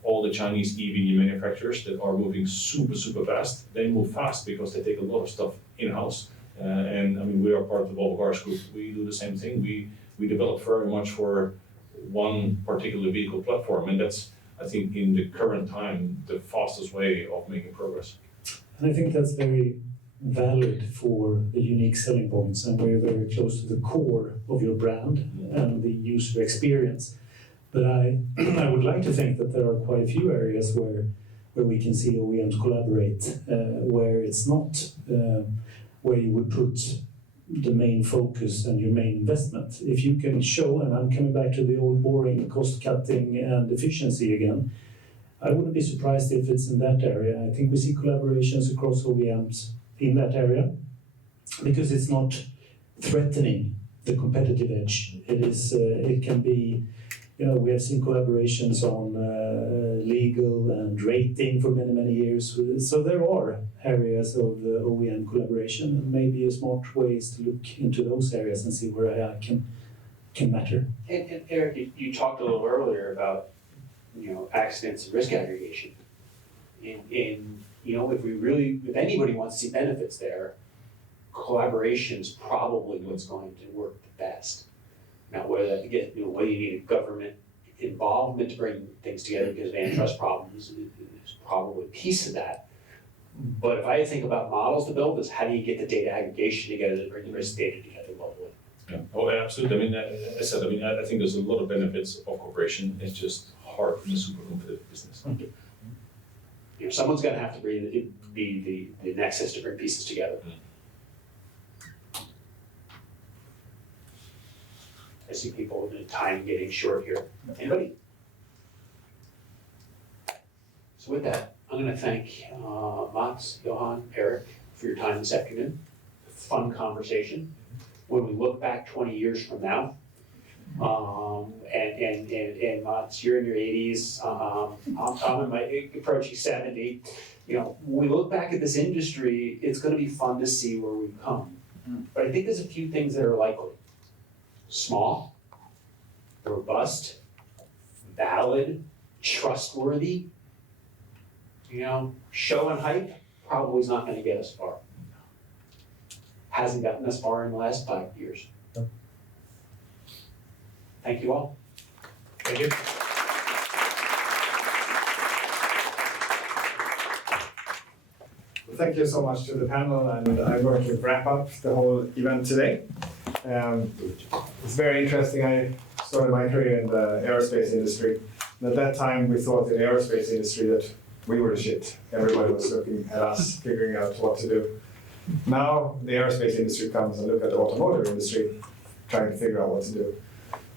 All the Chinese EV manufacturers that are moving super, super fast, they move fast because they take a lot of stuff in-house. And I mean, we are part of the Volvo Cars group. We do the same thing. We develop very much for one particular vehicle platform. And that's, I think, in the current time, the fastest way of making progress. And I think that's very valid for the unique selling points, and we're very close to the core of your brand and the user experience. But I would like to think that there are quite a few areas where we can see OEMs collaborate, where it's not where you would put the main focus and your main investment. If you can show, and I'm coming back to the old boring cost cutting and efficiency again, I wouldn't be surprised if it's in that area. I think we see collaborations across OEMs in that area because it's not threatening the competitive edge. It can be, we have seen collaborations on legal and rating for many, many years. So there are areas of OEM collaboration, and maybe a smart way is to look into those areas and see where AI can matter. And Eric, you talked a little earlier about, accidents and risk aggregation. And if anybody wants to see benefits there, collaboration is probably what's going to work the best. Now, whether you need a government involvement to bring things together because of antitrust problems is probably a piece of that. But if I think about models to build, is how do you get the data aggregation together to bring the risk data together globally? Yeah. Oh, absolutely. I mean, as I said, I think there's a lot of benefits of cooperation. It's just hard in a super competitive business. Someone's going to have to be the nexus to bring pieces together. I see people in time getting short here. Anybody? So with that, I'm going to thank Mats, Johan, Eric for your time this afternoon. Fun conversation. When we look back 20 years from now, and Mats, you're in your 80s. I'm in my approaching 70. When we look back at this industry, it's going to be fun to see where we've come. But I think there's a few things that are likely. Small, robust, valid, trustworthy. Show and hype probably is not going to get us far. Hasn't gotten us far in the last 5 years. Thank you all. Thank you. Thank you so much to the panel, and I'm going to wrap up the whole event today. It's very interesting. I started my career in the aerospace industry. And at that time, we thought in the aerospace industry that we were the shit. Everybody was looking at us, figuring out what to do. Now, the aerospace industry comes and look at the automotive industry, trying to figure out what to do.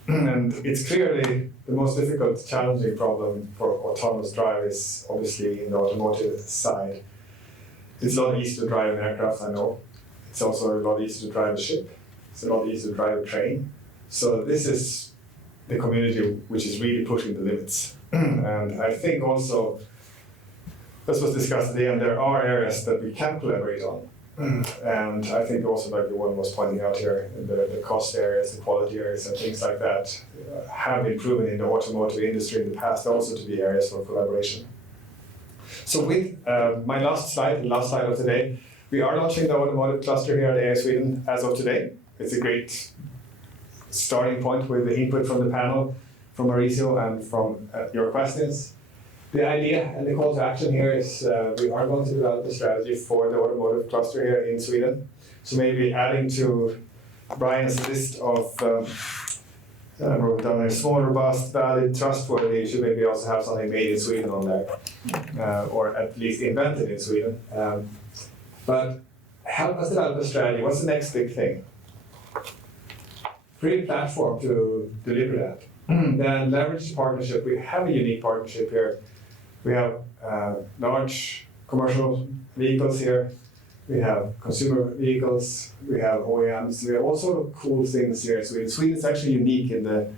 And it's clearly the most difficult, challenging problem for autonomous drive is obviously in the automotive side. It's a lot easier to drive an aircraft, I know. It's also a lot easier to drive a ship. It's a lot easier to drive a train. So this is the community which is really pushing the limits. And I think also, this was discussed at the end, there are areas that we can collaborate on. And I think also like the one was pointing out here, the cost areas, the quality areas and things like that have been proven in the automotive industry in the past also to be areas for collaboration. So with my last slide of today, we are launching the automotive cluster here at AI Sweden as of today. It's a great starting point with the input from the panel, from Mauricio and from your questions. The idea and the call to action here is we are going to develop a strategy for the automotive cluster here in Sweden. So maybe adding to Bryan's list of we've done a small, robust, valid, trustworthy, you should maybe also have something made in Sweden on there, or at least invented in Sweden. But help us develop a strategy. What's the next big thing? Create a platform to deliver that. Then leverage the partnership. We have a unique partnership here. We have large commercial vehicles here. We have consumer vehicles. We have OEMs. We have all sort of cool things here in Sweden. Sweden is actually unique in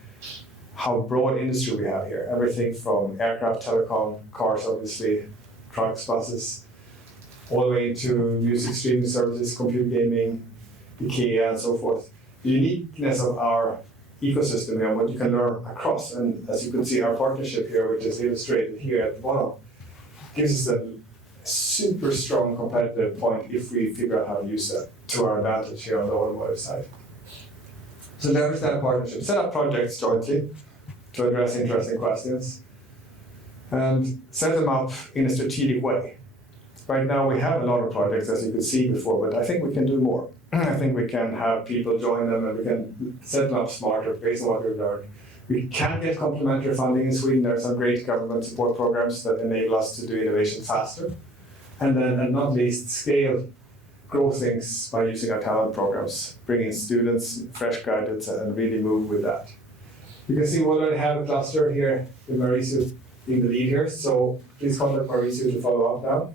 how broad industry we have here. Everything from aircraft, telecom, cars, obviously, trucks, buses, all the way into music streaming services, computer gaming, IKEA, and so forth. The uniqueness of our ecosystem here, what you can learn across, and as you can see, our partnership here, which is illustrated here at the bottom, gives us a super strong competitive point if we figure out how to use that to our advantage here on the automotive side. So leverage that partnership, set up projects jointly to address interesting questions, and set them up in a strategic way. Right now we have a lot of projects, as you could see before, but I think we can do more. I think we can have people join them and we can set them up smarter based on what we've learned. We can get complementary funding in Sweden. There are some great government support programs that enable us to do innovation faster. And then, and not least, scale, grow things by using our talent programs, bring in students, fresh graduates, and really move with that. You can see we already have a cluster here with Mauricio being the lead here, so please contact Mauricio to follow up now.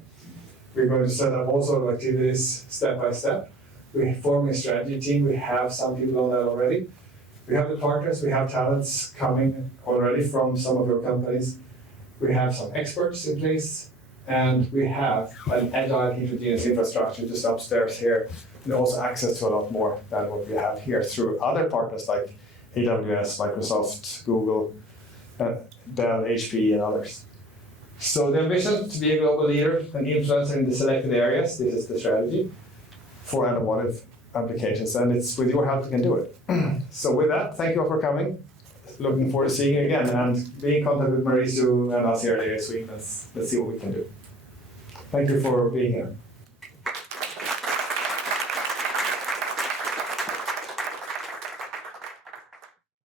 We're going to set up all sort of activities step by step. We're forming a strategy team. We have some people on that already. We have the partners, we have talents coming already from some of your companies. We have some experts in place, and we have an agile heterogeneous infrastructure just upstairs here, and also access to a lot more than what we have here through other partners like AWS, Microsoft, Google, Dell, HP, and others. So the ambition to be a global leader and influencer in the selected areas, this is the strategy for automotive applications, and it's with your help we can do it. So with that, thank you all for coming. Looking forward to seeing you again and be in contact with Mauricio and us here at AI Sweden. Let's see what we can do. Thank you for being here.